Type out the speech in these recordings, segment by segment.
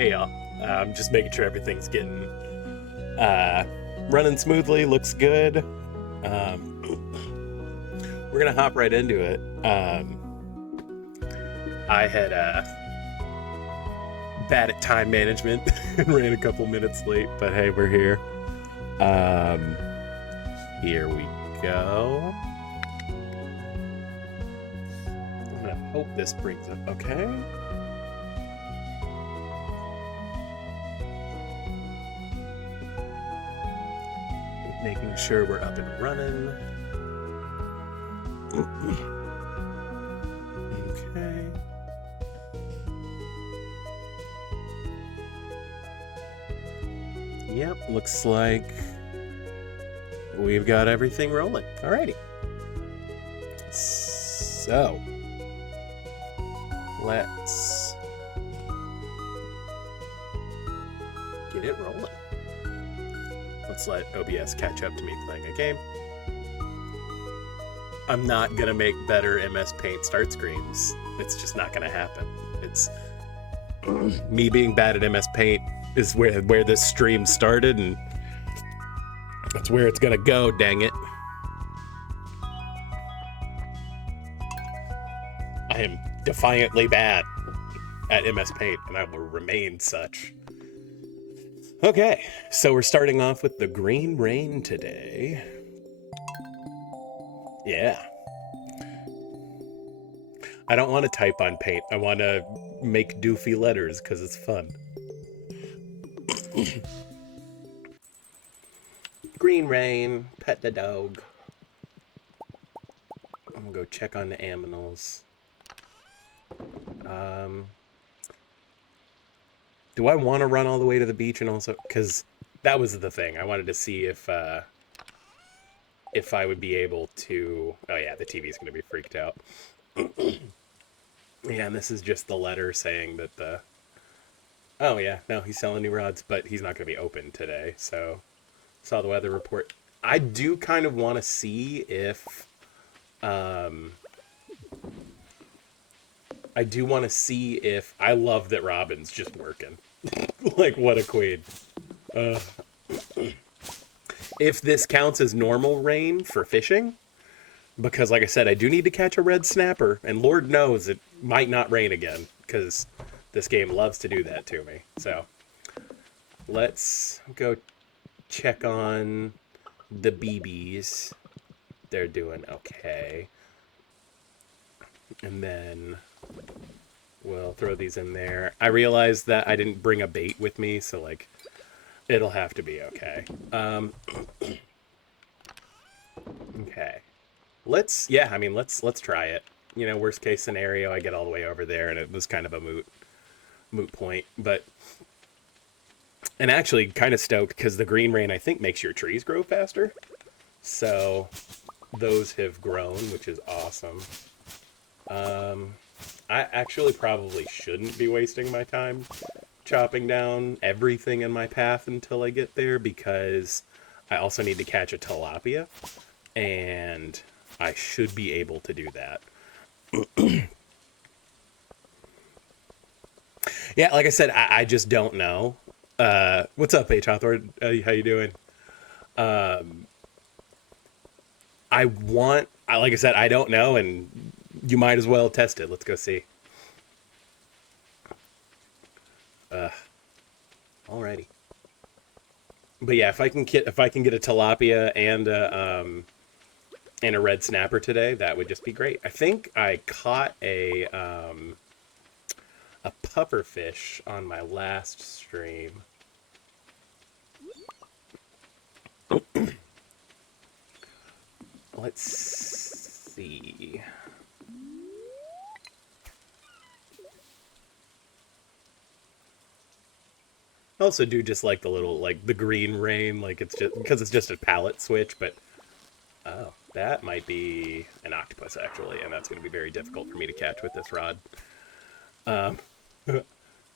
Hey y'all, I'm just making sure everything's getting running smoothly, looks good. We're gonna hop right into it. I had bad at time management and ran a couple minutes late, but hey, we're here. Here we go. I'm gonna hope this brings up okay. Making sure we're up and running. Okay. Yep, looks like we've got everything rolling. Alrighty. So, let's get it rolling. Let's let OBS catch up to me playing a game. I'm not gonna make better MS Paint start screens. It's just not gonna happen. It's me being bad at MS Paint is where this stream started, and that's where it's gonna go, dang it. I am defiantly bad at MS Paint, and I will remain such. Okay, so we're starting off with the Green Rain today. Yeah. I don't want to type on Paint. I want to make doofy letters because it's fun. Green Rain, pet the dog. I'm gonna go check on the aminals. Do I want to run all the way to the beach and also because that was the thing. I wanted to see if I would be able to. Oh yeah, the TV's gonna be freaked out. Yeah, and this is just the letter saying that the. Oh yeah, no, he's selling new rods, but he's not gonna be open today. So, saw the weather report. I do kind of want to see if. I do want to see if I love that Robin's just working. Like, what a queen. If this counts as normal rain for fishing, because like I said, I do need to catch a red snapper, and Lord knows it might not rain again, because this game loves to do that to me. So, let's go check on the BBs. They're doing okay. And then we'll throw these in there. I realized that I didn't bring a bait with me, so like it'll have to be okay. Okay. Let's try it. You know, worst case scenario, I get all the way over there and it was kind of a moot point, but and actually kind of stoked because the Green Rain I think makes your trees grow faster. So those have grown, which is awesome. I actually probably shouldn't be wasting my time chopping down everything in my path until I get there, because I also need to catch a tilapia, and I should be able to do that. Yeah, like I said, I just don't know. What's up, H. Hawthorne? How you doing? Like I said, I don't know, and you might as well test it. Let's go see. Alrighty. But yeah, if I can get a tilapia and a red snapper today, that would just be great. I think I caught a pufferfish on my last stream. Let's see. I also do just like the little, like the Green Rain, like it's just because it's just a palette switch, but oh, that might be an octopus actually, and that's going to be very difficult for me to catch with this rod. But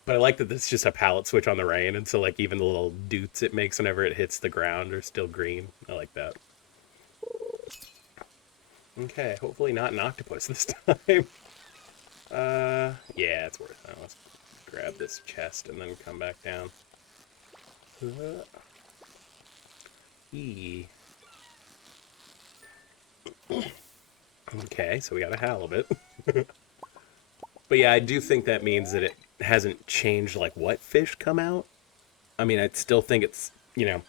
I like that it's just a palette switch on the rain, and so like even the little doots it makes whenever it hits the ground are still green. I like that. Okay, hopefully not an octopus this time. Yeah, it's worth it. Let's grab this chest and then come back down. E. Okay, so we got a halibut. But yeah, I do think that means that it hasn't changed, like, what fish come out. I mean, I still think it's, you know,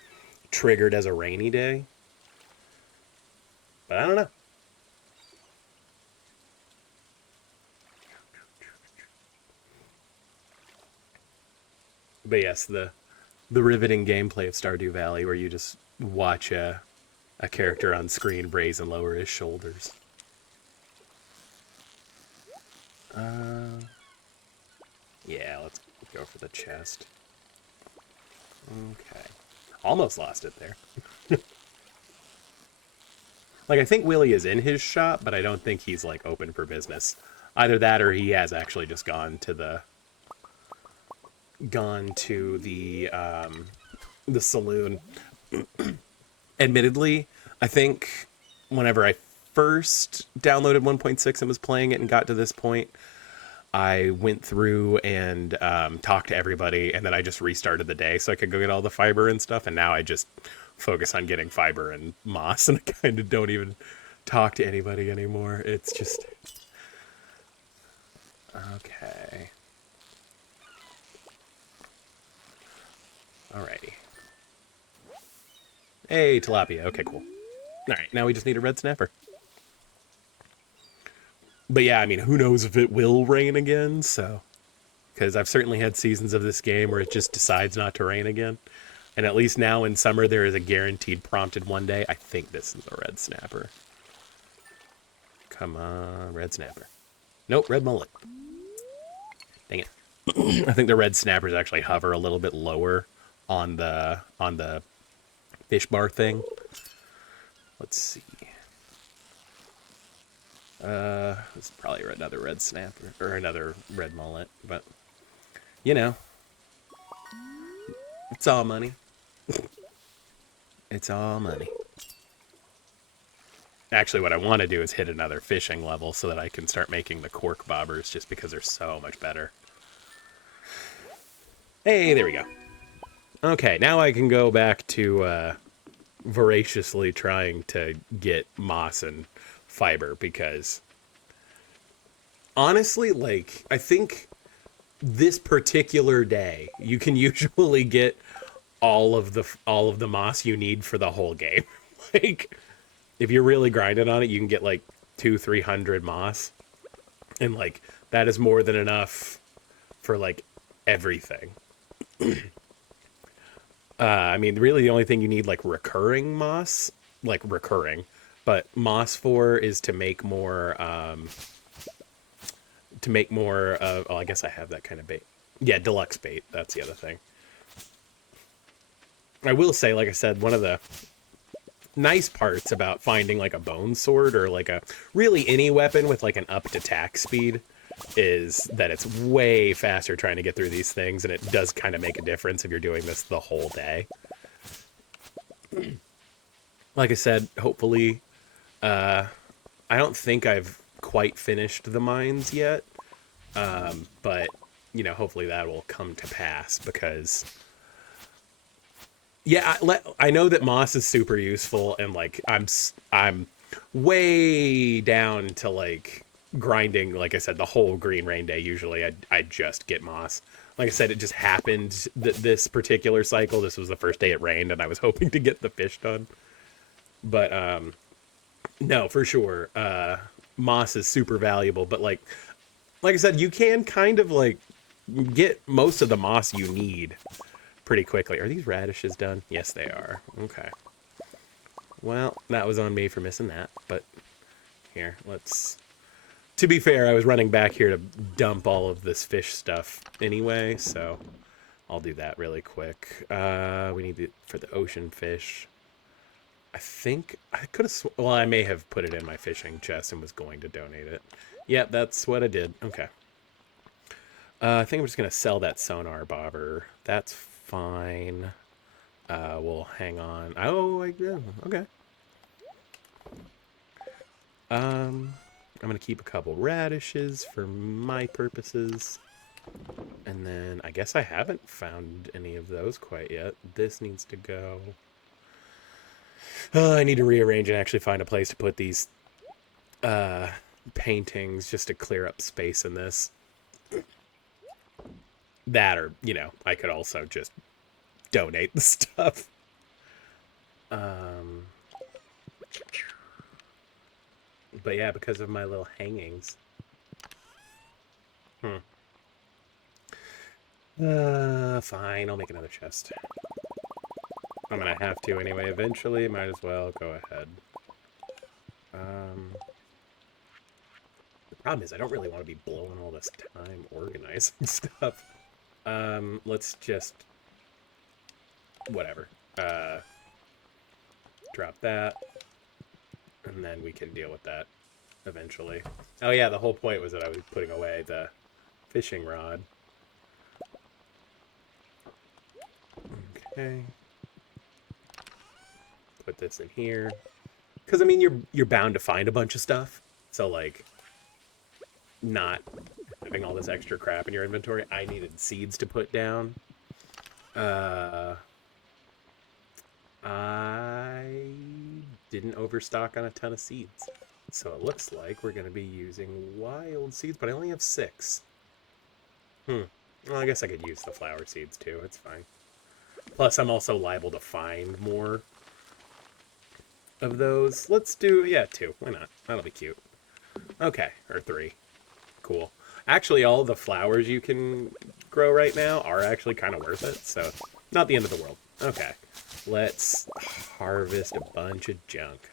triggered as a rainy day. But I don't know. But yes, the riveting gameplay of Stardew Valley, where you just watch a character on screen raise and lower his shoulders. Yeah, let's go for the chest. Okay. Almost lost it there. Like, I think Willie is in his shop, but I don't think he's, like, open for business. Either that or he has actually just gone to the saloon. Admittedly, I think whenever I first downloaded 1.6 and was playing it and got to this point, I went through and talked to everybody, and then I just restarted the day so I could go get all the fiber and stuff, and now I just focus on getting fiber and moss, and I kind of don't even talk to anybody anymore. It's just... Okay. Alrighty. Hey, tilapia. Okay, cool. Alright, now we just need a red snapper. But yeah, I mean, who knows if it will rain again, so... Because I've certainly had seasons of this game where it just decides not to rain again. And at least now in summer, there is a guaranteed prompted one day. I think this is a red snapper. Come on, red snapper. Nope, red mullet. Dang it. I think the red snappers actually hover a little bit lower on the fish bar thing. Let's see. This is probably another red snapper, or another red mullet, but, you know, it's all money. It's all money. Actually, what I want to do is hit another fishing level so that I can start making the cork bobbers, just because they're so much better. Hey, there we go. Okay, now I can go back to voraciously trying to get moss and fiber, because honestly, like, I think this particular day you can usually get all of the moss you need for the whole game. Like, if you're really grinding on it, you can get like 200-300 moss, and like that is more than enough for like everything. I mean, really the only thing you need, like, recurring moss, like recurring, but moss for is to make more oh, I guess I have that kind of bait. Yeah, deluxe bait, that's the other thing. I will say, like I said, one of the nice parts about finding like a bone sword, or like a really any weapon with like an upped attack speed, is that it's way faster trying to get through these things, and it does kind of make a difference if you're doing this the whole day. Like I said, hopefully, I don't think I've quite finished the mines yet, but, you know, hopefully that will come to pass, because... Yeah, I know that moss is super useful, and like I'm way down to like grinding. Like I said, the whole green rain day. Usually, I just get moss. Like I said, it just happened that this particular cycle. This was the first day it rained, and I was hoping to get the fish done. But no, for sure, moss is super valuable. But like I said, you can kind of like get most of the moss you need pretty quickly. Are these radishes done? Yes, they are. Okay. Well, that was on me for missing that, but here, let's... To be fair, I was running back here to dump all of this fish stuff anyway, so I'll do that really quick. We need it for the ocean fish. I think I could have... Well, I may have put it in my fishing chest and was going to donate it. Yep, that's what I did. Okay. I think I'm just going to sell that sonar bobber. That's fine. We'll hang on. Oh, okay. I'm gonna keep a couple radishes for my purposes. And then I guess I haven't found any of those quite yet. This needs to go. I need to rearrange and actually find a place to put these uh, paintings just to clear up space in this. That, or, I could also just donate the stuff. But yeah, because of my little hangings. Fine, I'll make another chest. I'm gonna have to anyway eventually, might as well go ahead. The problem is I don't really want to be blowing all this time organizing stuff. Let's just... whatever. Drop that. And then we can deal with that eventually. Oh yeah, the whole point was that I was putting away the fishing rod. Okay. Put this in here. Because, I mean, you're bound to find a bunch of stuff. So, like, not having all this extra crap in your inventory. I needed seeds to put down. I didn't overstock on a ton of seeds. So it looks like we're going to be using wild seeds, but I only have 6. Well, I guess I could use the flower seeds too. It's fine. Plus, I'm also liable to find more of those. Let's do, 2. Why not? That'll be cute. Okay, or 3. Cool. Actually, all the flowers you can grow right now are actually kind of worth it, so not the end of the world. Okay, let's harvest a bunch of junk.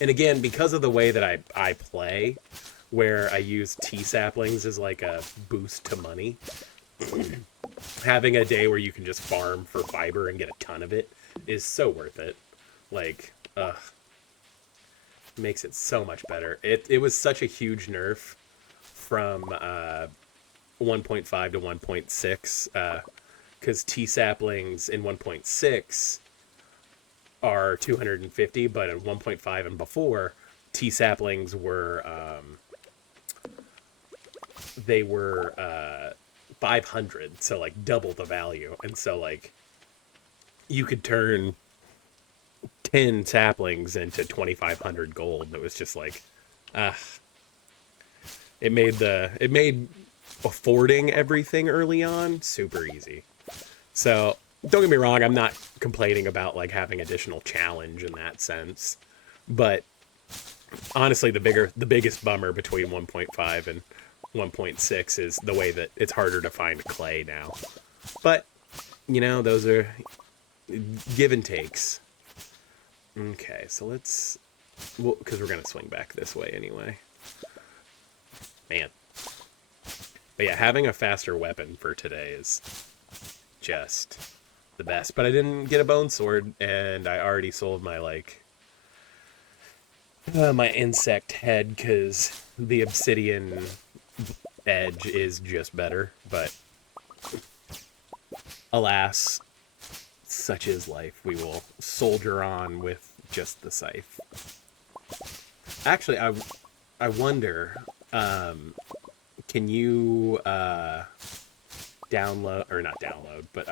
And again, because of the way that I play, where I use tea saplings as like a boost to money, having a day where you can just farm for fiber and get a ton of it is so worth it. Like, makes it so much better. It was such a huge nerf from 1.5 to 1.6, because tea saplings in 1.6 are 250, but at 1.5 and before, tea saplings were they were 500, so like double the value. And so like you could turn 10 saplings into 2,500 gold. It was just like it made affording everything early on super easy. So don't get me wrong, I'm not complaining about like having additional challenge in that sense, but honestly the biggest bummer between 1.5 and 1.6 is the way that it's harder to find clay now. But those are give and takes. Okay, so let's, well, because we're gonna swing back this way anyway. Man. But yeah, having a faster weapon for today is just the best. But I didn't get a bone sword, and I already sold my my insect head because the obsidian edge is just better. But alas, such is life. We will soldier on with just the scythe. Actually, I wonder, can you download, or not download, but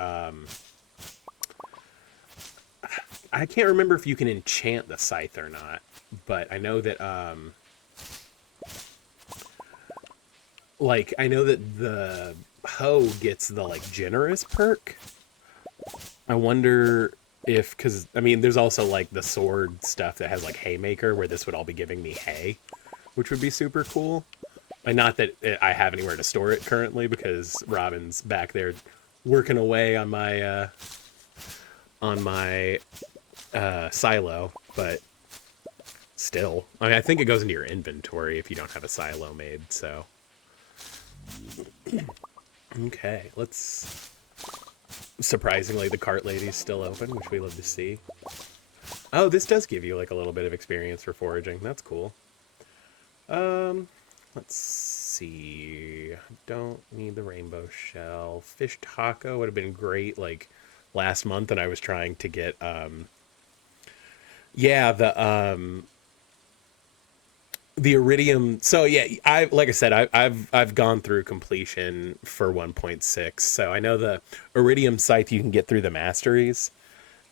I can't remember if you can enchant the scythe or not, but I know that I know that the hoe gets the like generous perk. I wonder if, because I mean there's also like the sword stuff that has like haymaker, where this would all be giving me hay, which would be super cool. And not that I have anywhere to store it currently, because Robin's back there working away on my silo, but still, I mean, I think it goes into your inventory if you don't have a silo made. So okay, let's. Surprisingly, the cart lady's still open, which we love to see. Oh, this does give you like a little bit of experience for foraging. That's cool. Let's see. Don't need the rainbow shell. Fish taco would have been great like last month, and I was trying to get the iridium. So yeah, I like I said, I've gone through completion for 1.6, so I know the iridium scythe you can get through the masteries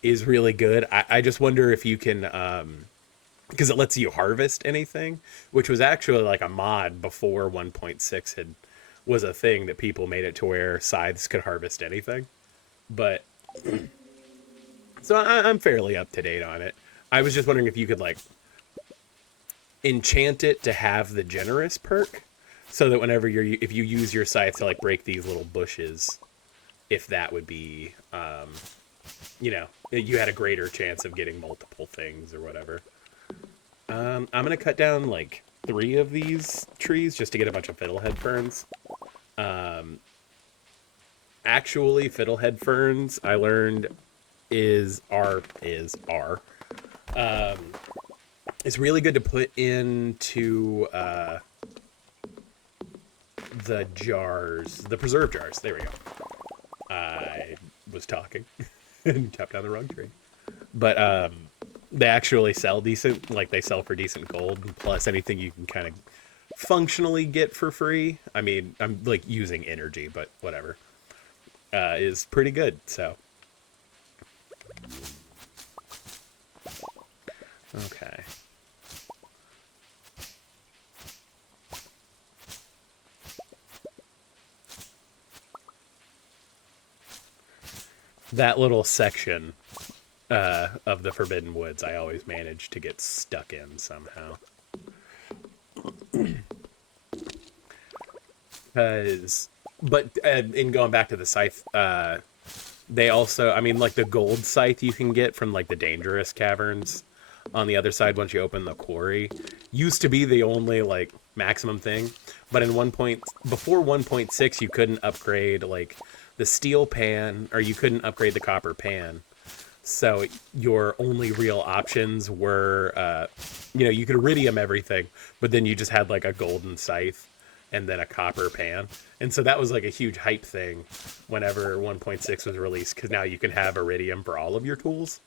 is really good. I just wonder if you can, because it lets you harvest anything, which was actually like a mod before 1.6 had was a thing that people made it to where scythes could harvest anything. But so I'm fairly up to date on it. I was just wondering if you could like enchant it to have the generous perk, so that whenever if you use your scythe to like break these little bushes, if that would be you had a greater chance of getting multiple things or whatever. I'm gonna cut down like 3 of these trees just to get a bunch of fiddlehead ferns. Um, Actually, fiddlehead ferns I learned are um, it's really good to put into the jars, the preserve jars. There we go. I was talking and chopped down the wrong tree. But they actually sell decent, like they sell for decent gold, plus anything you can kind of functionally get for free. I mean, I'm like using energy, but whatever. Is pretty good, so. Okay. That little section of the Forbidden Woods, I always manage to get stuck in somehow. But in going back to the scythe, they also, I mean, like the gold scythe you can get from like the dangerous caverns on the other side once you open the quarry used to be the only like maximum thing. But in before 1.6, you couldn't upgrade like the steel pan, or you couldn't upgrade the copper pan. So your only real options were, you could iridium everything, but then you just had like a golden scythe and then a copper pan. And so that was like a huge hype thing whenever 1.6 was released, because now you can have iridium for all of your tools.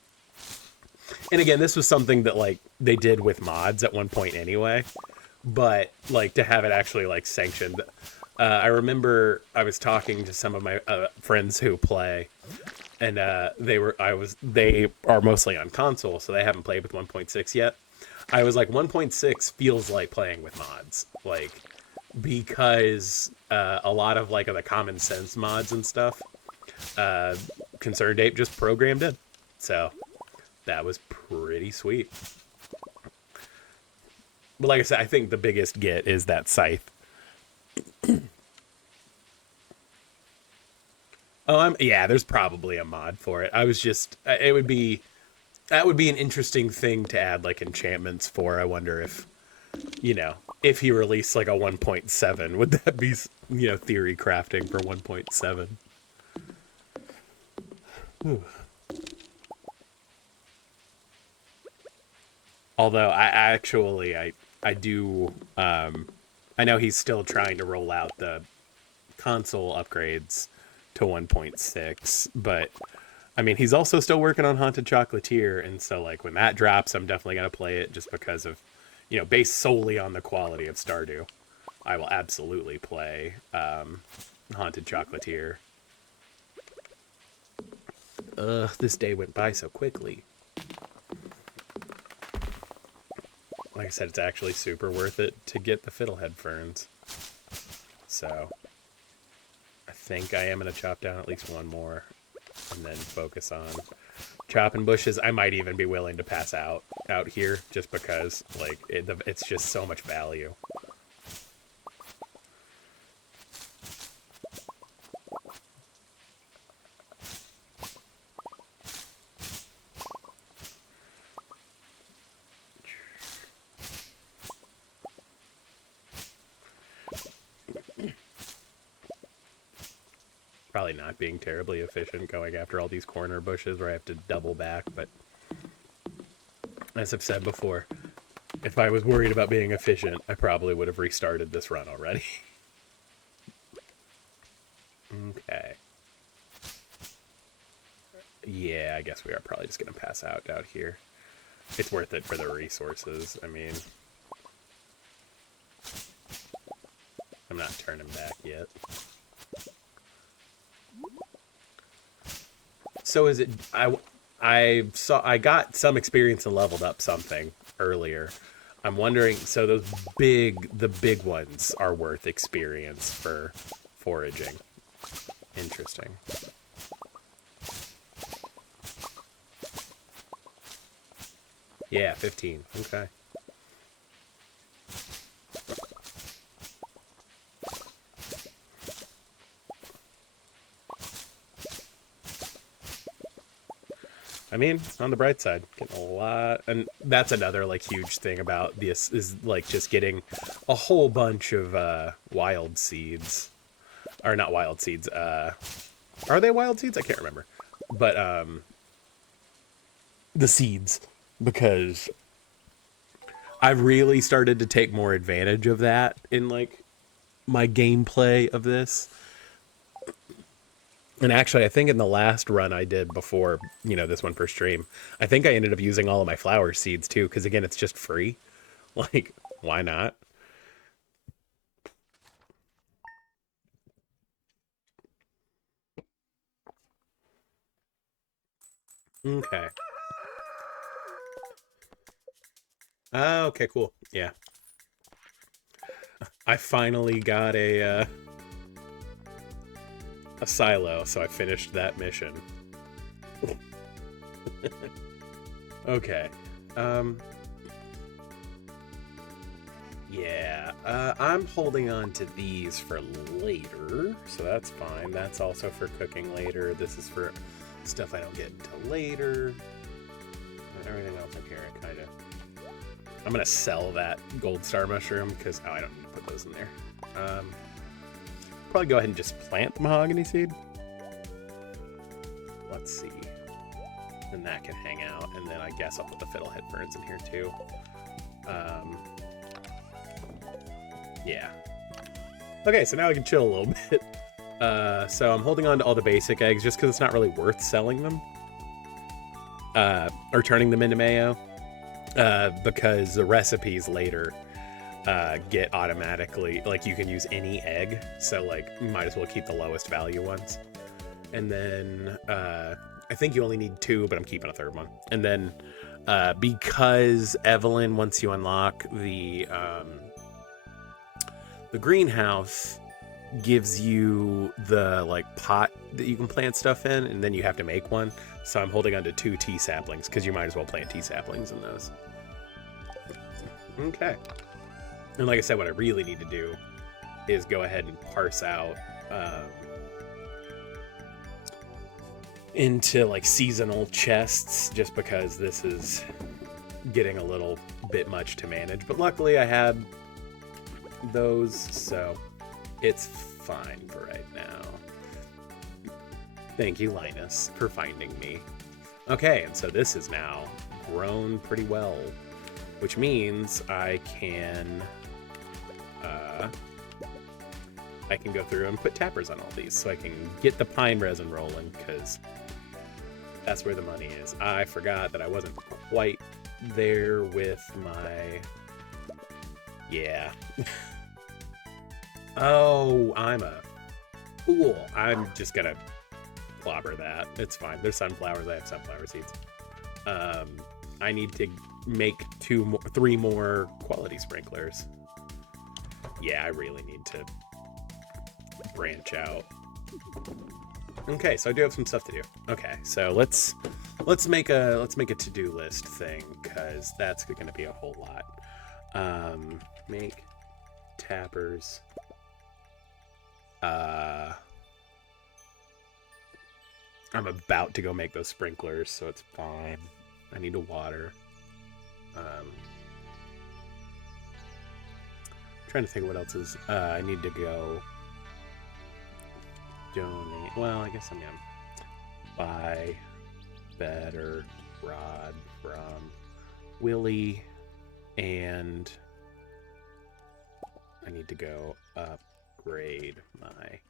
And again, this was something that like they did with mods at one point anyway, but like to have it actually like sanctioned. I remember I was talking to some of my friends who play, and they are mostly on console, so they haven't played with 1.6 yet. I was like, 1.6 feels like playing with mods, like, because a lot of like the common sense mods and stuff, Concerned Ape just programmed in, so that was pretty sweet. But like I said, I think the biggest get is that scythe. Yeah, there's probably a mod for it. I was just, it would be, that would be an interesting thing to add like enchantments for. I wonder if, if he released like a 1.7, would that be, theory crafting for 1.7? Although I do, I know he's still trying to roll out the console upgrades to 1.6, but I mean, he's also still working on Haunted Chocolatier, and so like when that drops, I'm definitely gonna play it just because of, based solely on the quality of Stardew. I will absolutely play Haunted Chocolatier. This day went by so quickly. Like I said, it's actually super worth it to get the fiddlehead ferns. So I think I am going to chop down at least one more and then focus on chopping bushes. I might even be willing to pass out here just because like it's just so much value. Probably not being terribly efficient going after all these corner bushes where I have to double back, but as I've said before, if I was worried about being efficient, I probably would have restarted this run already. Okay. Yeah, I guess we are probably just going to pass out here. It's worth it for the resources, I mean. I'm not turning back yet. So is it... I got some experience and leveled up something earlier. I'm wondering, so the big ones are worth experience for foraging. Interesting. Yeah, 15. Okay. I mean, on the bright side, getting a lot, and that's another like huge thing about this is like just getting a whole bunch of wild seeds, or not wild seeds. Are they wild seeds? I can't remember, but the seeds, because I've really started to take more advantage of that in like my gameplay of this. And actually, I think in the last run I did before, you know, this one for stream, I think I ended up using all of my flower seeds too, because again, it's just free. Like, why not? Okay. Oh, okay, cool. Yeah. I finally got a silo, so I finished that mission. Okay. Yeah, I'm holding on to these for later, so that's fine. That's also for cooking later. This is for stuff I don't get until later. And everything else up here, I kind of... I'm going to sell that gold star mushroom, because... Oh, I don't need to put those in there. Probably go ahead and just plant the mahogany seed. Let's see. Then that can hang out, and then I guess I'll put the fiddlehead ferns in here, too. Yeah. Okay, so now I can chill a little bit. So I'm holding on to all the basic eggs just because it's not really worth selling them. Or turning them into mayo. Because the recipes later get automatically... Like, you can use any egg. So, like, you might as well keep the lowest value ones. And then... I think you only need 2, but I'm keeping a 3rd one. And then... because Evelyn, once you unlock the greenhouse, gives you the like pot that you can plant stuff in, and then you have to make one. So I'm holding on to 2 tea saplings because you might as well plant tea saplings in those. Okay. And like I said, what I really need to do is go ahead and parse out into like seasonal chests, just because this is getting a little bit much to manage. But luckily I had those, so it's fine for right now. Thank you, Linus, for finding me. Okay, and so this is now grown pretty well, which means I can go through and put tappers on all these, so I can get the pine resin rolling, because that's where the money is. I forgot that I wasn't quite there with my... Yeah. Oh, I'm a fool. I'm just gonna clobber that. It's fine. There's sunflowers. I have sunflower seeds. I need to make 3 more quality sprinklers. Yeah, I really need to branch out. Okay, so I do have some stuff to do. Okay, so let's make a to-do list thing, because that's going to be a whole lot. Make tappers. I'm about to go make those sprinklers, so it's fine. I need to water. Trying to think of what else is. I need to go donate. Well, I guess I'm gonna buy better rod from Willie, and I need to go upgrade my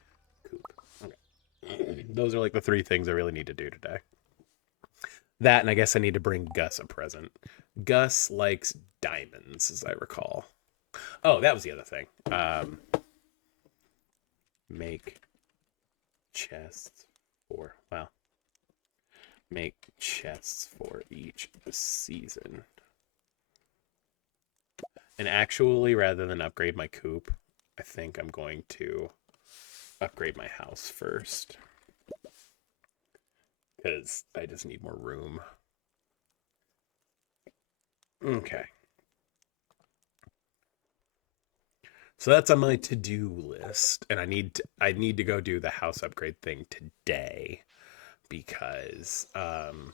coop. Okay. Those are like the 3 things I really need to do today. That, and I guess I need to bring Gus a present. Gus likes diamonds, as I recall. Oh, that was the other thing. make chests for, well, make chests for each season. And actually, rather than upgrade my coop, I think I'm going to upgrade my house first. Because I just need more room. Okay. So that's on my to-do list, and I need to go do the house upgrade thing today because and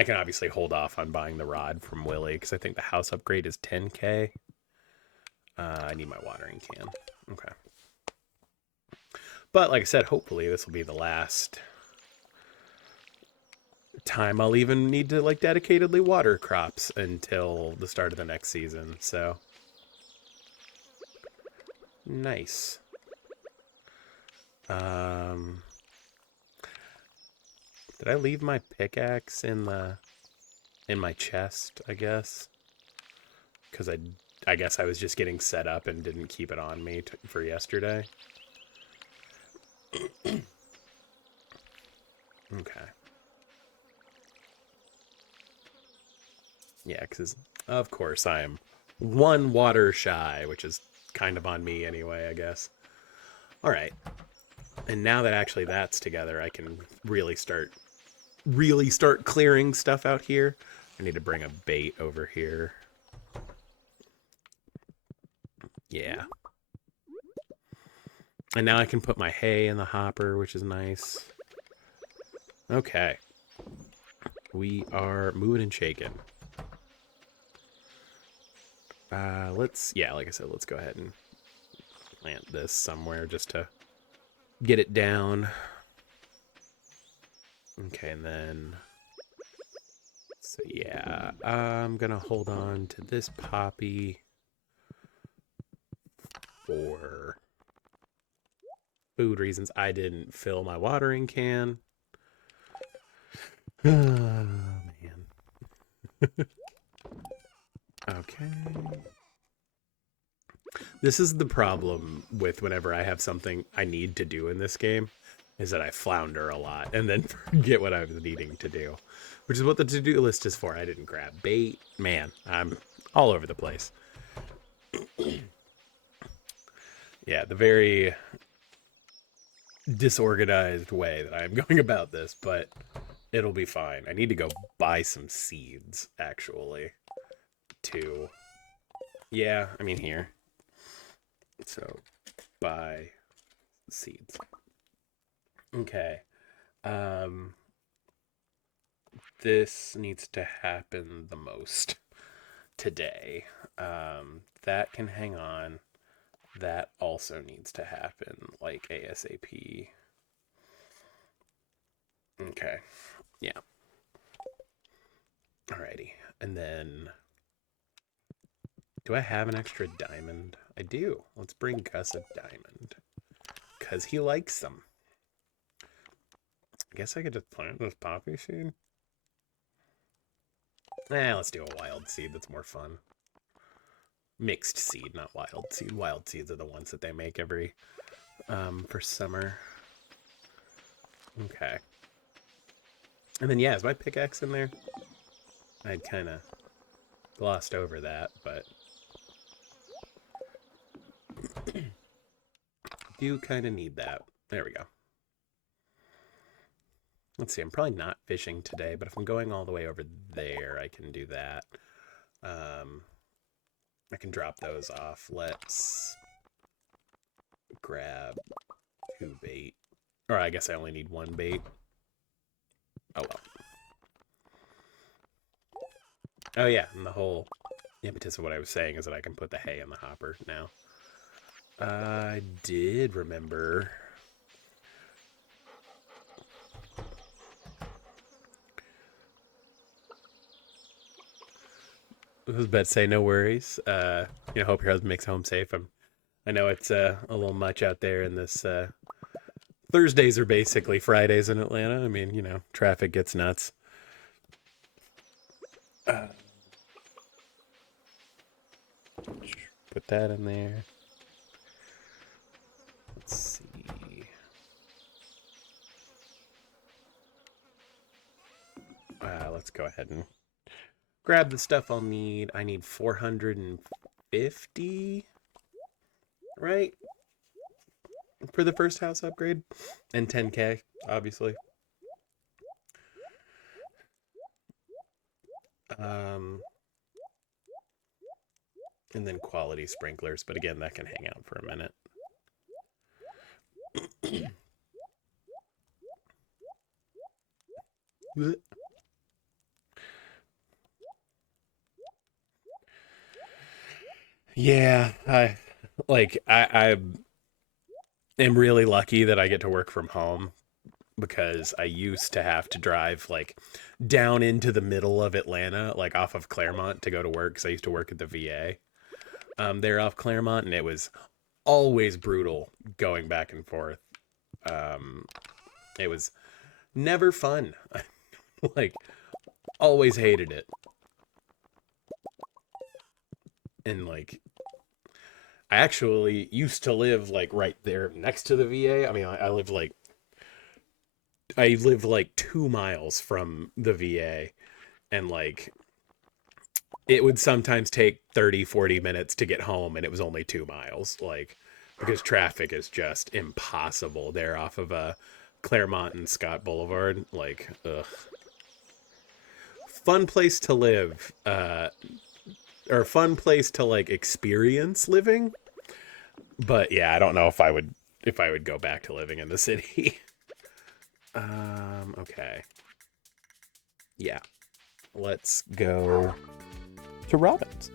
I can obviously hold off on buying the rod from Willie because I think the house upgrade is 10K. I need my watering can. Okay. But like I said, hopefully this will be the last time I'll even need to like dedicatedly water crops until the start of the next season. So nice. Did I leave my pickaxe in my chest, I guess? Because I guess I was just getting set up and didn't keep it on me for yesterday. Okay. Yeah, because of course I am one water shy, which is kind of on me anyway, I guess. All right. And now that actually that's together, I can really start clearing stuff out here. I need to bring a bait over here. Yeah. And now I can put my hay in the hopper, which is nice. Okay. We are moving and shaking. Like I said, let's go ahead and plant this somewhere just to get it down. Okay, and then, so yeah, I'm gonna hold on to this poppy for food reasons. I didn't fill my watering can. Oh, man. Okay. This is the problem with whenever I have something I need to do in this game, is that I flounder a lot and then forget what I was needing to do, which is what the to-do list is for. I didn't grab bait. Man, I'm all over the place. Yeah, the very disorganized way that I'm going about this, but it'll be fine. I need to go buy some seeds, actually, to... Yeah, I mean, here. So, buy seeds. Okay. This needs to happen the most today. That can hang on. That also needs to happen, like, ASAP. Okay. Yeah. Alrighty. And then... Do I have an extra diamond? I do. Let's bring Gus a diamond. Because he likes them. I guess I could just plant this poppy seed. Let's do a wild seed. That's more fun. Mixed seed, not wild seed. Wild seeds are the ones that they make every... for summer. Okay. And then, yeah, is my pickaxe in there? I'd kind of glossed over that, but... do kind of need that. There we go. Let's see, I'm probably not fishing today, but if I'm going all the way over there, I can do that. I can drop those off. Let's grab 2 bait. Or I guess I only need 1 bait. Oh well. Oh yeah, and the whole impetus of what I was saying is that I can put the hay in the hopper now. I did remember... I was about to say no worries. Hope your husband makes home safe. I know it's a little much out there in this. Thursdays are basically Fridays in Atlanta. I mean, traffic gets nuts. Put that in there. Let's see. Let's go ahead and grab the stuff I'll need. I need 450, right? For the first house upgrade. And 10K, obviously. And then quality sprinklers, but again, that can hang out for a minute. Yeah, I am really lucky that I get to work from home because I used to have to drive like down into the middle of Atlanta, like off of Claremont to go to work because I used to work at the VA. There off Claremont, and it was always brutal going back and forth. It was never fun. Like, always hated it. And like, I actually used to live like right there next to the VA. I mean, I lived like 2 miles from the VA, and like it would sometimes take 30-40 minutes to get home, and it was only 2 miles, like, because traffic is just impossible there off of Claremont and Scott Boulevard. Like, ugh. Fun place to live, or fun place to like experience living, but yeah, I don't know if I would go back to living in the city. Okay. Yeah. Let's go to Robin's.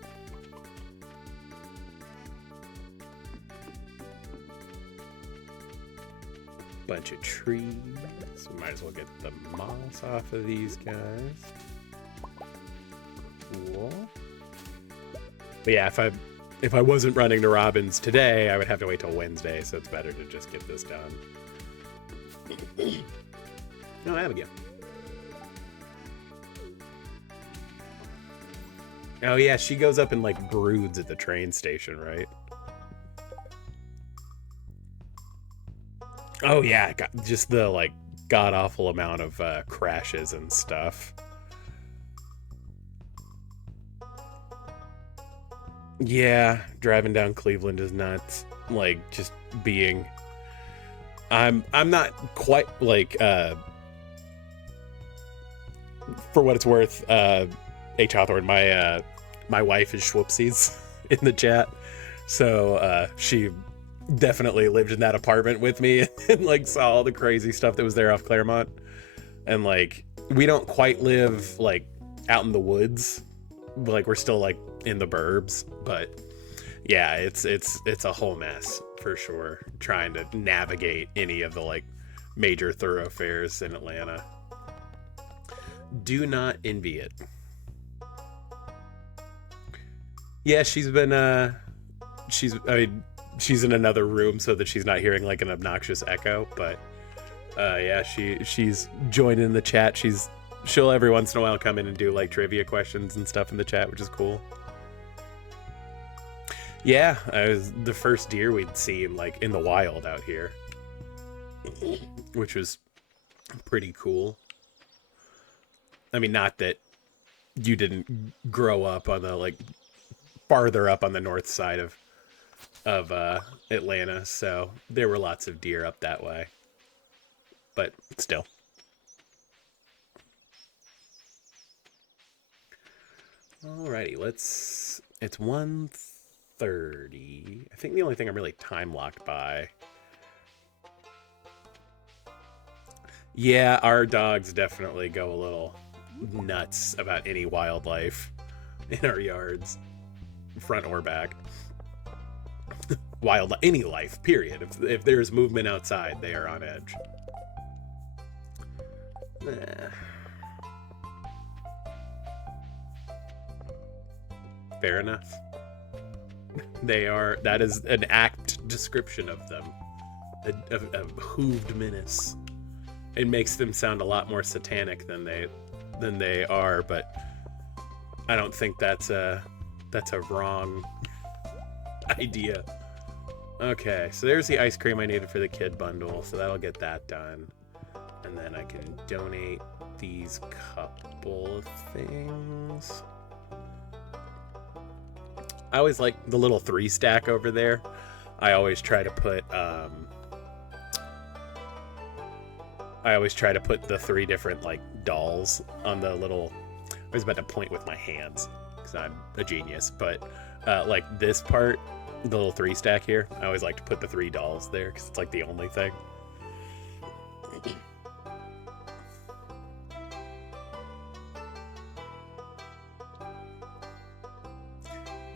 Bunch of trees. We might as well get the moss off of these guys. Cool. But yeah, if I wasn't running to Robin's today, I would have to wait till Wednesday, so it's better to just get this done. No, Abigail. Oh yeah, she goes up and like broods at the train station, right? Oh yeah, just the like god awful amount of crashes and stuff. Yeah, driving down Cleveland is nuts. Like, just being, I'm not quite like for what it's worth, H. Hawthorne, my wife is Schwupsies in the chat, so she definitely lived in that apartment with me and like saw all the crazy stuff that was there off Claremont. And like, we don't quite live like out in the woods, like we're still like in the burbs, but yeah, it's a whole mess for sure trying to navigate any of the like major thoroughfares in Atlanta. Do not envy it. Yeah, she's been she's in another room so that she's not hearing like an obnoxious echo, but yeah, she's joined in the chat. She'll every once in a while come in and do like trivia questions and stuff in the chat, which is cool. Yeah, I was the first deer we'd seen like in the wild out here, which was pretty cool. I mean, not that you didn't grow up on the like farther up on the north side of Atlanta, so there were lots of deer up that way, but still. Alrighty, it's 1:30. I think the only thing I'm really time locked by. Yeah, our dogs definitely go a little nuts about any wildlife in our yards, front or back. Any life, period. If there's movement outside, they are on edge. Fair enough. That is an apt description of them. A hooved menace. It makes them sound a lot more satanic than they are, but I don't think that's a wrong idea. Okay, so there's the ice cream I needed for the kid bundle, so that'll get that done. And then I can donate these couple of things. I always like the little 3 stack over there. I always try to put the 3 different like dolls on the little. I was about to point with my hands because I'm a genius, but like this part, the little 3 stack here, I always like to put the 3 dolls there because it's like the only thing.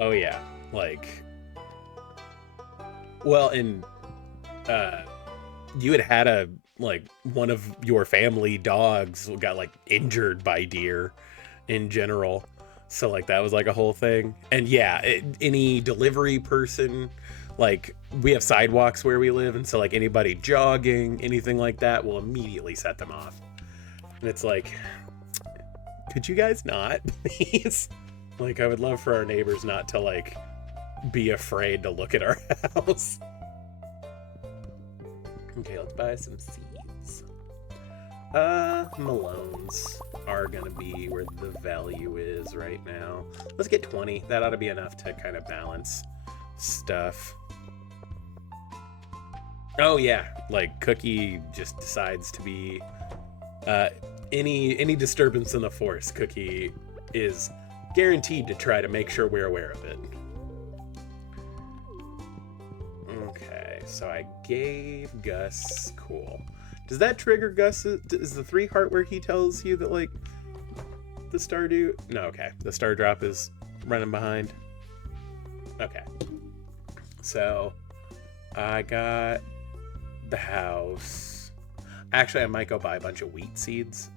Oh yeah, like, well, and you had a like one of your family dogs got like injured by deer in general, so like that was like a whole thing. And yeah, any delivery person, like we have sidewalks where we live, and so like anybody jogging, anything like that will immediately set them off. And it's like, could you guys not, please? Like, I would love for our neighbors not to, like, be afraid to look at our house. Okay, let's buy some seeds. Malones are gonna be where the value is right now. Let's get 20. That ought to be enough to kind of balance stuff. Oh, yeah. Like, Cookie just decides to be... any disturbance in the Force, Cookie is... guaranteed to try to make sure we're aware of it. Okay, so I gave Gus... Cool. Does that trigger Gus? Is the 3 heart where he tells you that, like, the Stardew... No, okay. The Star Drop is running behind. Okay. So, I got the house. Actually, I might go buy a bunch of wheat seeds,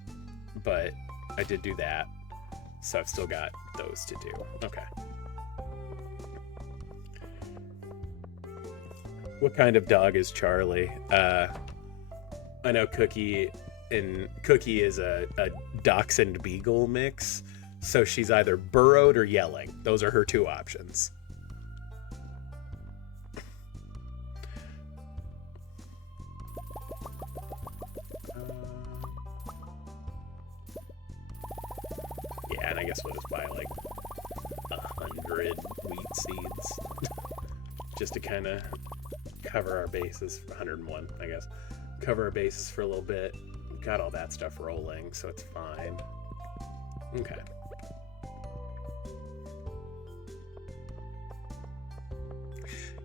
but I did do that. So I've still got those to do. Okay. What kind of dog is Charlie? I know Cookie is a Dachshund Beagle mix. So she's either burrowed or yelling. Those are her 2 options. Yeah, and I guess we'll just buy like 100 wheat seeds just to kind of cover our bases. 101, I guess. Cover our bases for a little bit. Got all that stuff rolling, so it's fine. Okay.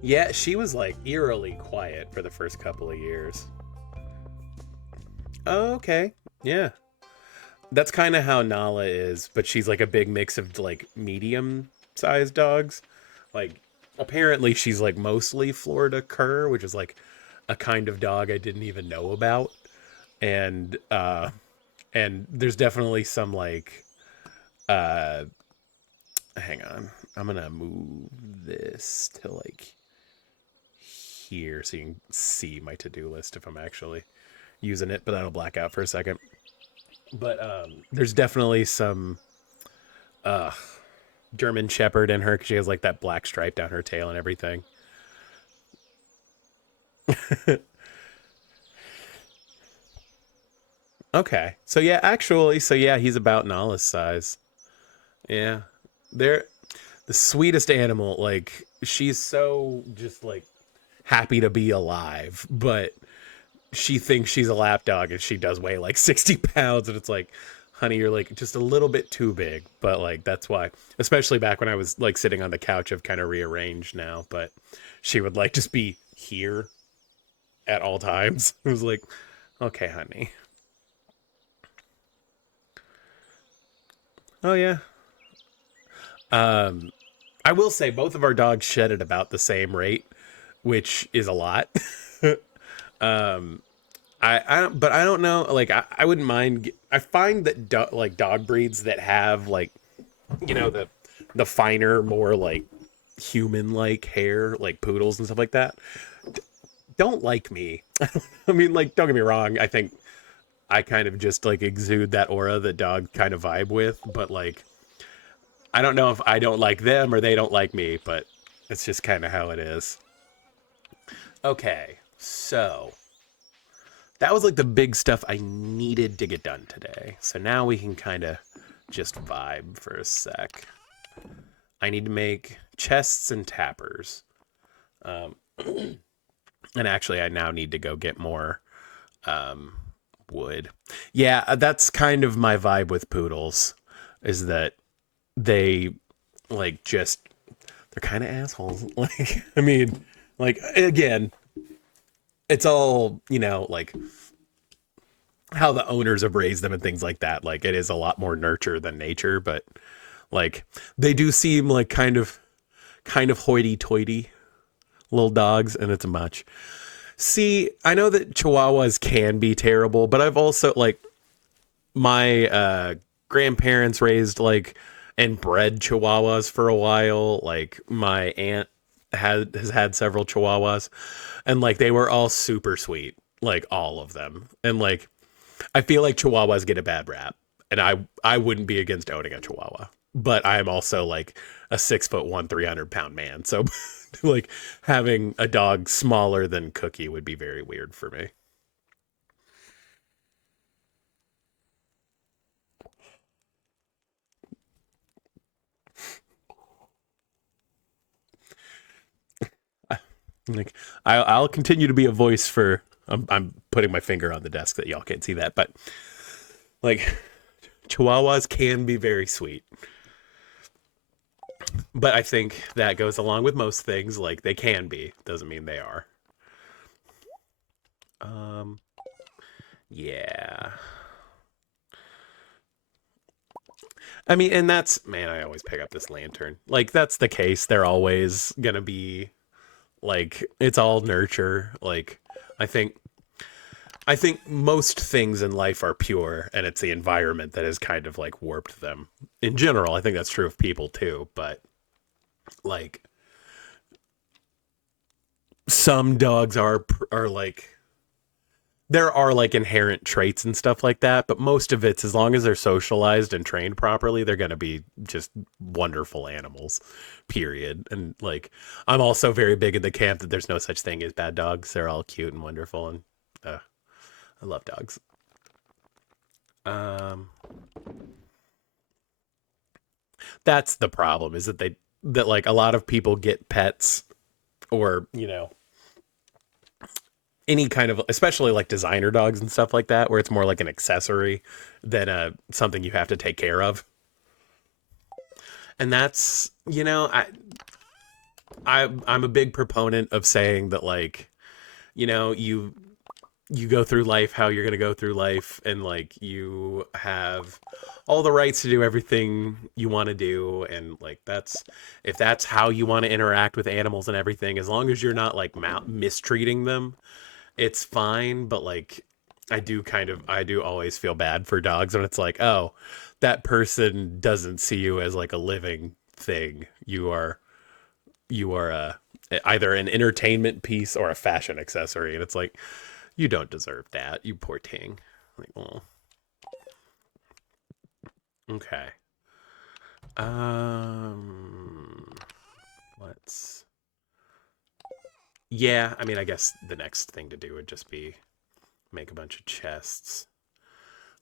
Yeah, she was like eerily quiet for the first couple of years. Oh, okay. Yeah. That's kind of how Nala is, but she's like a big mix of like medium-sized dogs. Like, apparently she's like mostly Florida Cur, which is like a kind of dog I didn't even know about. And there's definitely some like, hang on, I'm gonna move this to like here so you can see my to-do list if I'm actually using it, but that'll black out for a second. But there's definitely some German Shepherd in her because she has like that black stripe down her tail and everything. Okay. So yeah, actually, he's about Nala's size. Yeah. They're the sweetest animal. Like, she's so just like happy to be alive, but she thinks she's a lap dog and she does weigh like 60 pounds. And it's like, honey, you're like just a little bit too big. But like, that's why, especially back when I was like sitting on the couch, I've kind of rearranged now, but she would like just be here at all times. It was like, okay, honey. Oh yeah. I will say both of our dogs shed at about the same rate, which is a lot. um, I don't, but I don't know. Like, I wouldn't mind. I find that like dog breeds that have like, you know, the finer, more like human-like hair, like poodles and stuff like that, don't like me. I mean, like, don't get me wrong. I think I kind of just like exude that aura that dogs kind of vibe with, but like, I don't know if I don't like them or they don't like me, but it's just kind of how it is. Okay, so that was like the big stuff I needed to get done today. So now we can kind of just vibe for a sec. I need to make chests and tappers. Um, and actually, I now need to go get more um, wood. Yeah, that's kind of my vibe with poodles, is that they like just they're kind of assholes. Like, I mean, like again, it's all like how the owners have raised them and things like that. Like, it is a lot more nurture than nature, but like they do seem like kind of hoity-toity little dogs, and it's much. See, I know that Chihuahuas can be terrible, but I've also like my grandparents raised like and bred Chihuahuas for a while. Like my aunt has had several Chihuahuas, and like they were all super sweet, like all of them. And like I feel like Chihuahuas get a bad rap, and I wouldn't be against owning a Chihuahua, but I'm also like a 6'1", 300-pound man, so like having a dog smaller than Cookie would be very weird for me. Like I'll continue to be a voice for. I'm putting my finger on the desk that y'all can't see that, but like Chihuahuas can be very sweet, but I think that goes along with most things. Like they can be, doesn't mean they are. Um, yeah. I mean, and that's man, I always pick up this lantern. Like that's the case. They're always gonna be like it's all nurture. Like I think I think most things in life are pure, and it's the environment that has kind of like warped them. In general, I think that's true of people too, but like some dogs are like there are like inherent traits and stuff like that, but most of it's as long as they're socialized and trained properly, they're going to be just wonderful animals. Period. And like I'm also very big in the camp that there's no such thing as bad dogs. They're all cute and wonderful, and I love dogs. Um that's the problem, is that that like a lot of people get pets, or any kind of, especially like designer dogs and stuff like that, where it's more like an accessory than something you have to take care of. And that's I'm a big proponent of saying that, like, you go through life how you're going to go through life, and like you have all the rights to do everything you want to do, and like that's if that's how you want to interact with animals and everything, as long as you're not like mistreating them, it's fine. But like I do always feel bad for dogs when it's like, oh, that person doesn't see you as like a living thing. You are either an entertainment piece or a fashion accessory, and it's like you don't deserve that, you poor thing. Like, oh, okay. Um, let's. Yeah, I mean, I guess the next thing to do would just be make a bunch of chests.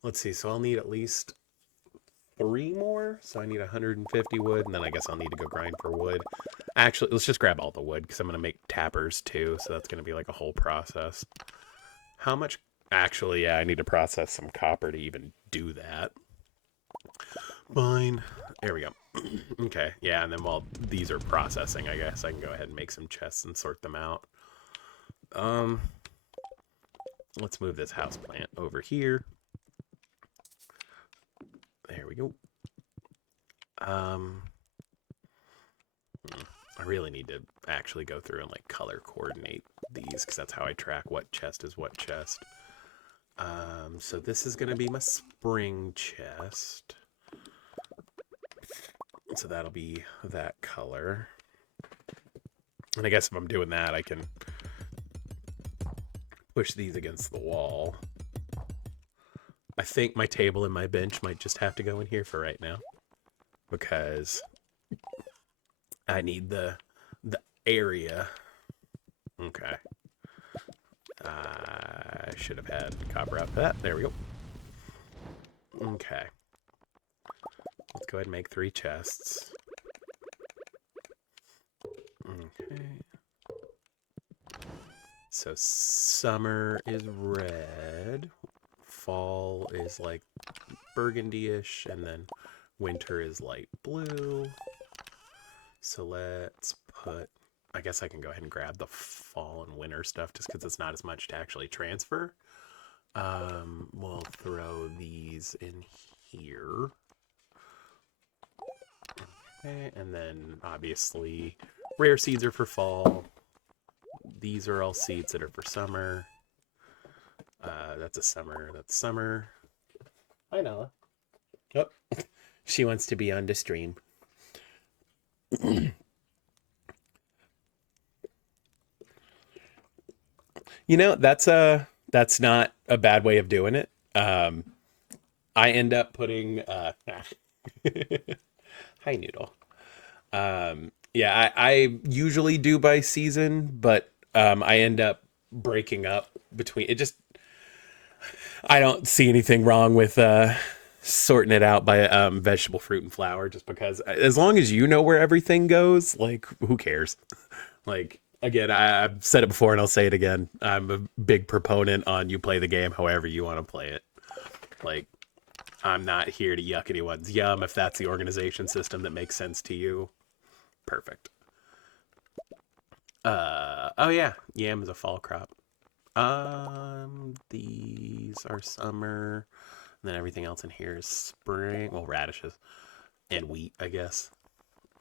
Let's see. So I'll need at least three more. So I need 150 wood, and then I guess I'll need to go grind for wood. Actually, let's just grab all the wood because I'm gonna make tappers too. So that's gonna be like a whole process. How much? Actually, yeah, I need to process some copper to even do that. Fine. There we go. Okay, yeah, and then while these are processing, I guess I can go ahead and make some chests and sort them out. Um, let's move this house plant over here. There we go. Um, I really need to actually go through and like color coordinate these, because that's how I track what chest is what chest. So this is gonna be my spring chest. So that'll be that color. And I guess if I'm doing that, I can push these against the wall. I think my table and my bench might just have to go in here for right now, because I need the area. Okay. I should have had copper out for that. There we go. Okay. Let's go ahead and make 3 chests. Okay. So summer is red. Fall is like burgundy-ish, and then winter is light blue. So let's put, I guess I can go ahead and grab the fall and winter stuff just because it's not as much to actually transfer. We'll throw these in here. Okay, and then obviously rare seeds are for fall. These are all seeds that are for summer. That's a summer. That's summer. Hi, Nala. Oh, she wants to be on the stream. You know, that's not a bad way of doing it. I end up putting hi Noodle. Yeah, I usually do by season, but I end up breaking up between it. Just I don't see anything wrong with sorting it out by vegetable, fruit, and flower, just because as long as you know where everything goes, like who cares? Like again, I've said it before and I'll say it again. I'm a big proponent on you play the game however you want to play it. Like I'm not here to yuck anyone's yum. If that's the organization system that makes sense to you, perfect. Oh yeah, yam is a fall crop. These are summer, and then everything else in here is spring. Well, radishes and wheat, I guess.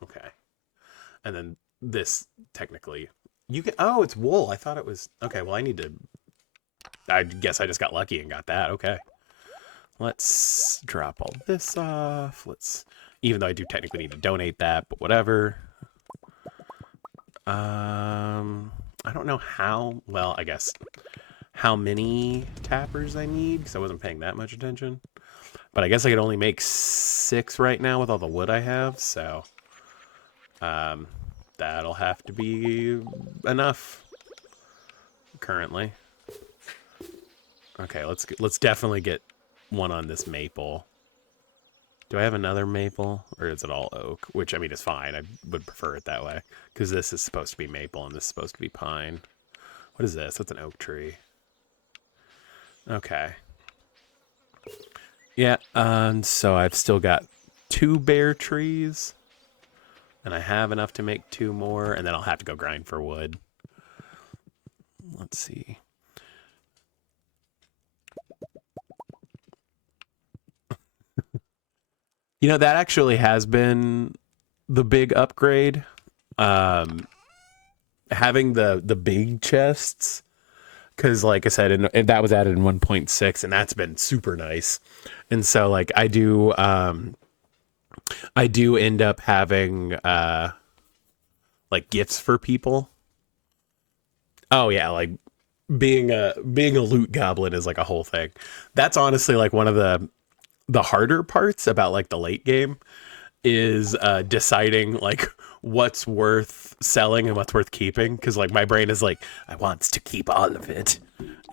Okay, and then this technically you can. Oh, it's wool. I thought it was okay. Well, I need to. I guess I just got lucky and got that. Okay. Let's drop all this off. Let's, even though I do technically need to donate that, but whatever. I don't know how, well, I guess how many tappers I need because I wasn't paying that much attention. But I guess I could only make 6 right now with all the wood I have, so that'll have to be enough currently. Okay, let's definitely get one on this maple. Do I have another maple or is it all oak? Which I mean is fine. I would prefer it that way because this is supposed to be maple and this is supposed to be pine. What is this? That's an oak tree. Okay. Yeah, and so I've still got 2 bare trees and I have enough to make 2 more and then I'll have to go grind for wood. Let's see. You know, that actually has been the big upgrade. Having the big chests, because like I said, and that was added in 1.6, and that's been super nice. And so like I do end up having like gifts for people. Oh yeah, like being a loot goblin is like a whole thing. That's honestly like one of the harder parts about like the late game is deciding like what's worth selling and what's worth keeping, because like my brain is like I wants to keep all of it,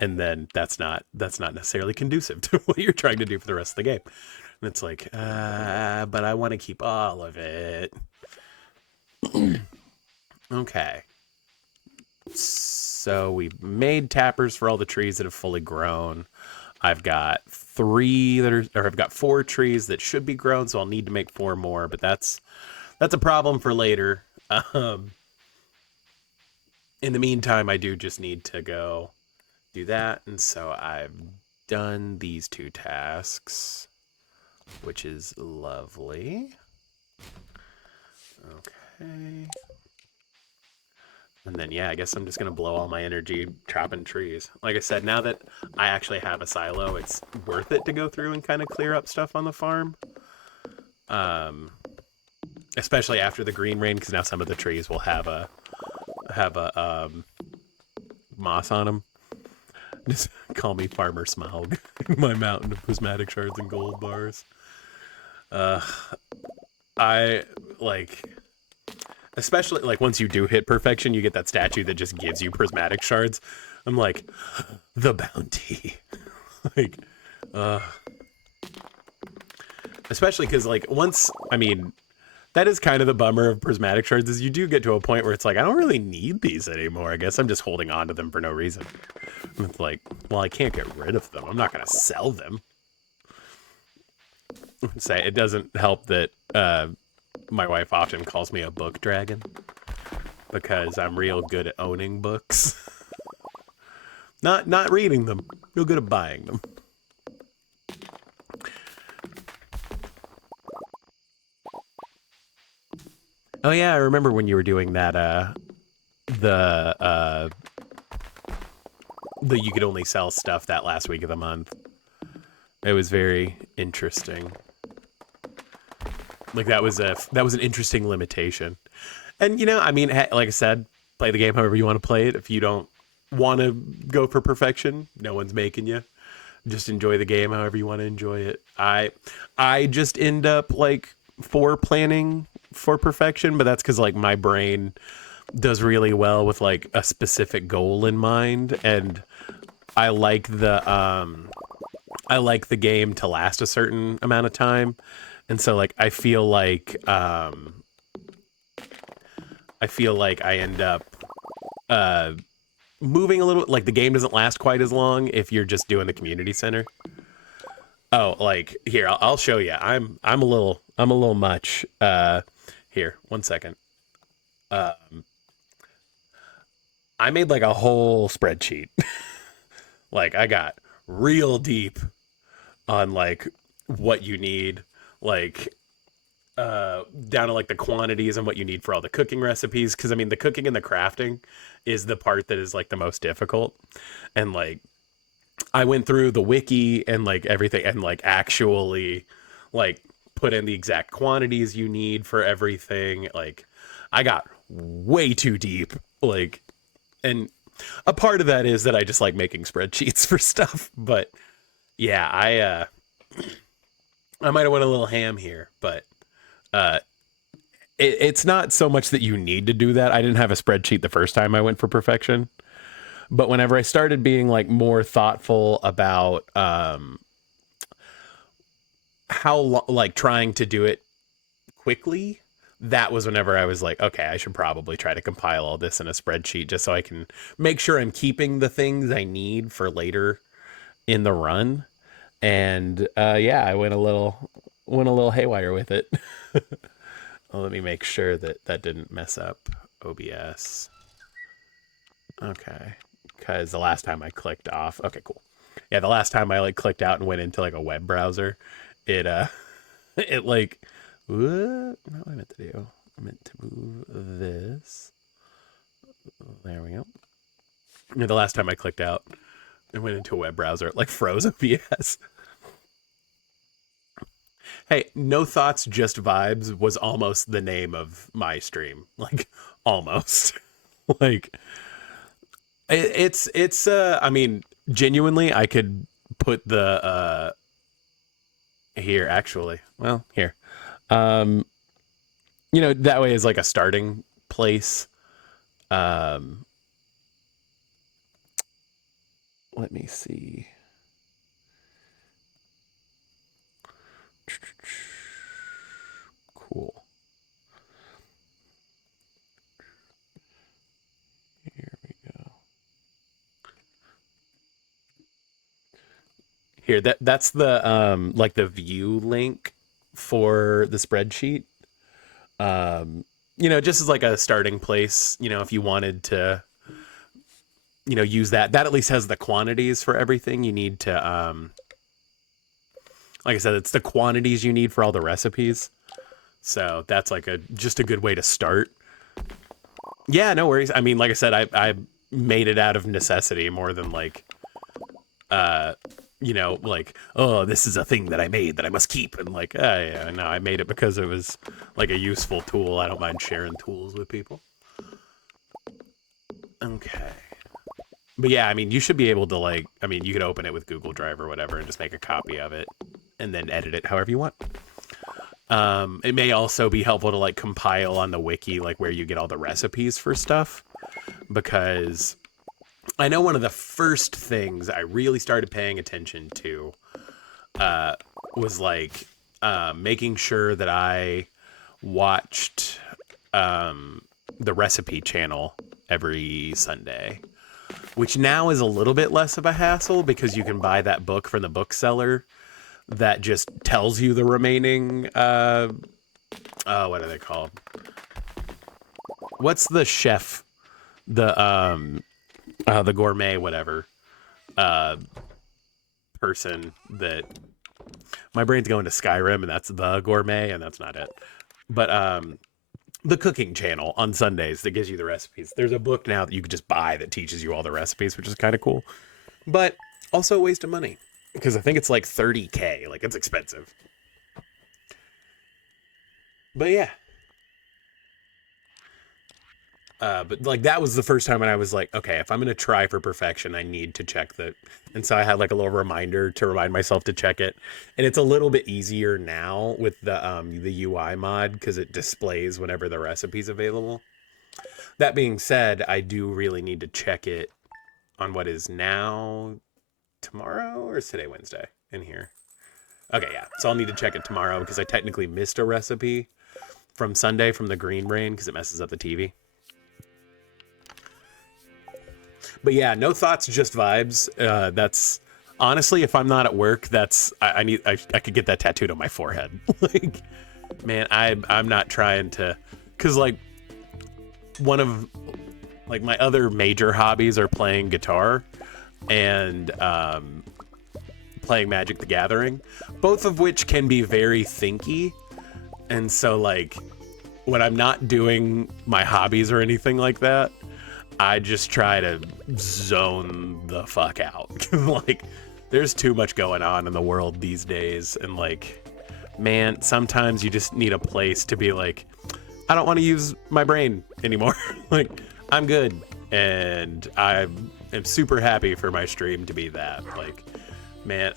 and then that's not necessarily conducive to what you're trying to do for the rest of the game. And it's like but I want to keep all of it. Okay, so we've made tappers for all the trees that have fully grown. I've got 3 that are, or I've got 4 trees that should be grown, so I'll need to make 4 more, but that's a problem for later. In the meantime, I do just need to go do that, and so I've done these 2 tasks, which is lovely. Okay. And then, yeah, I guess I'm just going to blow all my energy chopping trees. Like I said, now that I actually have a silo, it's worth it to go through and kind of clear up stuff on the farm. Especially after the green rain, because now some of the trees will have a moss on them. Just call me Farmer Smaug. My mountain of prismatic shards and gold bars. I like... Especially like once you do hit perfection, you get that statue that just gives you prismatic shards. I'm like, the bounty. Like, especially because like once, I mean, that is kind of the bummer of prismatic shards is you do get to a point where it's like, I don't really need these anymore. I guess I'm just holding on to them for no reason. It's like, well, I can't get rid of them. I'm not going to sell them. Say it doesn't help that my wife often calls me a book dragon because I'm real good at owning books. Not reading them, real good at buying them. Oh yeah, I remember when you were doing that the you could only sell stuff that last week of the month. It was very interesting. Like that was an interesting limitation. And you know, I mean, like I said, play the game however you want to play it. If you don't want to go for perfection, no one's making you. Just enjoy the game however you want to enjoy it. I just end up like planning for perfection, but that's because like my brain does really well with like a specific goal in mind, and I like the game to last a certain amount of time. And so like I feel like I end up moving a little, like the game doesn't last quite as long if you're just doing the community center. Oh, like here, I'll show you. I'm a little much. Here, 1 second. I made like a whole spreadsheet. Like I got real deep on like what you need, like down to like the quantities and what you need for all the cooking recipes. Cause I mean, the cooking and the crafting is the part that is like the most difficult. And like, I went through the wiki and like everything and like actually like put in the exact quantities you need for everything. Like I got way too deep. Like, and a part of that is that I just like making spreadsheets for stuff, but yeah, I might have went a little ham here, but it's not so much that you need to do that. I didn't have a spreadsheet the first time I went for perfection, but whenever I started being like more thoughtful about like trying to do it quickly, that was whenever I was like, okay, I should probably try to compile all this in a spreadsheet just so I can make sure I'm keeping the things I need for later in the run. And yeah, I went a little haywire with it. Well, let me make sure that didn't mess up OBS. Okay, because the last time I clicked off, okay, cool. Yeah, the last time I like clicked out and went into like a web browser, it it like, what am I meant to do? I meant to move this. There we go. Yeah, the last time I clicked out and went into a web browser, it like froze OBS. Hey, no thoughts, just vibes was almost the name of my stream. Like almost. Like it's I mean, genuinely I could put the here actually. Well, here. You know, that way is like a starting place. Let me see. Cool. Here we go. Here, that's the like the view link for the spreadsheet. You know, just as like a starting place, you know, if you wanted to, you know, use that at least has the quantities for everything you need to like I said, it's the quantities you need for all the recipes. So that's like just a good way to start. Yeah, no worries. I mean, like I said, I made it out of necessity more than like, you know, like, oh, this is a thing that I made that I must keep. And like, yeah, no, I made it because it was like a useful tool. I don't mind sharing tools with people. Okay. But yeah, I mean, you should be able to like, I mean, you could open it with Google Drive or whatever and just make a copy of it and then edit it however you want. It may also be helpful to like compile on the wiki like where you get all the recipes for stuff, because I know one of the first things I really started paying attention to was like making sure that I watched the recipe channel every Sunday, which now is a little bit less of a hassle because you can buy that book from the bookseller that just tells you the remaining what are they called? What's the chef, the gourmet whatever person that my brain's going to Skyrim, and that's the gourmet, and that's not it. But the cooking channel on Sundays that gives you the recipes. There's a book now that you can just buy that teaches you all the recipes, which is kind of cool. But also a waste of money, because I think it's like $30K. Like, it's expensive. But yeah. But like that was the first time when I was like, okay, if I'm gonna try for perfection, I need to check that. And so I had like a little reminder to remind myself to check it. And it's a little bit easier now with the UI mod, because it displays whenever the recipe's available. That being said, I do really need to check it on what is now tomorrow, or is today Wednesday in here? Okay, yeah. So I'll need to check it tomorrow because I technically missed a recipe from Sunday from the green rain because it messes up the TV. But yeah, no thoughts, just vibes. That's honestly, if I'm not at work, that's I could get that tattooed on my forehead. Like, man, I'm not trying to, because like one of like my other major hobbies are playing guitar and playing Magic the Gathering, both of which can be very thinky. And so like when I'm not doing my hobbies or anything like that, I just try to zone the fuck out. Like, there's too much going on in the world these days. And like, man, sometimes you just need a place to be like, I don't want to use my brain anymore. Like, I'm good. And I am super happy for my stream to be that. Like, man,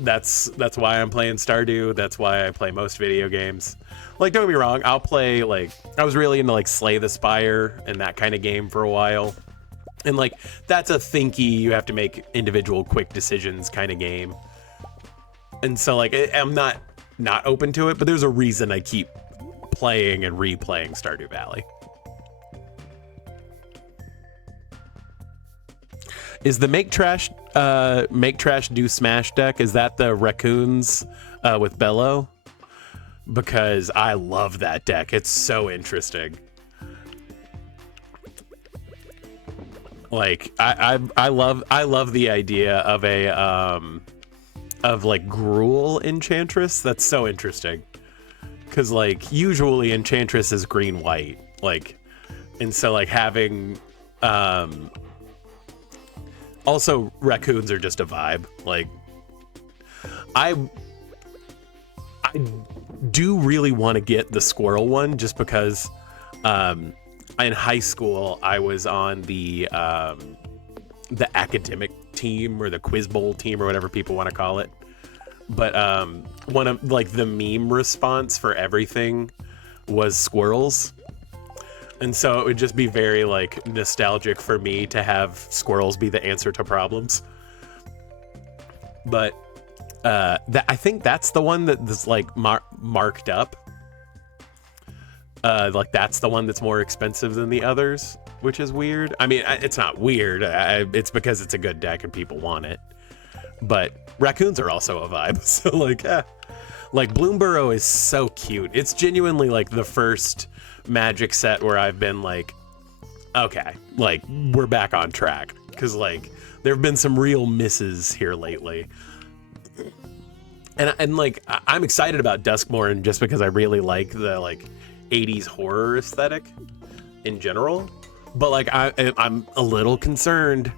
that's why I'm playing Stardew. That's why I play most video games. Like, don't get me wrong, I'll play, like, I was really into, like, Slay the Spire and that kind of game for a while. And, like, that's a thinky, you have to make individual quick decisions kind of game. And so, like, I'm not open to it, but there's a reason I keep playing and replaying Stardew Valley. Is the Make Trash Do Smash deck, is that the raccoons with Bello? Because I love that deck. It's so interesting. Like I love the idea of a of like Gruul Enchantress. That's so interesting. Cause like usually Enchantress is green white. Like, and so like having also raccoons are just a vibe. Like I do really want to get the squirrel one just because in high school I was on the academic team or the quiz bowl team or whatever people want to call it. But one of like the meme response for everything was squirrels. And so it would just be very like nostalgic for me to have squirrels be the answer to problems. But I think that's the one that's like marked up. Like that's the one that's more expensive than the others, which is weird. I mean, it's not weird. It's because it's a good deck and people want it. But raccoons are also a vibe. So like Bloomburrow is so cute. It's genuinely like the first Magic set where I've been like, okay, like we're back on track. Because like there have been some real misses here lately. And like I'm excited about Duskmourn just because I really like the like 80s horror aesthetic in general, but like I'm a little concerned.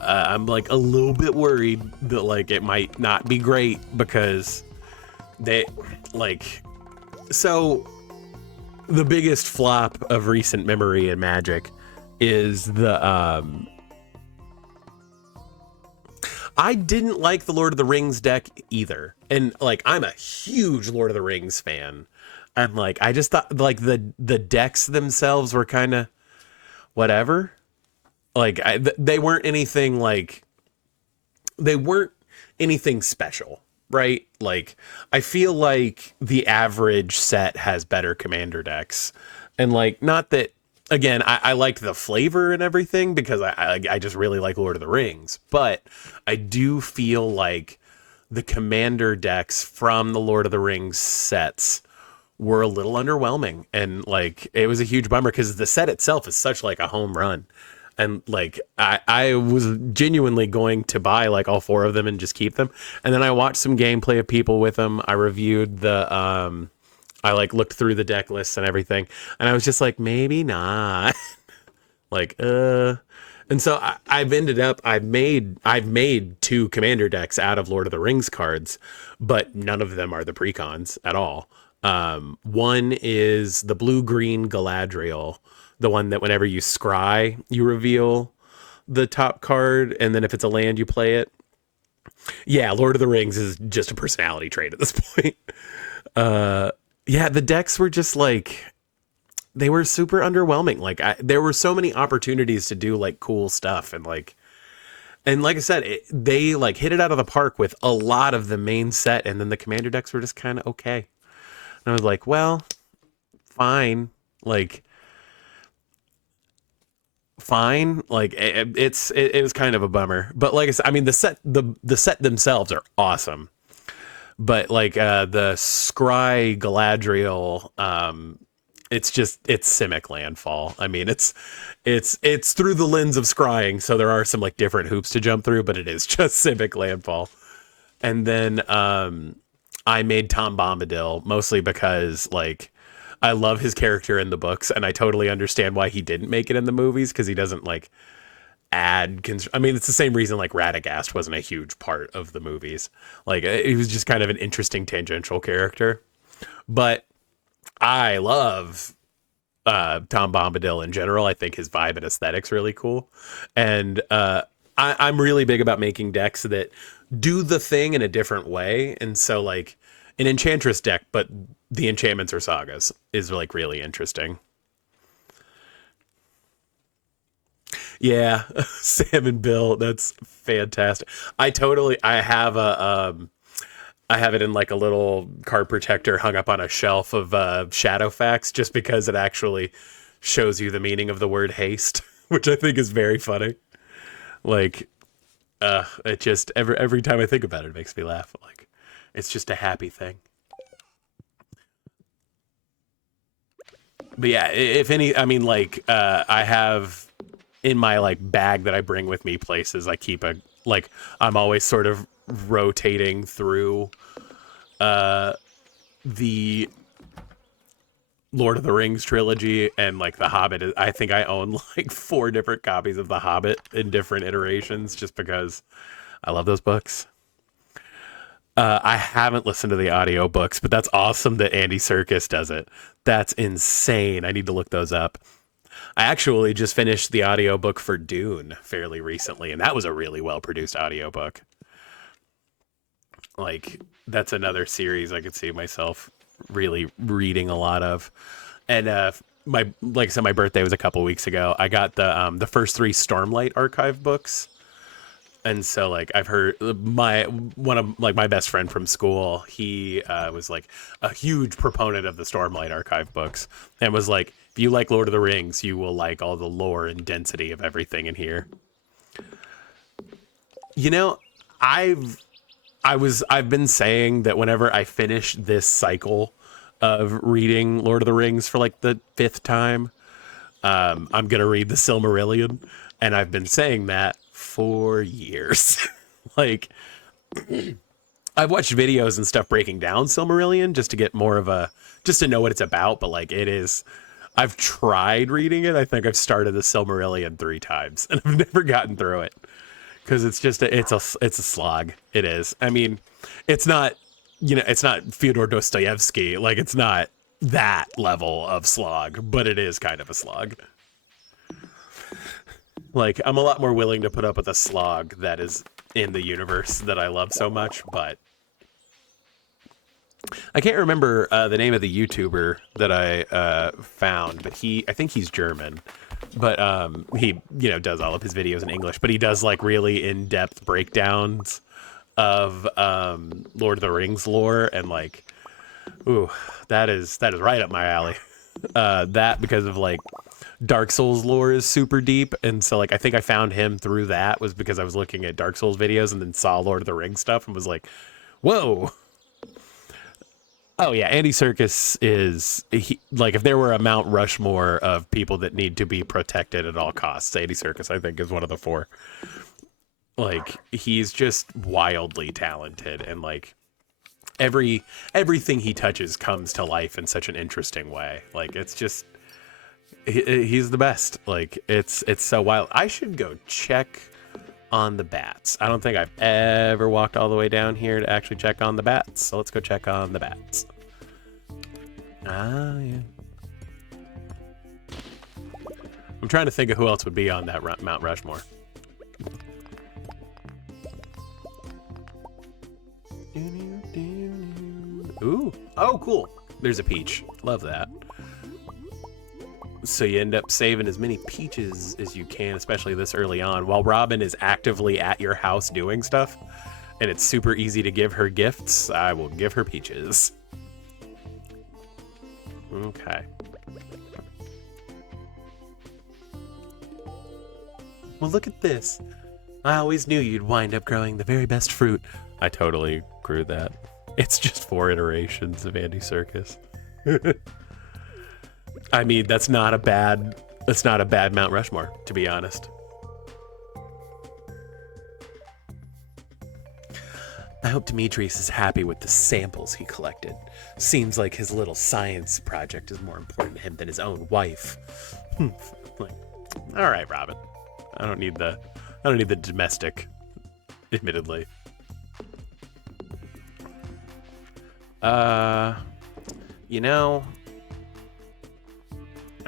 I'm like a little bit worried that like it might not be great because they like, so the biggest flop of recent memory in Magic is the I didn't like the Lord of the Rings deck either. And like I'm a huge Lord of the Rings fan. And like I just thought like the decks themselves were kind of whatever. Like they weren't anything like they weren't anything special, right? Like I feel like the average set has better commander decks. And like not that again, I liked the flavor and everything because I just really like Lord of the Rings, but I do feel like the commander decks from the Lord of the Rings sets were a little underwhelming, and like it was a huge bummer because the set itself is such like a home run, and like I was genuinely going to buy like all four of them and just keep them, and then I watched some gameplay of people with them. I reviewed the I like looked through the deck lists and everything, and I was just like maybe not. Like and so I've ended up I've made two commander decks out of Lord of the Rings cards, but none of them are the precons at all. One is the blue green Galadriel, the one that whenever you scry you reveal the top card, and then if it's a land you play it. Yeah, Lord of the Rings is just a personality trait at this point. Yeah, the decks were just like they were super underwhelming. Like there were so many opportunities to do like cool stuff, and like I said, they like hit it out of the park with a lot of the main set, and then the commander decks were just kind of okay. And I was like, well, fine, like fine, like it was kind of a bummer. But like I said, I mean the set themselves are awesome. But like the Scry Galadriel, it's Simic Landfall. I mean, it's through the lens of scrying, so there are some like different hoops to jump through, but it is just Simic Landfall. And then I made Tom Bombadil mostly because like I love his character in the books, and I totally understand why he didn't make it in the movies because he doesn't like I mean, it's the same reason like Radagast wasn't a huge part of the movies. Like he was just kind of an interesting tangential character. But I love Tom Bombadil in general. I think his vibe and aesthetic's really cool, and I'm really big about making decks that do the thing in a different way. And so like an Enchantress deck, but the enchantments are sagas is like really interesting. Yeah, Sam and Bill, that's fantastic. I have it in like a little card protector hung up on a shelf of Shadowfax just because it actually shows you the meaning of the word haste, which I think is very funny. Like it just every time I think about it, it makes me laugh. Like it's just a happy thing. But yeah, if any, I mean, like I have in my like bag that I bring with me places. I keep a like I'm always sort of rotating through the Lord of the Rings trilogy and like The Hobbit. I think I own like four different copies of The Hobbit in different iterations just because I love those books. I haven't listened to the audiobooks, but that's awesome that Andy Serkis does it. That's insane. I need to look those up. I actually just finished the audiobook for Dune fairly recently, and that was a really well produced audiobook. Like that's another series I could see myself really reading a lot of. And my like I said, my birthday was a couple weeks ago. I got the first three Stormlight archive books, and so like I've heard my one of like my best friend from school, he was like a huge proponent of the Stormlight archive books, and was like, if you like Lord of the Rings, you will like all the lore and density of everything in here. You know, I've I've been saying that whenever I finish this cycle of reading Lord of the Rings for like the fifth time, I'm gonna read the Silmarillion, and I've been saying that for years. Like I've watched videos and stuff breaking down Silmarillion just to get more of a just to know what it's about, but like it is I've tried reading it. I think I've started the Silmarillion 3 times and I've never gotten through it because it's just it's a slog. It is. I mean, it's not it's not Fyodor Dostoevsky. Like it's not that level of slog, but it is kind of a slog. Like I'm a lot more willing to put up with a slog that is in the universe that I love so much, but I can't remember the name of the YouTuber that I found, but I think he's German, but he, does all of his videos in English, but he does like really in-depth breakdowns of Lord of the Rings lore, and like, ooh, that is right up my alley. That because of like Dark Souls lore is super deep, and so like I think I found him through that was because I was looking at Dark Souls videos and then saw Lord of the Rings stuff and was like, whoa. Oh yeah, Andy Serkis is like if there were a Mount Rushmore of people that need to be protected at all costs, Andy Serkis I think is one of the four. Like he's just wildly talented, and like everything he touches comes to life in such an interesting way. Like it's just he's the best. Like it's so wild. I should go check on the bats. I don't think I've ever walked all the way down here to actually check on the bats. So let's go check on the bats. Ah, yeah. I'm trying to think of who else would be on that Mount Rushmore. Ooh. Oh, cool. There's a peach. Love that. So you end up saving as many peaches as you can, especially this early on, while Robin is actively at your house doing stuff, and it's super easy to give her gifts. I will give her peaches. Okay. Well, look at this. I always knew you'd wind up growing the very best fruit. I totally grew that. It's just 4 iterations of Andy Serkis. I mean, that's not a bad Mount Rushmore, to be honest. I hope Demetrius is happy with the samples he collected. Seems like his little science project is more important to him than his own wife. Like, all right, Robin. I don't need the domestic, admittedly. I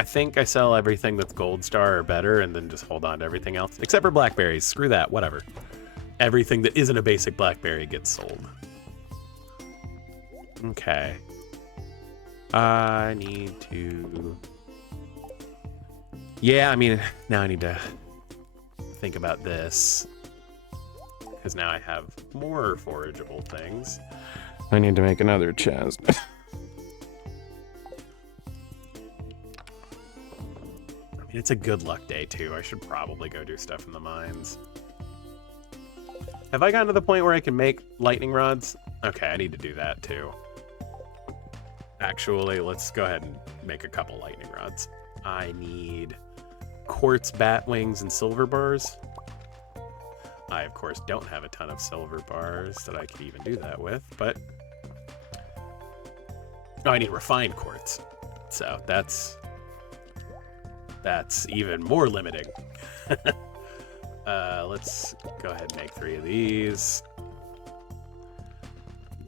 think I sell everything that's gold star or better and then just hold on to everything else. Except for blackberries. Screw that. Whatever. Everything that isn't a basic blackberry gets sold. Okay. I need to... Yeah, I mean, now I need to think about this. Because now I have more forageable things. I need to make another chest. It's a good luck day, too. I should probably go do stuff in the mines. Have I gotten to the point where I can make lightning rods? Okay, I need to do that, too. Actually, let's go ahead and make a couple lightning rods. I need quartz bat wings and silver bars. I, of course, don't have a ton of silver bars that I could even do that with, but... Oh, I need refined quartz. So that's even more limiting. Let's go ahead and make 3 of these.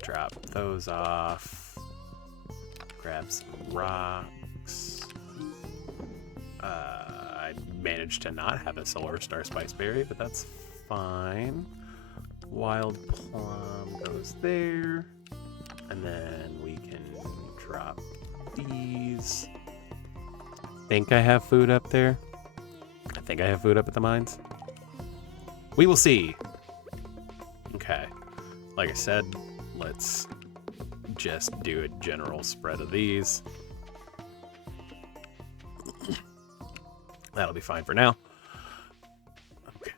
Drop those off. Grab some rocks. I managed to not have a silver star spice berry, but that's fine. Wild plum goes there. And then we can drop these. I think I have food up there. I think I have food up at the mines. We will see. Okay. Like I said, let's just do a general spread of these. That'll be fine for now. Okay.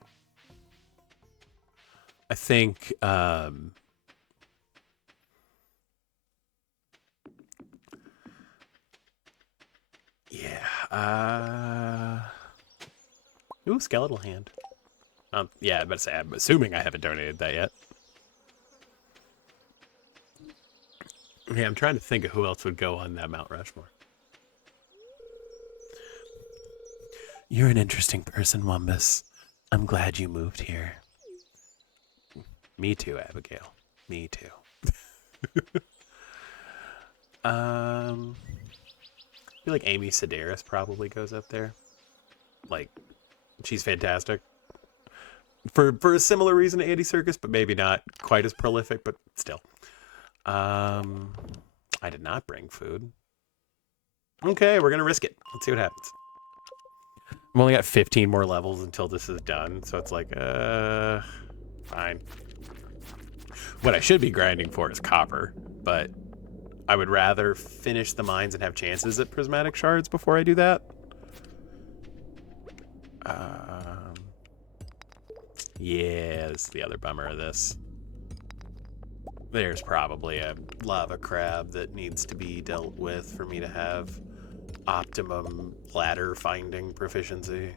I think, ooh, skeletal hand. Yeah, but I'm assuming I haven't donated that yet. Yeah, I'm trying to think of who else would go on that Mount Rushmore. You're an interesting person, Wumbus. I'm glad you moved here. Me too, Abigail. Me too. I feel like Amy Sedaris probably goes up there. Like, she's fantastic. for a similar reason to Andy Circus, but maybe not quite as prolific, but still. I did not bring food. Okay, we're gonna risk it. Let's see what happens. I've only got 15 more levels until this is done, so it's like, fine. What I should be grinding for is copper, but I would rather finish the mines and have chances at prismatic shards before I do that. Yeah, this is the other bummer of this. There's probably a lava crab that needs to be dealt with for me to have optimum ladder finding proficiency.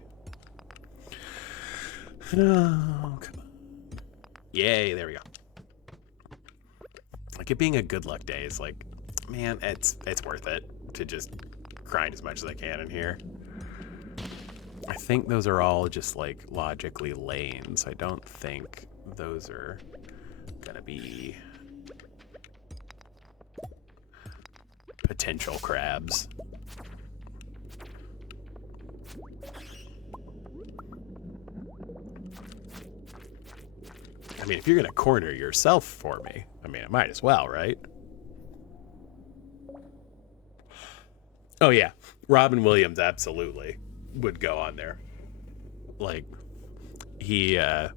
Oh, come on. Yay, there we go. Like, it being a good luck day is like, man, it's worth it to just grind as much as I can in here. I think those are all just like logically lanes. I don't think those are gonna be potential crabs. I mean, if you're gonna corner yourself for me, I mean, I might as well, right? Oh yeah, Robin Williams absolutely would go on there. Like, he, but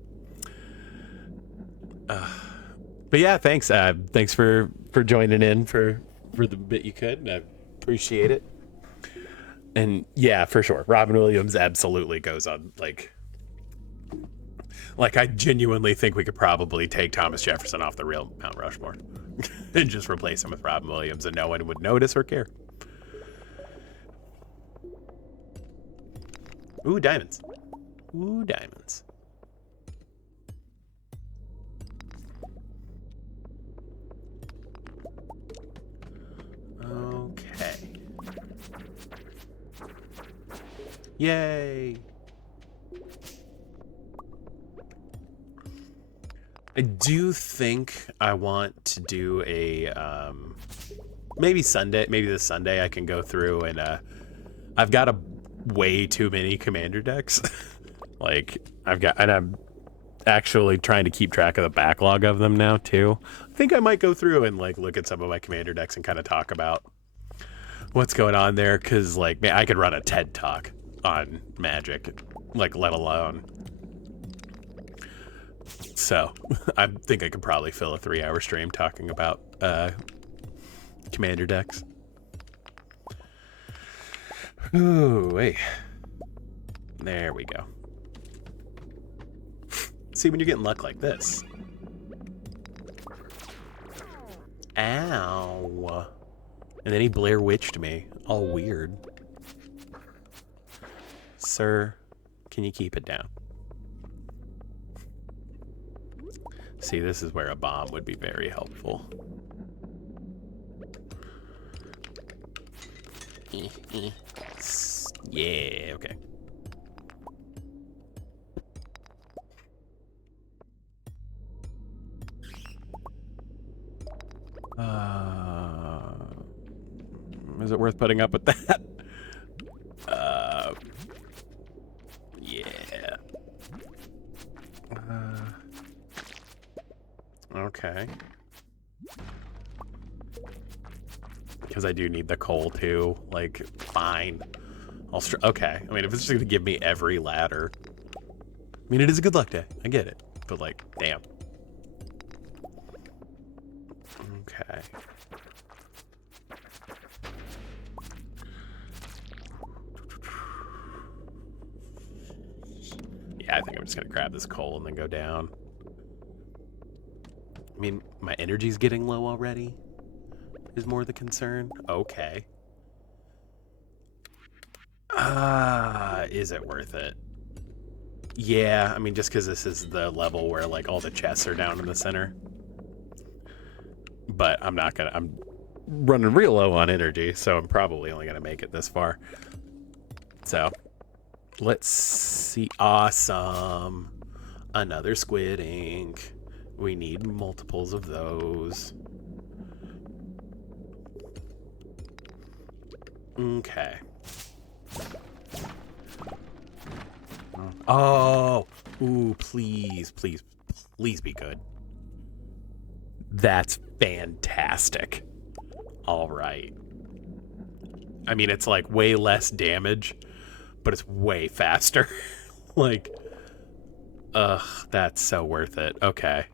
yeah, thanks. Thanks for joining in for the bit you could, and I appreciate it. And yeah, for sure, Robin Williams absolutely goes on. Like I genuinely think we could probably take Thomas Jefferson off the real Mount Rushmore and just replace him with Robin Williams, and no one would notice or care. Ooh, diamonds. Ooh, diamonds. Okay. Yay. I do think I want to do a, maybe this Sunday I can go through and, I've got way too many commander decks. Like, and I'm actually trying to keep track of the backlog of them now too. I think I might go through and like look at some of my commander decks and kind of talk about what's going on there, because like, man, I could run a TED talk on Magic, like, let alone. So I think I could probably fill a 3-hour stream talking about commander decks. Ooh, wait. There we go. See, when you're getting luck like this. Ow. And then he Blair Witched me. All weird. Sir, can you keep it down? See, this is where a bomb would be very helpful. Yeah, okay. Is it worth putting up with that? Yeah. Okay. Because I do need the coal too. Like, fine. Okay. I mean, if it's just gonna give me every ladder. I mean, it is a good luck day. I get it. But like, damn. Okay. Yeah, I think I'm just gonna grab this coal and then go down. I mean, my energy's getting low already, is more the concern. Okay. Is it worth it? Yeah, I mean, just because this is the level where, like, all the chests are down in the center. But I'm running real low on energy, so I'm probably only gonna make it this far. So, let's see. Awesome. Another squid ink. We need multiples of those. Okay. Oh, Ooh, please, please, please be good. That's fantastic. All right. I mean, it's like way less damage, but it's way faster. Like, ugh, that's so worth it. Okay.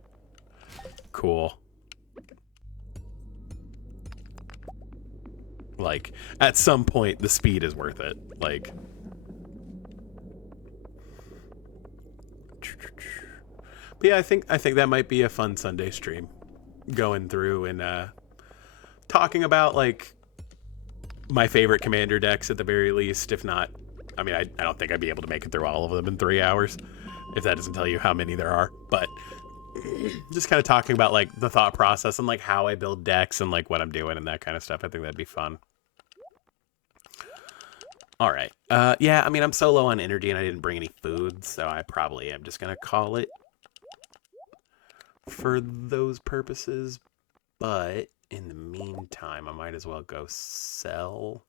Cool. Like, at some point, the speed is worth it. Like, but yeah, I think that might be a fun Sunday stream, going through and talking about like my favorite commander decks at the very least. If not, I mean, I don't think I'd be able to make it through all of them in 3 hours, if that doesn't tell you how many there are. But just kind of talking about like the thought process and like how I build decks and like what I'm doing and that kind of stuff. I think that'd be fun. All right. Yeah, I mean, I'm so low on energy and I didn't bring any food, so I probably am just going to call it for those purposes. But in the meantime, I might as well go sell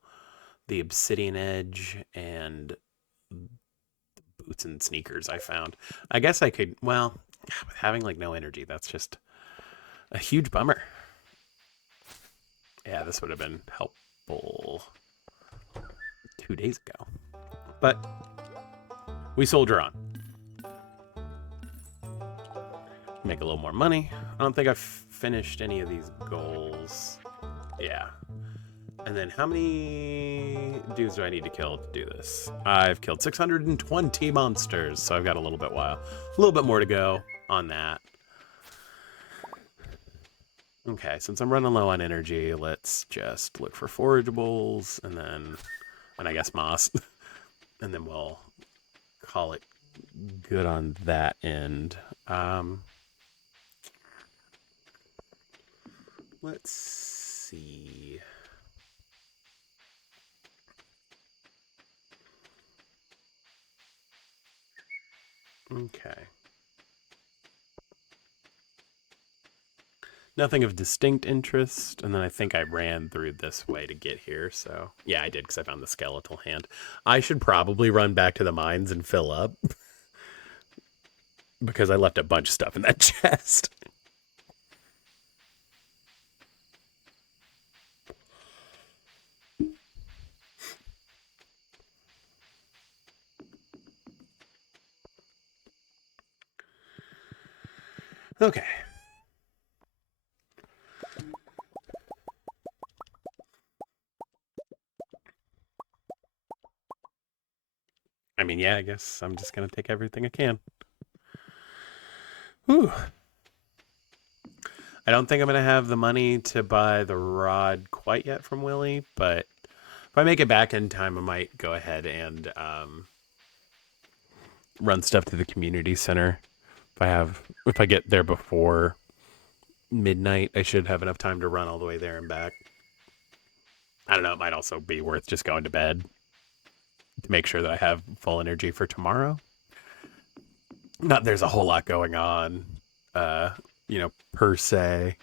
the obsidian edge and boots and sneakers I found. I guess I could, well, with having like no energy, that's just a huge bummer. Yeah, this would have been helpful 2 days ago. But we soldier on. Make a little more money. I don't think I've finished any of these goals. Yeah. And then how many dudes do I need to kill to do this? I've killed 620 monsters, so I've got a little bit more to go on that. Okay, since I'm running low on energy, let's just look for forageables and I guess moss. And then we'll call it good on that end. Let's see. Okay. Nothing of distinct interest, and then I think I ran through this way to get here, so... Yeah, I did, because I found the skeletal hand. I should probably run back to the mines and fill up. Because I left a bunch of stuff in that chest. Okay. I mean, yeah, I guess I'm just going to take everything I can. Whew. I don't think I'm going to have the money to buy the rod quite yet from Willie, but if I make it back in time, I might go ahead and run stuff to the community center. If I get there before midnight, I should have enough time to run all the way there and back. I don't know, it might also be worth just going to bed to make sure that I have full energy for tomorrow. Not there's a whole lot going on, per se.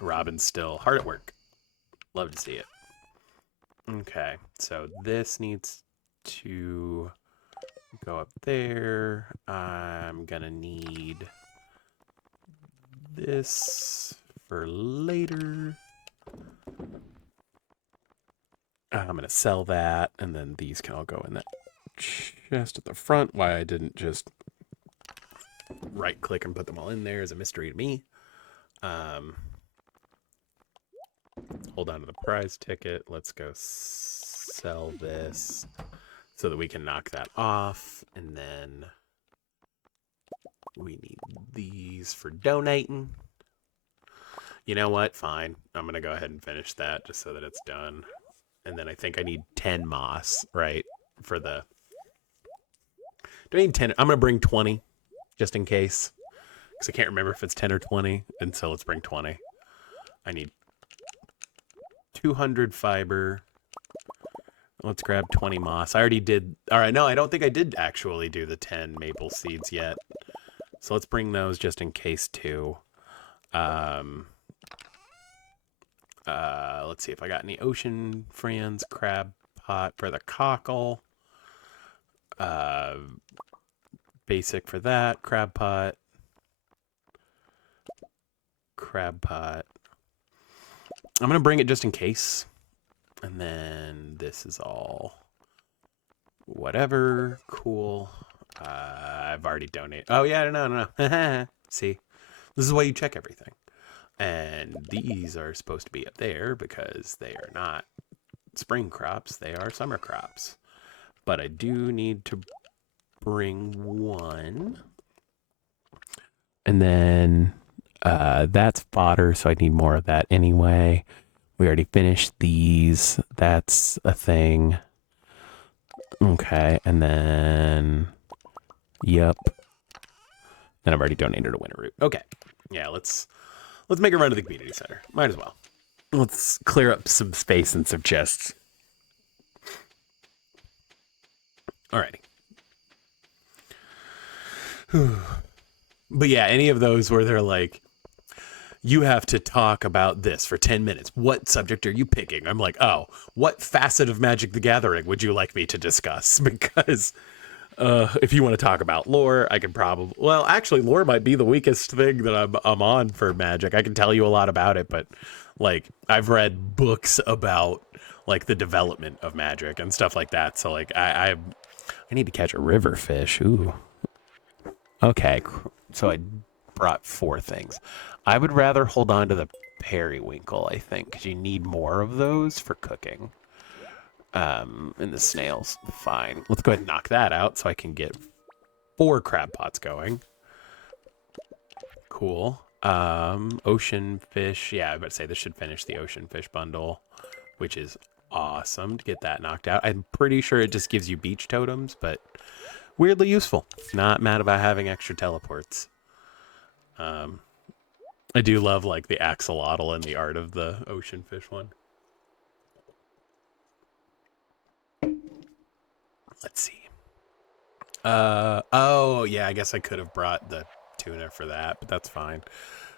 Robin's still hard at work. Love to see it. Okay, so this needs to go up there. I'm gonna need this for later. I'm gonna sell that, and then these can all go in that chest at the front. Why I didn't just right click and put them all in there is a mystery to me. Hold on to the prize ticket. Let's go sell this so that we can knock that off. And then we need these for donating. You know what? Fine. I'm going to go ahead and finish that just so that it's done. And then I think I need 10 moss, right? For the... Do I need 10? I'm going to bring 20 just in case. Because I can't remember if it's 10 or 20. And so let's bring 20. I need 200 fiber. Let's grab 20 moss. I already did... Alright, no, I don't think I did actually do the 10 maple seeds yet. So let's bring those just in case too. Let's see if I got any ocean friends, crab pot for the cockle. Basic for that. Crab pot. Crab pot. I'm going to bring it just in case. And then this is all whatever. Cool. I've already donated. Oh, yeah, no. See? This is why you check everything. And these are supposed to be up there because they are not spring crops. They are summer crops. But I do need to bring one. And then that's fodder, so I need more of that anyway. We already finished these. That's a thing. Okay, and then... Yep. And I've already donated a winter root. Okay. Yeah, let's make a run to the community center. Might as well. Let's clear up some space and some chests. Alrighty. But yeah, any of those where they're like, you have to talk about this for 10 minutes. What subject are you picking? I'm like, oh, what facet of Magic the Gathering would you like me to discuss? Because if you want to talk about lore, I could probably... Well, actually, lore might be the weakest thing that I'm on for Magic. I can tell you a lot about it, but like I've read books about like the development of Magic and stuff like that. So like I need to catch a river fish. Ooh. Okay, so I brought 4 things. I would rather hold on to the periwinkle, I think, because you need more of those for cooking. And the snails, fine. Let's go ahead and knock that out so I can get 4 crab pots going. Cool. Ocean fish. Yeah, I was about to say this should finish the ocean fish bundle, which is awesome to get that knocked out. I'm pretty sure it just gives you beach totems, but weirdly useful. Not mad about having extra teleports. I do love like the axolotl and the art of the ocean fish one. Let's see. Oh yeah, I guess I could have brought the tuna for that, but that's fine.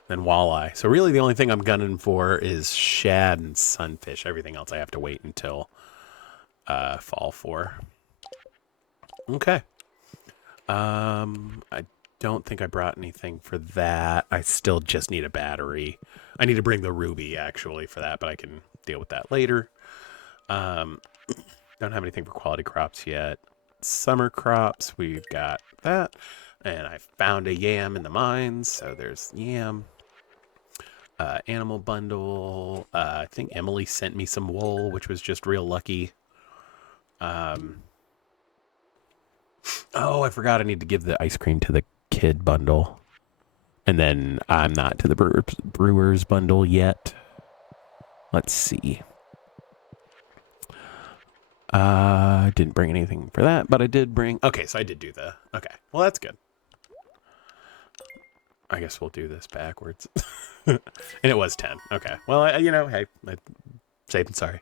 Then walleye. So really the only thing I'm gunning for is shad and sunfish. Everything else I have to wait until fall for. Okay. I don't think I brought anything for that. I still just need a battery. I need to bring the ruby actually for that, but I can deal with that later. Don't have anything for quality crops yet. Summer crops, we've got that. And I found a yam in the mines, so there's yam. Animal bundle. I think Emily sent me some wool, which was just real lucky. Oh, I forgot I need to give the ice cream to the kid bundle. And then I'm not to the brewers bundle yet. Let's see. Didn't bring anything for that, but I did bring... Okay, so I did do the... Okay, well, that's good. I guess we'll do this backwards. And it was 10. Okay, well, hey, I safe and sorry.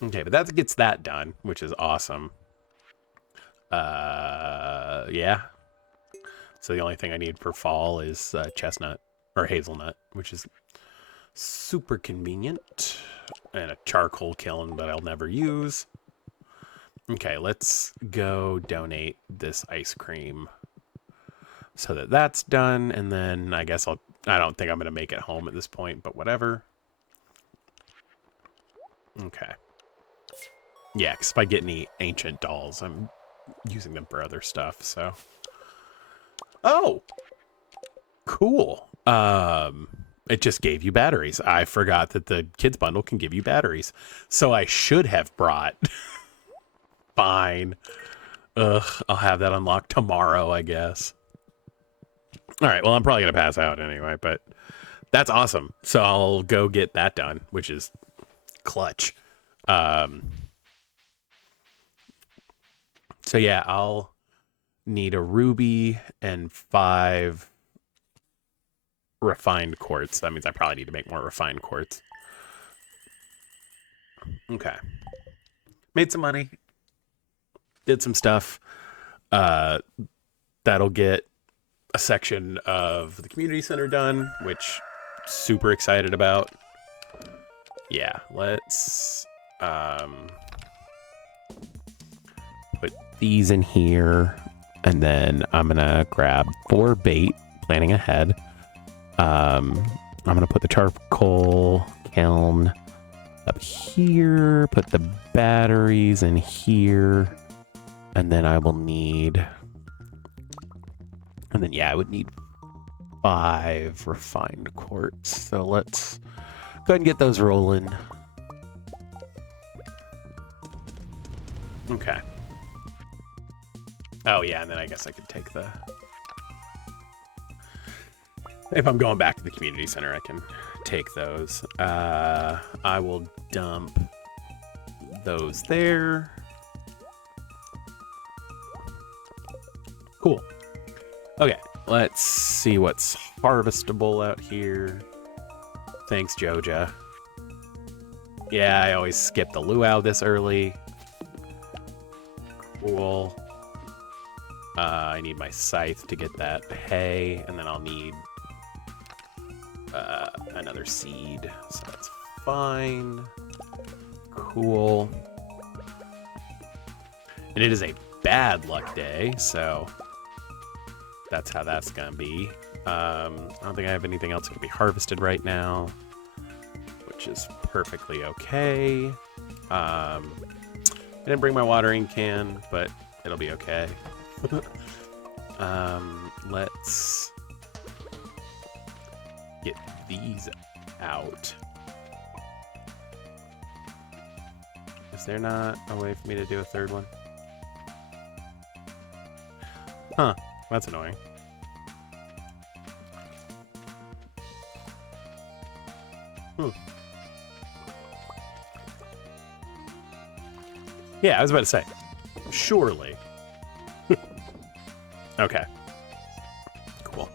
Okay, but that gets that done, which is awesome. Yeah. So the only thing I need for fall is chestnut or hazelnut, which is super convenient. And a charcoal kiln that I'll never use. Okay, let's go donate this ice cream so that that's done. And then I guess I don't think I'm going to make it home at this point, but whatever. Okay. Yeah, because if I get any ancient dolls, I'm using them for other stuff, so. Oh! Cool. It just gave you batteries. I forgot that the kids bundle can give you batteries. So I should have brought... Fine. Ugh, I'll have that unlocked tomorrow, I guess. Alright, well, I'm probably going to pass out anyway, but that's awesome. So I'll go get that done, which is clutch. So yeah, I'll need a ruby and 5 refined quartz. That means I probably need to make more refined quartz. Okay. Made some money. Did some stuff. That'll get a section of the community center done, which super excited about. Yeah, let's these in here, and then I'm gonna grab 4 bait, planning ahead. I'm gonna put the charcoal kiln up here, put the batteries in here, and then I will need, and then yeah, I would need 5 refined quartz. So let's go ahead and get those rolling. Okay. Oh yeah, and then I guess I could take the, if I'm going back to the community center, I can take those. I will dump those there. Cool. Okay, let's see what's harvestable out here. Thanks, Joja. Yeah, I always skip the luau this early. Cool. I need my scythe to get that hay, and then I'll need another seed, so that's fine. Cool. And it is a bad luck day, so that's how that's gonna be. I don't think I have anything else that can be harvested right now, which is perfectly okay. I didn't bring my watering can, but it'll be okay. Let's get these out. Is there not a way for me to do a third one? Huh, that's annoying. Yeah, I was about to say, surely. Okay. Cool.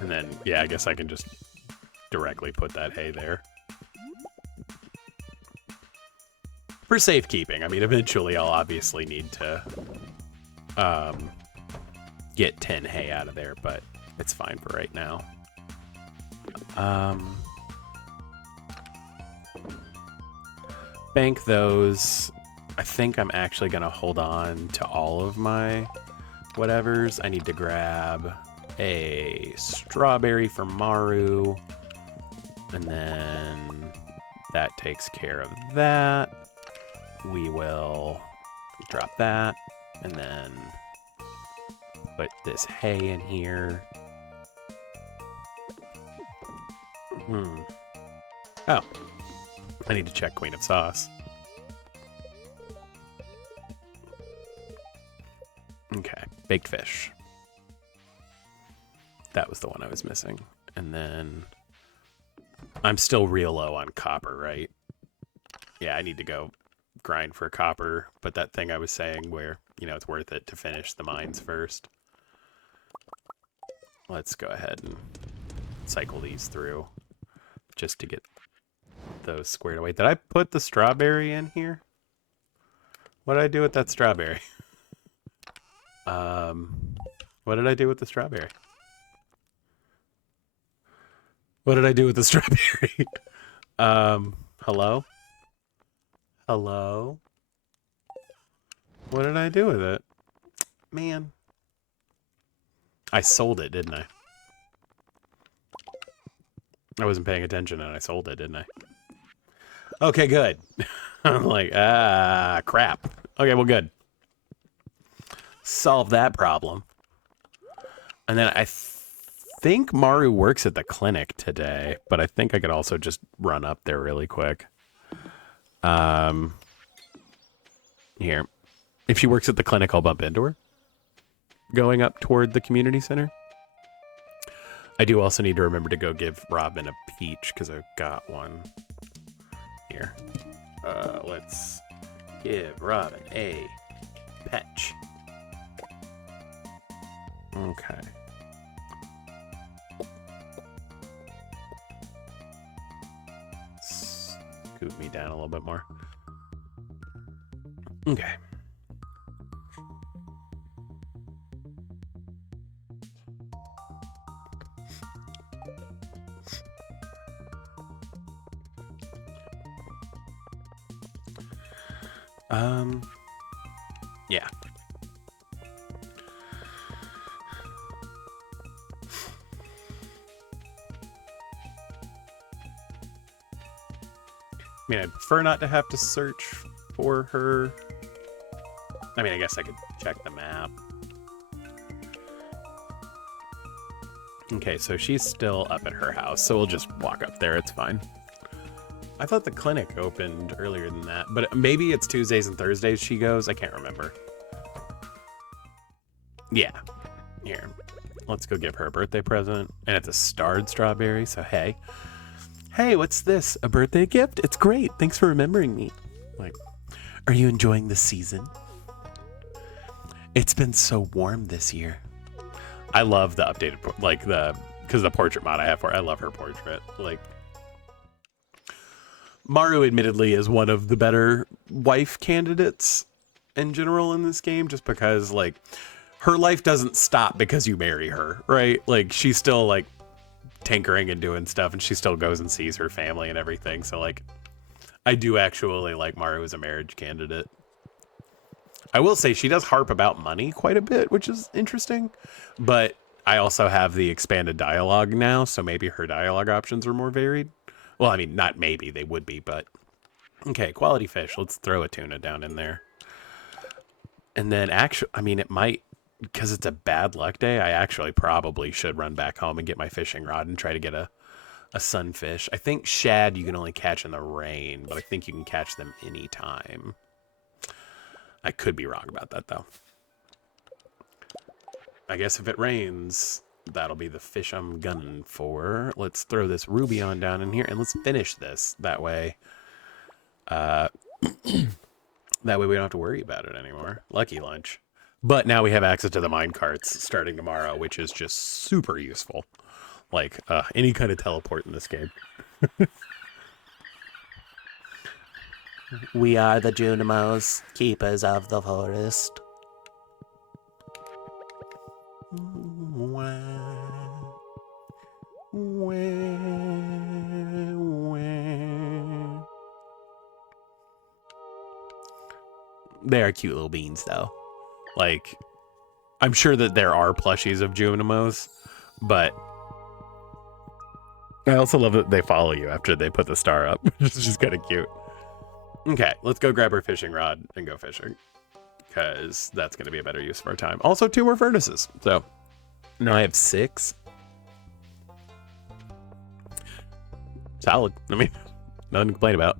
And then, yeah, I guess I can just directly put that hay there. For safekeeping. I mean, eventually I'll obviously need to get 10 hay out of there, but it's fine for right now. Bank those. I think I'm actually going to hold on to all of my whatevers. I need to grab a strawberry for Maru, and then that takes care of that. We will drop that, and then put this hay in here. Oh, I need to check Queen of Sauce. Okay, baked fish. That was the one I was missing. And then I'm still real low on copper, right? Yeah, I need to go grind for copper, but that thing I was saying where, you know, it's worth it to finish the mines first. Let's go ahead and cycle these through just to get those squared away. Did I put the strawberry in here? What did I do with that strawberry? What did I do with the strawberry? What did I do with the strawberry? Hello? Hello? What did I do with it? Man. I sold it, didn't I? I wasn't paying attention and I sold it, didn't I? Okay, good. I'm like, crap. Okay, well, good. Solve that problem. And then I think Maru works at the clinic today, but I think I could also just run up there really quick. Here. If she works at the clinic, I'll bump into her. Going up toward the community center. I do also need to remember to go give Robin a peach, because I've got one. Here. Let's give Robin a peach. Okay. Scoot me down a little bit more. Okay. mean, I'd prefer not to have to search for her. I mean, I guess I could check the map. Okay, so she's still up at her house, so we'll just walk up there. It's fine. I thought the clinic opened earlier than that, but maybe it's Tuesdays and Thursdays she goes. I can't remember. Yeah. Here. Let's go give her a birthday present. And it's a starred strawberry, so hey. Hey, what's this? A birthday gift? It's great. Thanks for remembering me. Like, are you enjoying the season? It's been so warm this year. I love the updated, like because the portrait mod I have for her. I love her portrait. Like, Maru admittedly is one of the better wife candidates in general in this game, just because like her life doesn't stop because you marry her, right? Like she's still like tinkering and doing stuff, and she still goes and sees her family and everything. So like, I do actually like Maru as a marriage candidate. I will say she does harp about money quite a bit, which is interesting, but I also have the expanded dialogue now, so maybe her dialogue options are more varied. Well, I mean, not maybe, they would be, but... Okay, quality fish. Let's throw a tuna down in there. And then actually, I mean, it might... Because it's a bad luck day, I actually probably should run back home and get my fishing rod and try to get a sunfish. I think shad you can only catch in the rain, but I think you can catch them anytime. I could be wrong about that, though. I guess if it rains, that'll be the fish I'm gunning for. Let's throw this ruby on down in here, and let's finish this. That way, that way we don't have to worry about it anymore. Lucky lunch. But now we have access to the mine carts starting tomorrow, which is just super useful. Like, any kind of teleport in this game. We are the Junimos, keepers of the forest. They are cute little beans, though. Like, I'm sure that there are plushies of Junimos, but I also love that they follow you after they put the star up, which is just kind of cute. Okay, let's go grab our fishing rod and go fishing, because that's going to be a better use of our time. Also, 2 more furnaces, so now I have 6. Solid. I mean, nothing to complain about.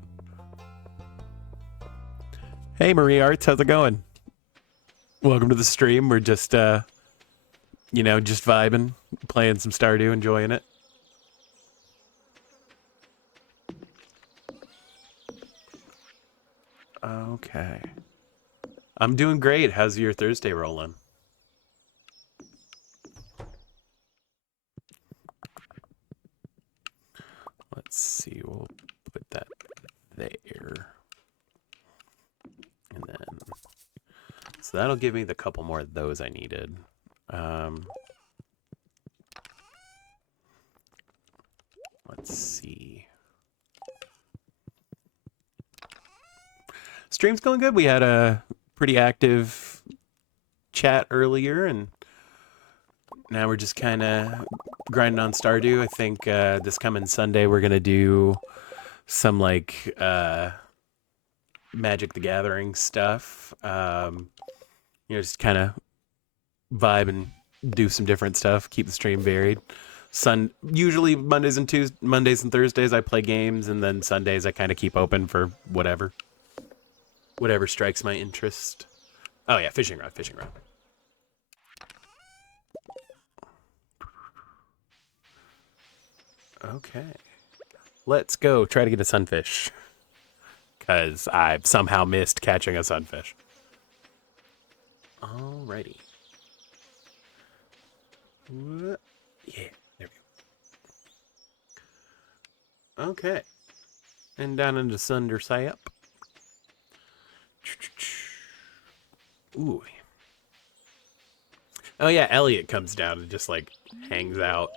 Hey, Marie Arts, how's it going? Welcome to the stream. We're just, you know, just vibing, playing some Stardew, enjoying it. Okay. I'm doing great. How's your Thursday rolling? Let's see. We'll put that there. And then... So that'll give me the couple more of those I needed. Let's see. Stream's going good. We had a pretty active chat earlier, and now we're just kind of grinding on Stardew. I think this coming Sunday we're going to do some, like, Magic the Gathering stuff. You know, just kind of vibe and do some different stuff, keep the stream varied. Usually Mondays and Thursdays I play games, and then Sundays I kind of keep open for whatever strikes my interest. Oh yeah, fishing rod. Okay, let's go try to get a sunfish, because I've somehow missed catching a sunfish. Alrighty. Yeah, there we go. Okay. And down into Sundersap. Ooh. Oh yeah, Elliot comes down and just like hangs out.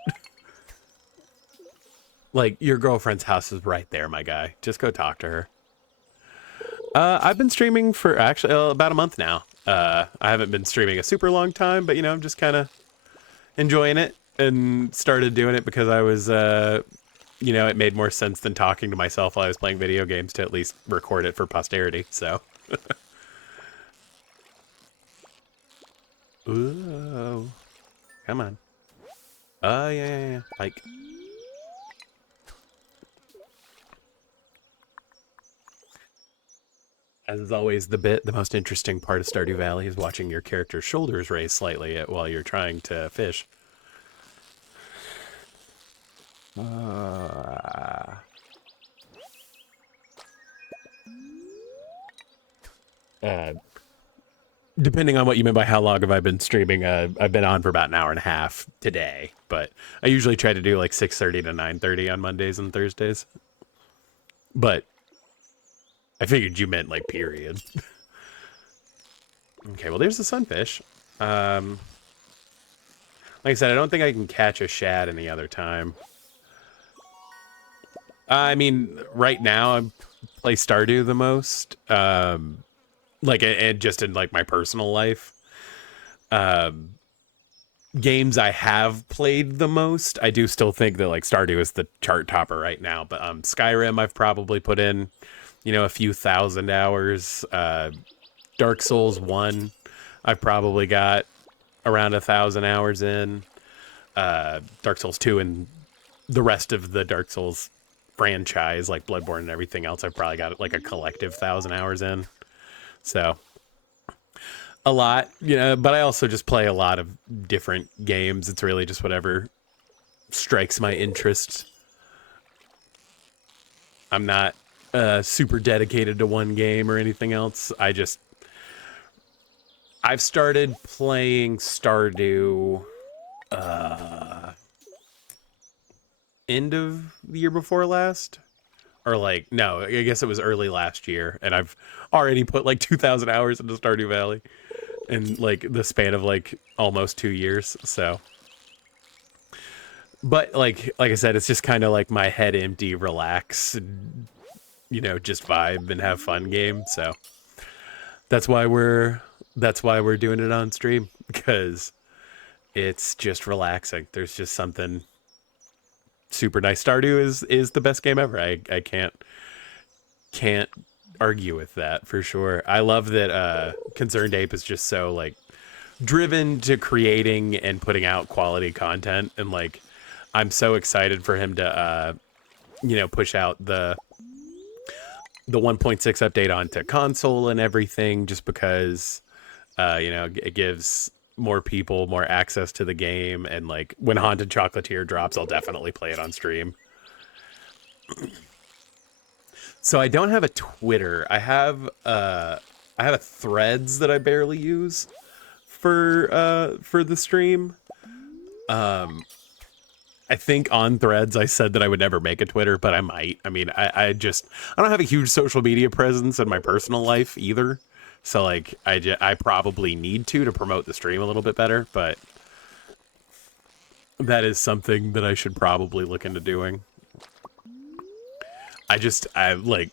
Like, your girlfriend's house is right there, my guy. Just go talk to her. I've been streaming for actually about a month now. I haven't been streaming a super long time, but you know, I'm just kind of enjoying it, and started doing it because I was you know, it made more sense than talking to myself while I was playing video games to at least record it for posterity. So, ooh, come on. Oh yeah. Like, as is always, the most interesting part of Stardew Valley is watching your character's shoulders raise slightly while you're trying to fish. Uh, uh, Depending on what you mean by how long have I been streaming, I've been on for about an hour and a half today, but I usually try to do like 6:30 to 9:30 on Mondays and Thursdays. But I figured you meant like period. Okay, well there's the sunfish. Um, like I said, I don't think I can catch a shad any other time. I mean, right now I play Stardew the most. Like, and just in like my personal life. Um, Games I have played the most, I do still think that like Stardew is the chart topper right now. But Skyrim, I've probably put in, you know, a few thousand hours. Dark Souls 1, I've probably got around 1,000 hours in. Dark Souls 2 and the rest of the Dark Souls franchise, like Bloodborne and everything else, I've probably got like a collective 1,000 hours in. So a lot, you know, but I also just play a lot of different games. It's really just whatever strikes my interest. I'm not super dedicated to one game or anything else. I've started playing Stardew end of the year before last. Or like, no, I guess it was early last year, and I've already put like 2,000 hours into Stardew Valley in like the span of like almost 2 years. So, but like I said, it's just kind of like my head empty, relax, you know, just vibe and have fun game. So that's why we're doing it on stream, because it's just relaxing. There's just something super nice. Stardew is the best game ever. I can't argue with that for sure. I love that Concerned Ape is just so like driven to creating and putting out quality content, and like I'm so excited for him to you know, push out the 1.6 update onto console and everything, just because you know, it gives more people more access to the game. And like when Haunted Chocolatier drops, I'll definitely play it on stream. So I don't have a Twitter. I have a Threads that I barely use for the stream. I think on Threads I said that I would never make a Twitter, but I might. I mean, I don't have a huge social media presence in my personal life either. So like I probably need to promote the stream a little bit better, but that is something that I should probably look into doing. I like,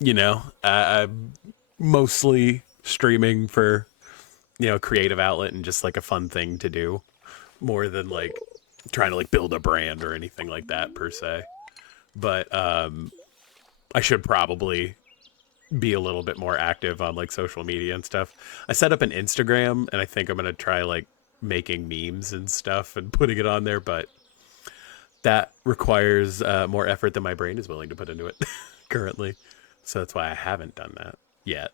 you know, I'm mostly streaming for, you know, creative outlet and just like a fun thing to do, more than like trying to like build a brand or anything like that per se. But I should probably be a little bit more active on like social media and stuff. I set up an Instagram, and I think I'm gonna try like making memes and stuff and putting it on there, but that requires more effort than my brain is willing to put into it currently. So that's why I haven't done that yet.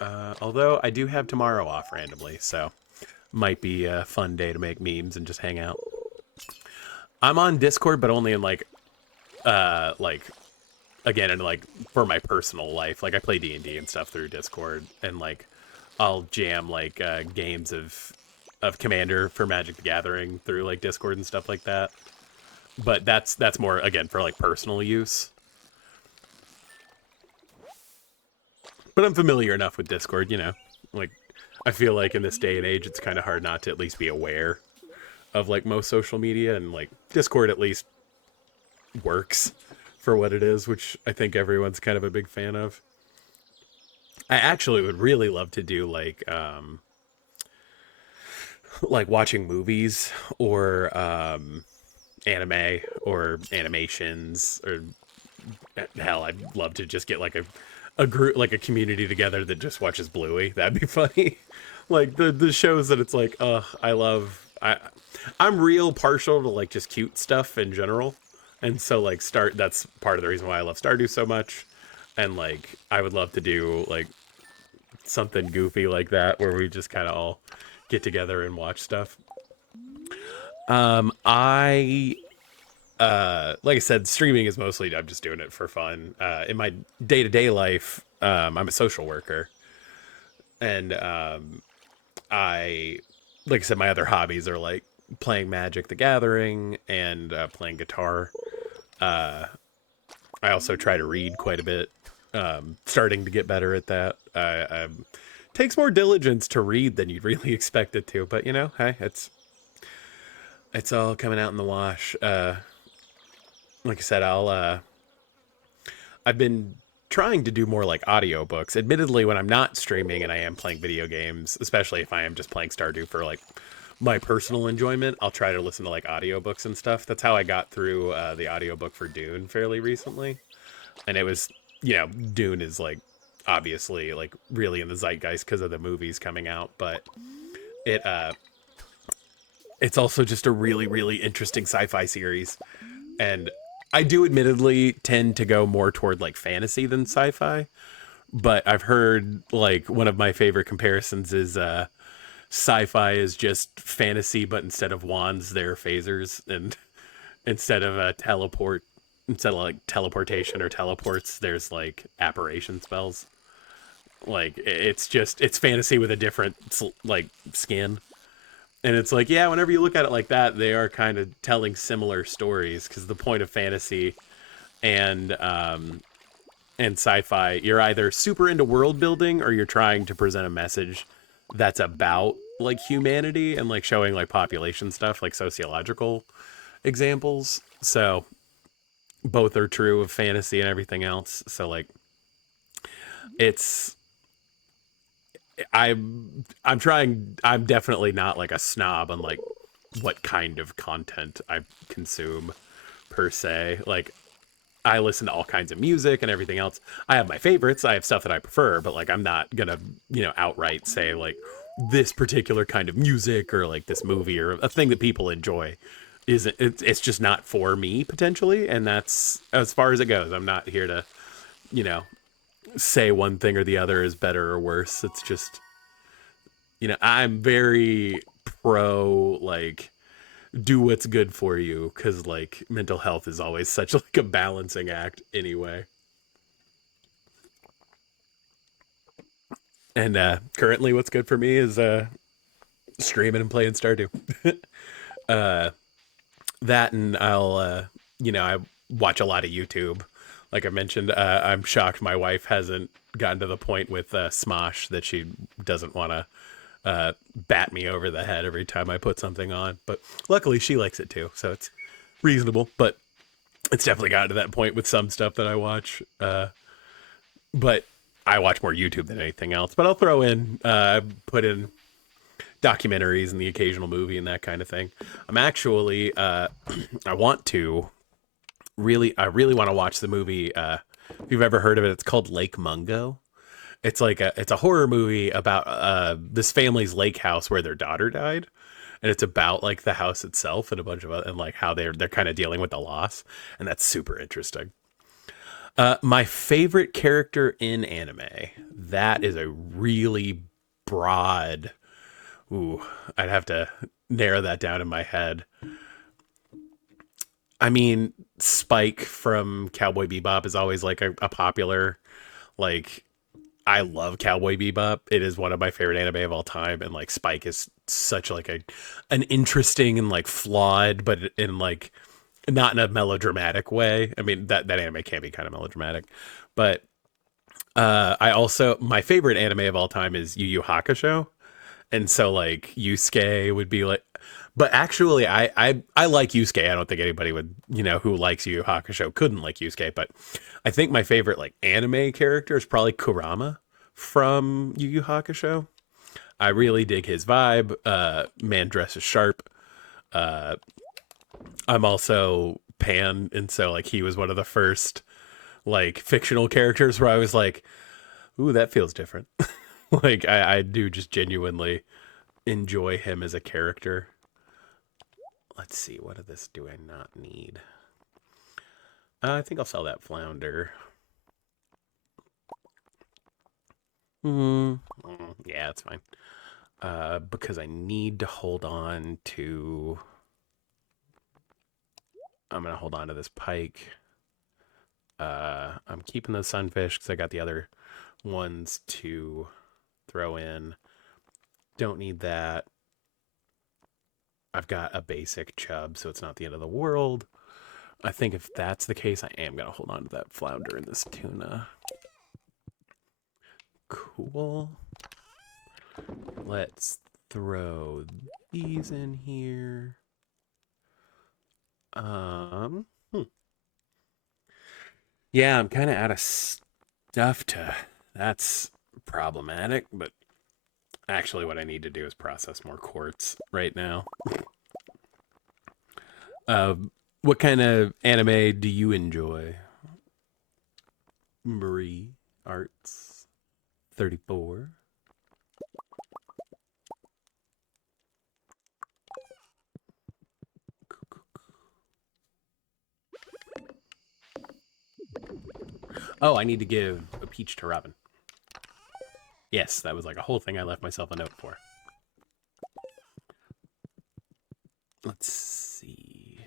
Although I do have tomorrow off randomly, so might be a fun day to make memes and just hang out. I'm on Discord, but only in like again, and like for my personal life. Like I play D&D and stuff through Discord, and like I'll jam like games of Commander for Magic the Gathering through like Discord and stuff like that. But that's more again for like personal use. But I'm familiar enough with Discord, you know. Like I feel like in this day and age it's kind of hard not to at least be aware of like most social media, and like Discord at least works for what it is, which I think everyone's kind of a big fan of. I actually would really love to do like watching movies or anime or animations, or hell, I'd love to just get like a group, like a community together that just watches Bluey. That'd be funny. Like the shows that it's like, I love. I'm real partial to like just cute stuff in general, and so like that's part of the reason why I love Stardew so much. And like I would love to do like something goofy like that where we just kind of all get together and watch stuff. I like I said, streaming is mostly I'm just doing it for fun. In my day-to-day life, I'm a social worker, and I like I said, my other hobbies are like playing Magic the Gathering and playing guitar. I also try to read quite a bit. Starting to get better at that. Takes more diligence to read than you'd really expect it to, but you know, hey, it's all coming out in the wash. Like I said, I've been trying to do more like audiobooks. Admittedly, when I'm not streaming and I am playing video games, especially if I am just playing Stardew for like my personal enjoyment, I'll try to listen to like audiobooks and stuff. That's how I got through the audiobook for Dune fairly recently. And it was, you know, Dune is like obviously like really in the zeitgeist because of the movies coming out, but it it's also just a really really interesting sci-fi series. And I do admittedly tend to go more toward like fantasy than sci-fi, but I've heard like one of my favorite comparisons is sci-fi is just fantasy, but instead of wands, they're phasers, and instead of instead of like teleportation or teleports, there's like apparition spells. Like it's fantasy with a different like skin. And it's like, yeah, whenever you look at it like that, they are kind of telling similar stories, because the point of fantasy and sci-fi, you're either super into world building or you're trying to present a message that's about like humanity and like showing like population stuff, like sociological examples. So both are true of fantasy and everything else. So like it's I'm trying. I'm definitely not like a snob on like what kind of content I consume per se. Like I listen to all kinds of music and everything else. I have my favorites. I have stuff that I prefer, but like I'm not gonna, you know, outright say like this particular kind of music or like this movie or a thing that people enjoy isn't. It's just not for me potentially, and that's as far as it goes. I'm not here to, you know, say one thing or the other is better or worse. It's just, you know, I'm very pro like do what's good for you, because like mental health is always such like a balancing act anyway. And currently what's good for me is streaming and playing Stardew. That, and I'll you know, I watch a lot of YouTube. Like I mentioned, I'm shocked my wife hasn't gotten to the point with Smosh that she doesn't want to bat me over the head every time I put something on. But luckily she likes it too, so it's reasonable. But it's definitely gotten to that point with some stuff that I watch. But I watch more YouTube than anything else. But I'll throw in, put in documentaries and the occasional movie and that kind of thing. I'm actually, I want to I really want to watch the movie. If you've ever heard of it, it's called Lake Mungo. It's a horror movie about this family's lake house where their daughter died, and it's about like the house itself and a bunch of and like how they're kind of dealing with the loss, and that's super interesting. My favorite character in anime, that is a really broad. Ooh, I'd have to narrow that down in my head. I mean, Spike from Cowboy Bebop is always like a popular, like, I love Cowboy Bebop. It is one of my favorite anime of all time, and like Spike is such like an interesting and like flawed, but in like not in a melodramatic way. I mean that anime can be kind of melodramatic, but I also, my favorite anime of all time is Yu Yu Hakusho, and so like Yusuke would be like, but actually I like Yusuke. I don't think anybody would, you know, who likes Yu Yu Hakusho couldn't like Yusuke, but I think my favorite like anime character is probably Kurama from Yu Yu Hakusho. I really dig his vibe. Man dresses sharp. I'm also Pan, and so like he was one of the first like fictional characters where I was like, ooh, that feels different. Like I do just genuinely enjoy him as a character. Let's see, what of this do I not need? I think I'll sell that flounder. Yeah, it's fine. Because I need to hold on to. I'm gonna hold on to this pike. I'm keeping those sunfish because I got the other ones to throw in. Don't need that. I've got a basic chub, so it's not the end of the world. I think if that's the case, I am gonna hold on to that flounder and this tuna. Cool. Let's throw these in here. Yeah, I'm kind of out of stuff to. That's problematic, but actually, what I need to do is process more quartz right now. Uh, what kind of anime do you enjoy? Marie Arts 34. Oh, I need to give a peach to Robin. Yes, that was like a whole thing I left myself a note for. Let's see.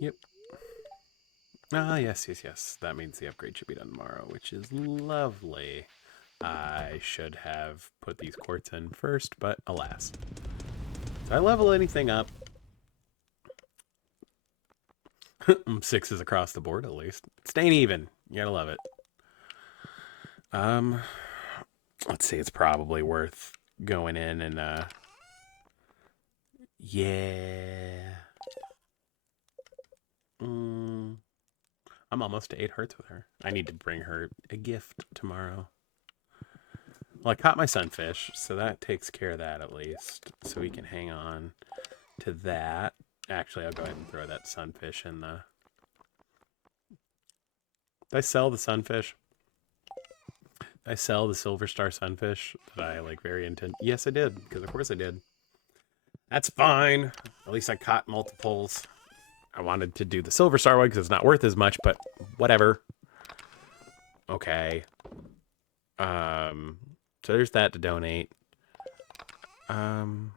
Yep. Ah, yes, yes, yes. That means the upgrade should be done tomorrow, which is lovely. I should have put these quartz in first, but alas. Did I level anything up? 6s across the board, at least. Staying even. You gotta love it. Let's see. It's probably worth going in and, yeah. I'm almost to 8 hearts with her. I need to bring her a gift tomorrow. Well, I caught my sunfish, so that takes care of that at least. So we can hang on to that. Actually, I'll go ahead and throw that sunfish in the... Did I sell the sunfish? Did I sell the silver star sunfish that I like very intent? Yes, I did, because of course I did. That's fine. At least I caught multiples. I wanted to do the silver star one because it's not worth as much, but whatever. Okay. So there's that to donate. I don't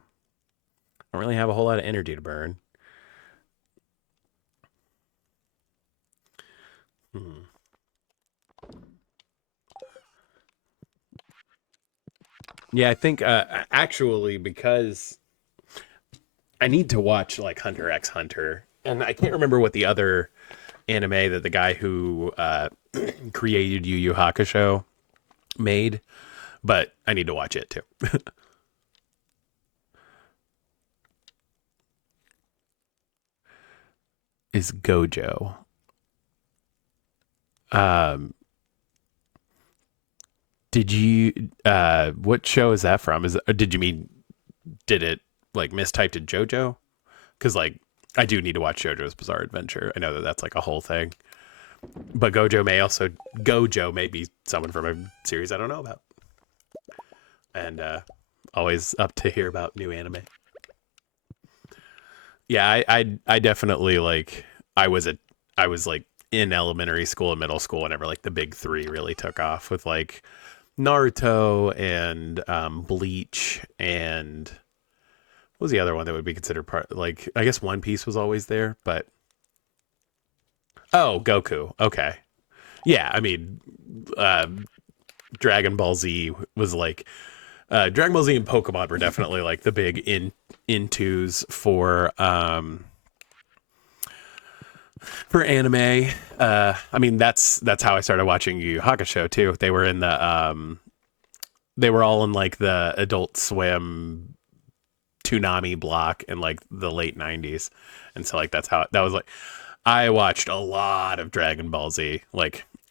really have a whole lot of energy to burn. Yeah, I think actually because I need to watch like Hunter x Hunter, and I can't remember what the other anime that the guy who created Yu Yu Hakusho made, but I need to watch it too. Is Gojo. Um, did you what show is that from? Did you mean did it like mistyped in JoJo? Because like I do need to watch JoJo's Bizarre Adventure. I know that that's like a whole thing, but Gojo may be someone from a series I don't know about, and always up to hear about new anime. Yeah, I definitely like I was like in elementary school and middle school whenever like the big three really took off with like Naruto and Bleach and what was the other one that would be considered part? Like I guess One Piece was always there, but oh, Goku. Okay, yeah. I mean, uh, Dragon Ball Z was like Dragon Ball Z and Pokemon were definitely like the big intos for anime. I mean that's how I started watching Yu Yu Hakusho too. They were all in like the Adult Swim Toonami block in like the late 90s. And so like that was like I watched a lot of Dragon Ball Z.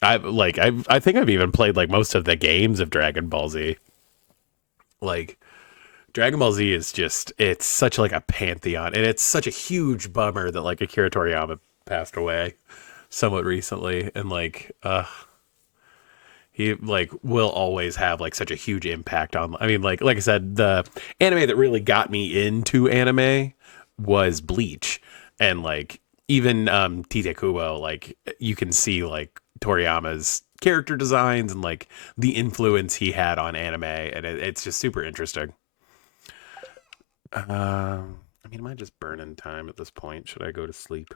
I think I've even played like most of the games of Dragon Ball Z. Like Dragon Ball Z is just, it's such like a pantheon, and it's such a huge bummer that like Akira Toriyama passed away somewhat recently, and like he like will always have like such a huge impact on, I mean, like I said, the anime that really got me into anime was Bleach, and like even Tite Kubo, like you can see like Toriyama's character designs and like the influence he had on anime, and it's just super interesting. I mean, am I just burning time at this point? Should I go to sleep?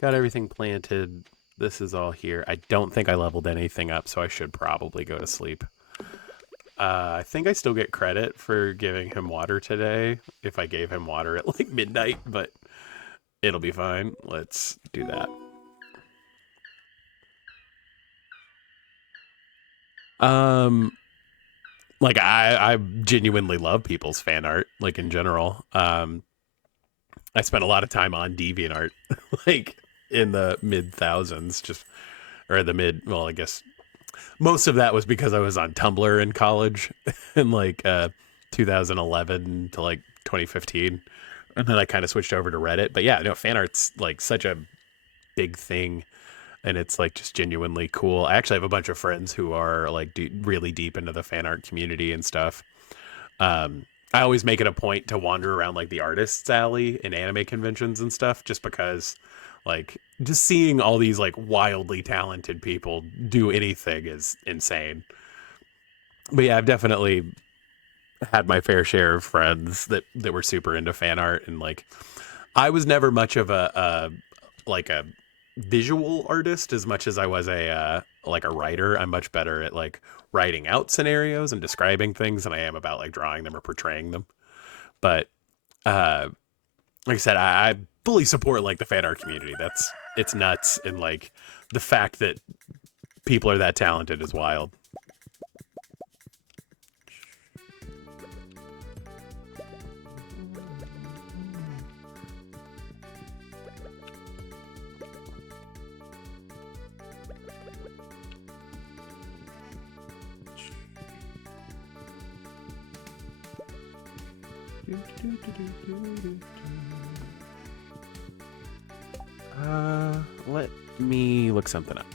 Got everything planted. This is all here. I don't think I leveled anything up, so I should probably go to sleep. I think I still get credit for giving him water today if I gave him water at like midnight, but it'll be fine. Let's do that. Um, like I genuinely love people's fan art, like in general. I spent a lot of time on DeviantArt, like in the mid thousands, just or the mid. Well, I guess most of that was because I was on Tumblr in college, in like 2011 to like 2015, and then I kind of switched over to Reddit. But yeah, no, fan art's like such a big thing, and it's like just genuinely cool. I actually have a bunch of friends who are like really deep into the fan art community and stuff. I always make it a point to wander around like the artists alley in anime conventions and stuff, just because like just seeing all these like wildly talented people do anything is insane. But yeah, I've definitely had my fair share of friends that were super into fan art, and like I was never much of a like a visual artist as much as I was a like a writer. I'm much better at like writing out scenarios and describing things than I am about like drawing them or portraying them. But uh, like I said, I fully support like the fan art community. That's it's nuts, and like the fact that people are that talented is wild. Let me look something up.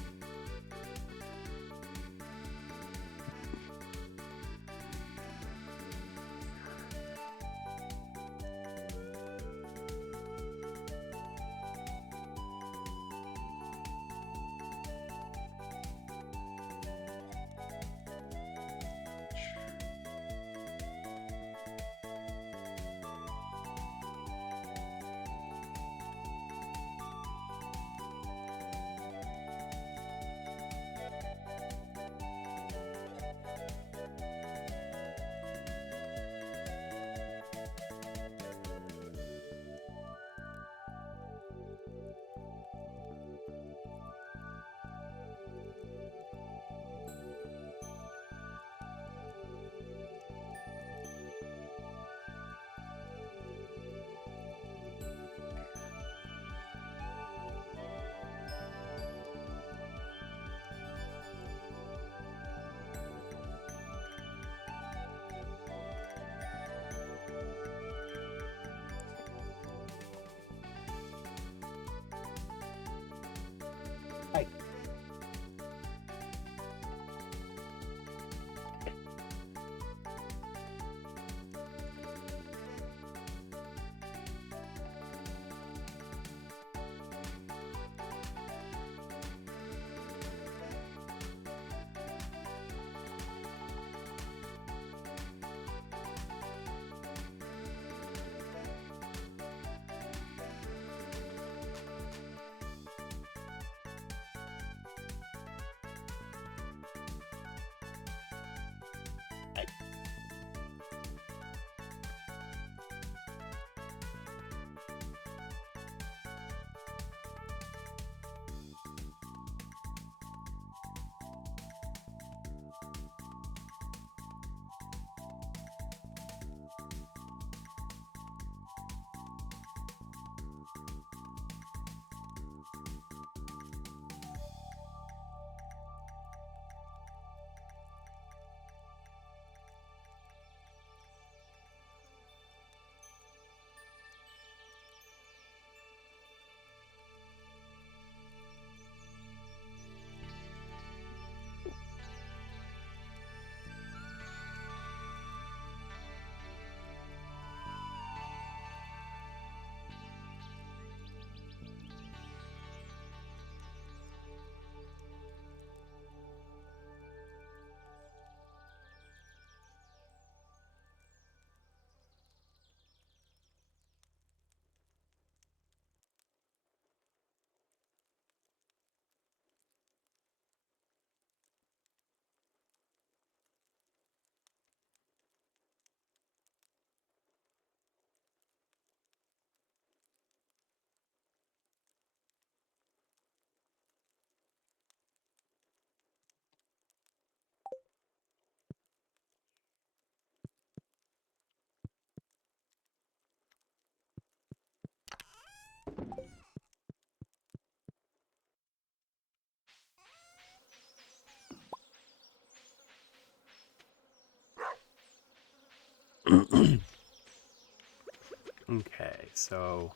Okay, so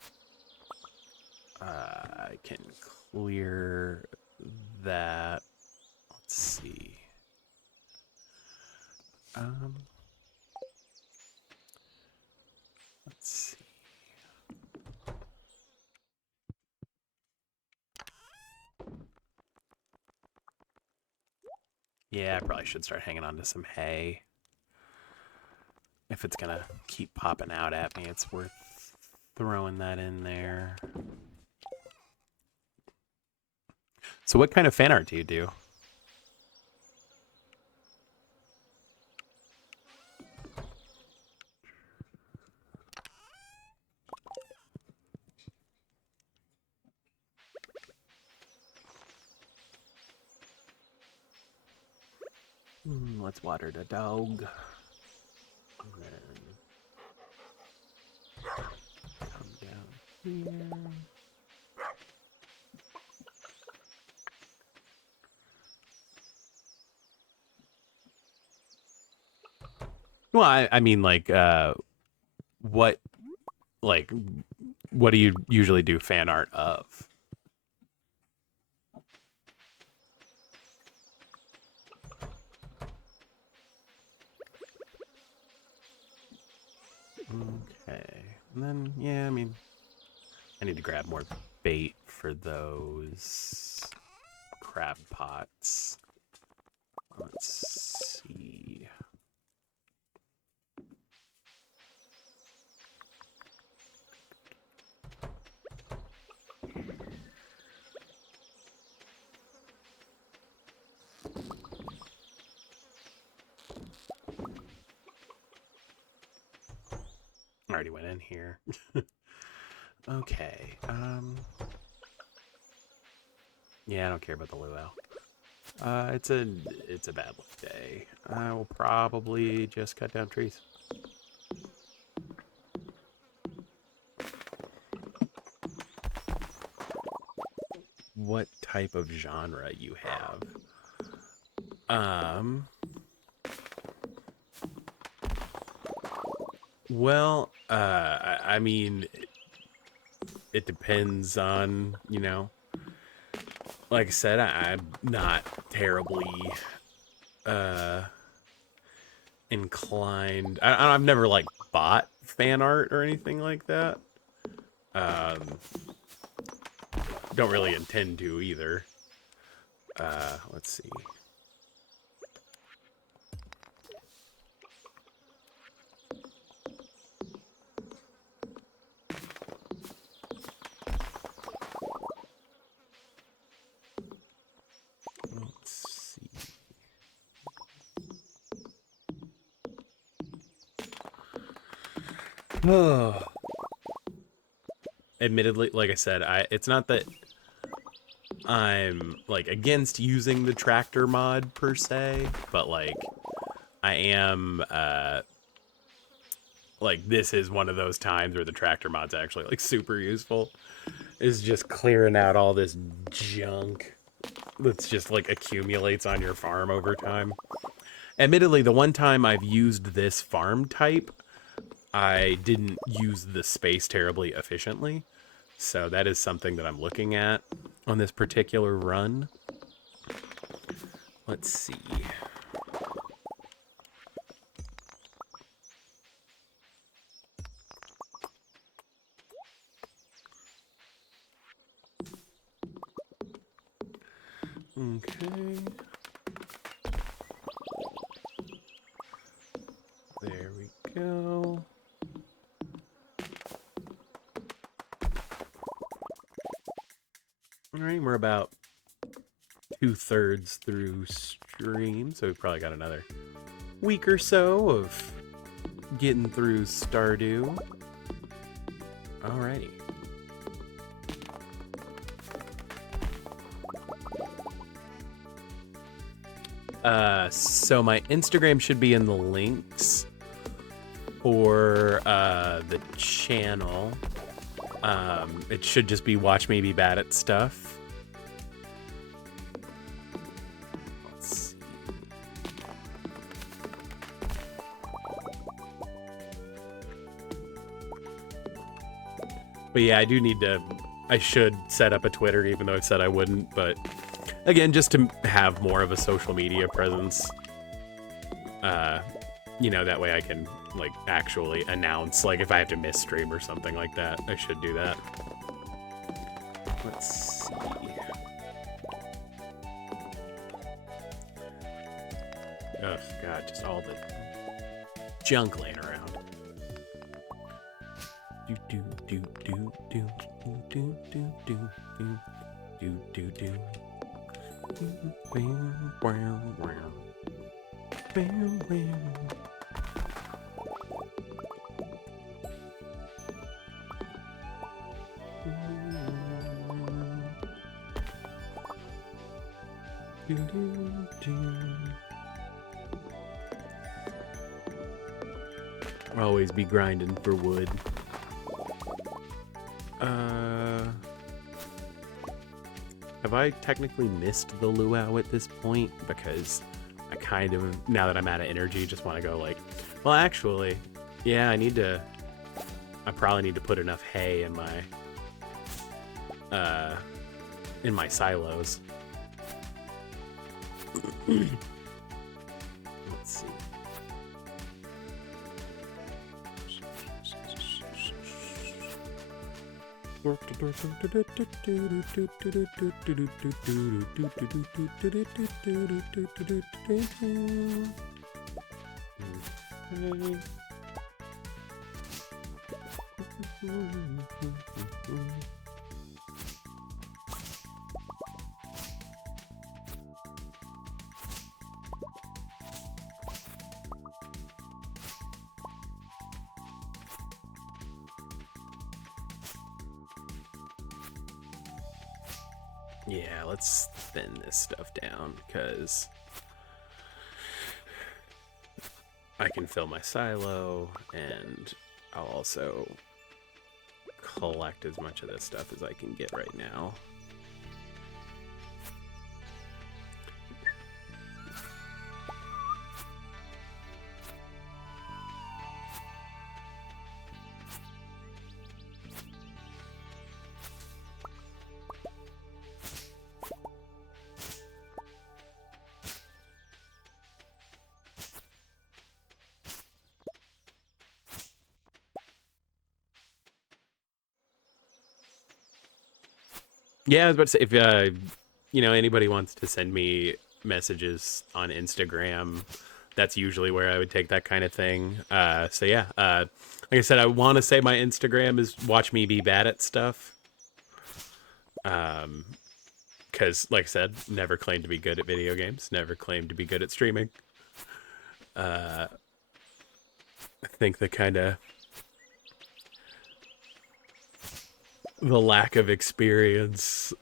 I can clear that. Let's see. Let's see. Yeah, I probably should start hanging on to some hay. If it's gonna keep popping out at me, it's worth throwing that in there. So what kind of fan art do you do? Let's water the dog. And then come down here. Well, I mean, what, like, what do you usually do fan art of? Okay, and then, yeah, I mean, I need to grab more bait for those crab pots. Let's see. Already went in here. Okay. Yeah, I don't care about the luau. It's a bad luck day. I will probably just cut down trees. What type of genre you have? Well, I mean, it depends on, like I said, I'm not terribly inclined. I've never like bought fan art or anything like that. Don't really intend to either. Let's see. Oh. Admittedly, like I said, it's not that I'm like against using the tractor mod per se, but like I am like this is one of those times where the tractor mod's actually like super useful. Is just clearing out all this junk that's just like accumulates on your farm over time. Admittedly, the one time I've used this farm type, I didn't use the space terribly efficiently. So that is something that I'm looking at on this particular run. Let's see. Okay. There we go. All right, we're about 2/3 through stream, so we've probably got another week or so of getting through Stardew. Alrighty. So my Instagram should be in the links for the channel. It should just be watch me be bad at stuff. Let's see. But yeah, I do need to. I should set up a Twitter, even though I said I wouldn't. But again, just to have more of a social media presence. You know, that way I can like actually announce, like if I have to miss stream or something like that. I should do that. Let's see. Oh god, just all the junk laying around. Do do do do do do do do do do do do. Always be grinding for wood. Have I technically missed the luau at this point? Because I kind of, now that I'm out of energy, just want to go like, well, actually, yeah, I probably need to put enough hay in my silos. Let's see. Yeah, let's thin this stuff down because I can fill my silo and I'll also collect as much of this stuff as I can get right now. Yeah, I was about to say, if you know, anybody wants to send me messages on Instagram, that's usually where I would take that kind of thing. So yeah, like I said, I want to say my Instagram is watch me be bad at stuff. Because like I said, never claimed to be good at video games, never claimed to be good at streaming. I think the kind of the lack of experience,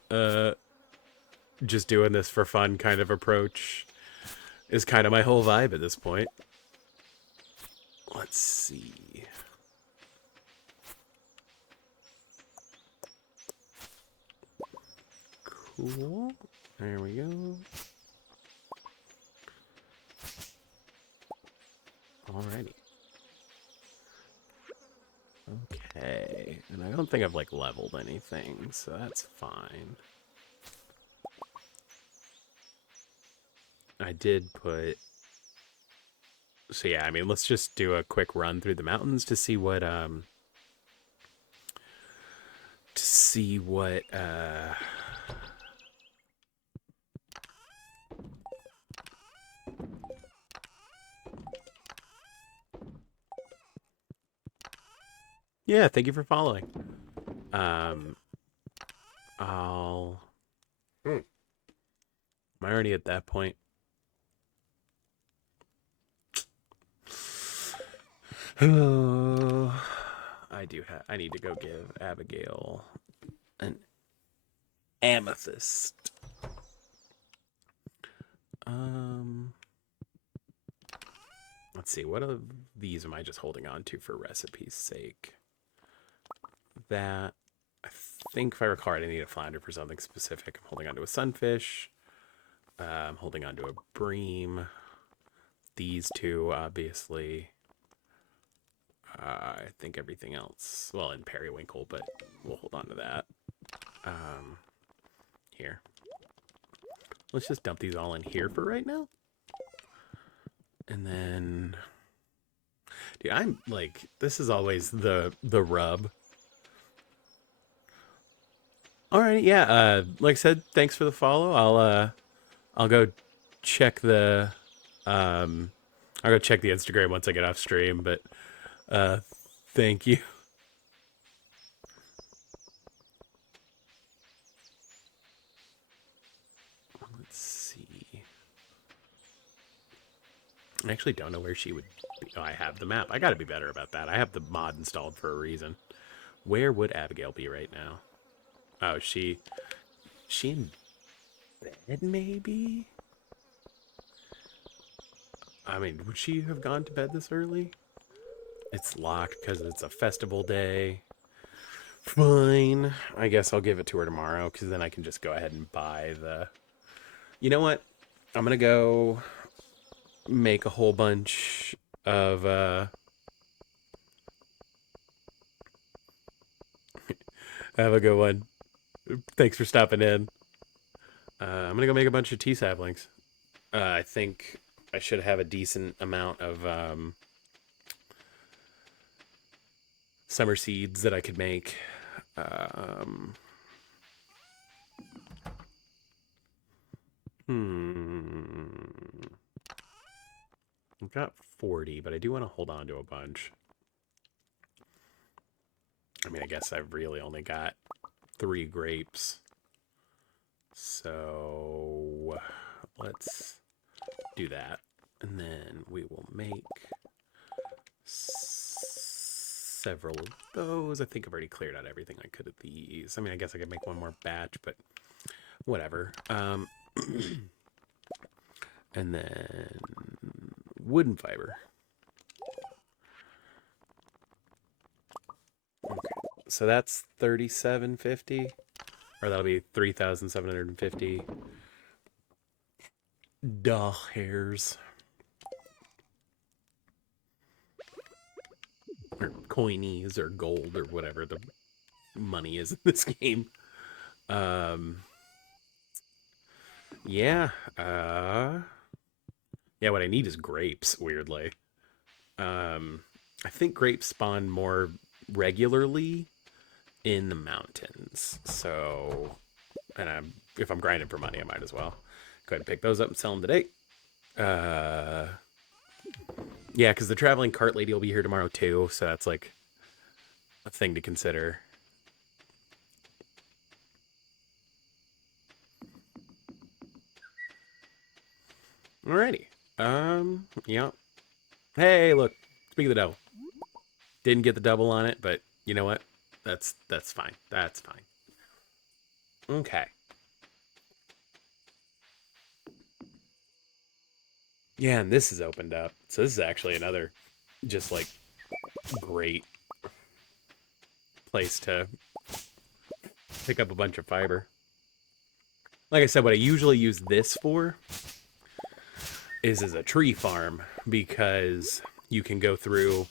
just doing this for fun kind of approach is kind of my whole vibe at this point. Let's see. Cool. There we go. Alrighty. Okay. And I don't think I've like leveled anything, so that's fine. I did put... So yeah, I mean, let's just do a quick run through the mountains to see what, Yeah, thank you for following. I'll... Am I already at that point? Oh, I need to go give Abigail an amethyst. Let's see, what of these am I just holding on to for recipe's sake? That, I think if I recall, I need a flounder for something specific. I'm holding on to a sunfish. I'm holding on to a bream. These two, obviously. I think everything else, well, in periwinkle, but we'll hold on to that. Here. Let's just dump these all in here for right now. And then, dude, I'm like, this is always the rub. All right, yeah. Like I said, thanks for the follow. I'll go check the I'll go check the Instagram once I get off stream. But uh, thank you. Let's see. I actually don't know where she would be. Oh, I have the map. I got to be better about that. I have the mod installed for a reason. Where would Abigail be right now? Oh, she in bed maybe? I mean, would she have gone to bed this early? It's locked because it's a festival day. Fine. I guess I'll give it to her tomorrow because then I can just go ahead and buy the... You know what? I'm going to go make a whole bunch of... Have a good one. Thanks for stopping in. I'm going to go make a bunch of tea saplings. I think I should have a decent amount of summer seeds that I could make. I've got 40, but I do want to hold on to a bunch. I mean, I guess I've really only got 3 grapes. So let's do that. And then we will make several of those. I think I've already cleared out everything I could of these. I mean, I guess I could make one more batch, but whatever. And then wooden fiber. Okay, so that's 3750, or that'll be 3,750 dollars. Or coinies or gold or whatever the money is in this game. Yeah. Yeah, what I need is grapes, weirdly. I think grapes spawn more regularly in the mountains. So, and if I'm grinding for money, I might as well go ahead and pick those up and sell them today. Yeah, because the traveling cart lady will be here tomorrow too, so that's like a thing to consider. Alrighty. Yeah. Hey, look. Speak of the devil. Didn't get the double on it, but you know what? That's fine. That's fine. Okay. Yeah, and this is opened up. So this is actually another just like great place to pick up a bunch of fiber. Like I said, what I usually use this for is as a tree farm, because you can go through,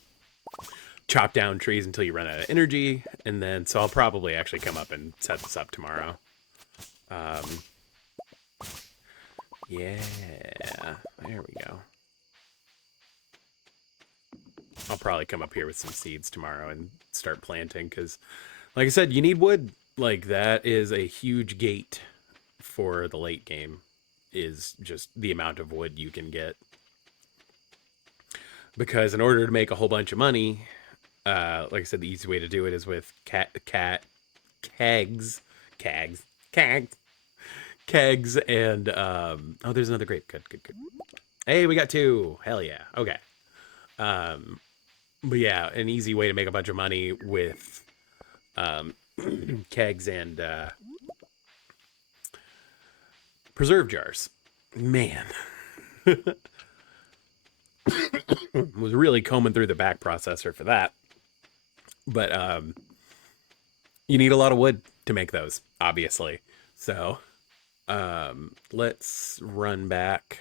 chop down trees until you run out of energy, and then so I'll probably actually come up and set this up tomorrow. Yeah, there we go. I'll probably come up here with some seeds tomorrow and start planting, because like I said, you need wood. Like, that is a huge gate for the late game, is just the amount of wood you can get. Because in order to make a whole bunch of money, like I said, the easy way to do it is with kegs, and oh, there's another grape. Good. Hey, we got 2. Hell yeah. Okay. But yeah, an easy way to make a bunch of money with kegs and preserve jars. Man. Was really combing through the back processor for that. But you need a lot of wood to make those, obviously. So let's run back.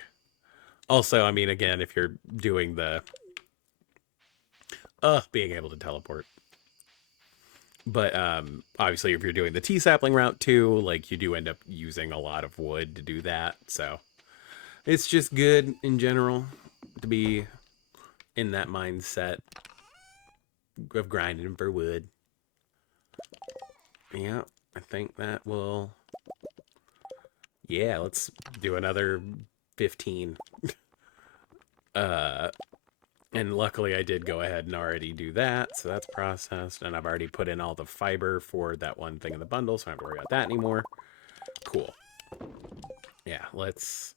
Also, I mean, again, if you're doing the being able to teleport. But obviously, if you're doing the tea sapling route too, like you do end up using a lot of wood to do that. So it's just good in general to be in that mindset of grinding for wood. Yeah, I think that will. Yeah, let's do another 15. And luckily I did go ahead and already do that, so that's processed, and I've already put in all the fiber for that one thing in the bundle, so I don't have to worry about that anymore. Cool. Yeah, let's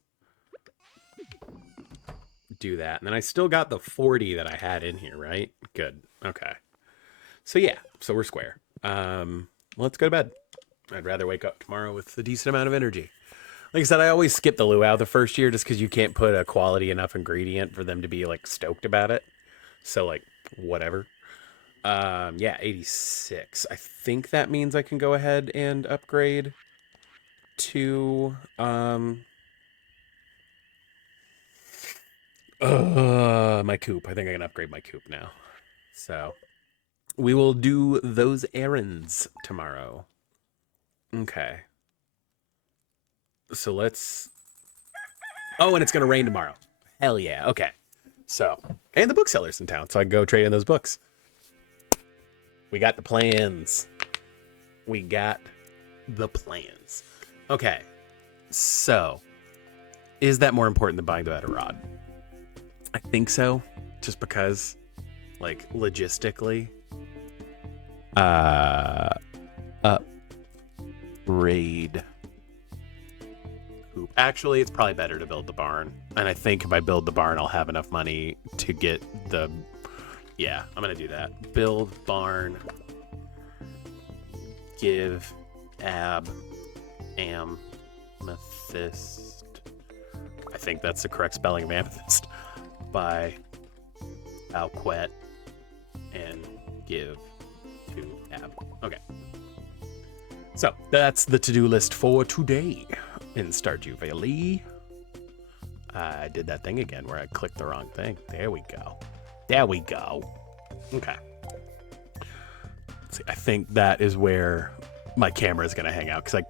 do that. And then I still got the 40 that I had in here, right? Good. Okay. So yeah, so we're square. Let's go to bed. I'd rather wake up tomorrow with a decent amount of energy. Like I said, I always skip the luau the first year just because you can't put a quality enough ingredient for them to be like stoked about it. So like whatever. Yeah, 86. I think that means I can go ahead and upgrade to my coop. I think I can upgrade my coop now. So we will do those errands tomorrow. Okay. So let's... Oh, and it's going to rain tomorrow. Hell yeah. Okay. So, and the bookseller's in town, so I can go trade in those books. We got the plans. We got the plans. Okay. So, is that more important than buying the better rod? I think so. Just because, like, logistically. Upgrade. Actually, it's probably better to build the barn. And I think if I build the barn, I'll have enough money to get the... Yeah, I'm going to do that. Build barn. Give amethyst. I think that's the correct spelling of amethyst. Buy Alquet and give to ab. Okay. So, that's the to-do list for today. In Stardew Valley. I did that thing again where I clicked the wrong thing. There we go. There we go. Okay. Let's see, I think that is where my camera is going to hang out because I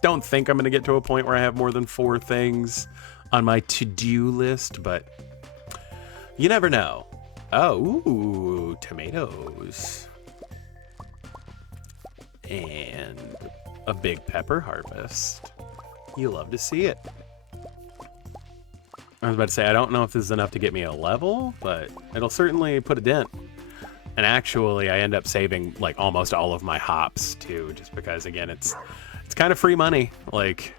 don't think I'm going to get to a point where I have more than 4 things on my to-do list, but you never know. Oh, ooh, tomatoes. And a big pepper harvest. You love to see it. I was about to say, I don't know if this is enough to get me a level, but it'll certainly put a dent. And actually, I end up saving like almost all of my hops too, just because again, it's kind of free money. Like,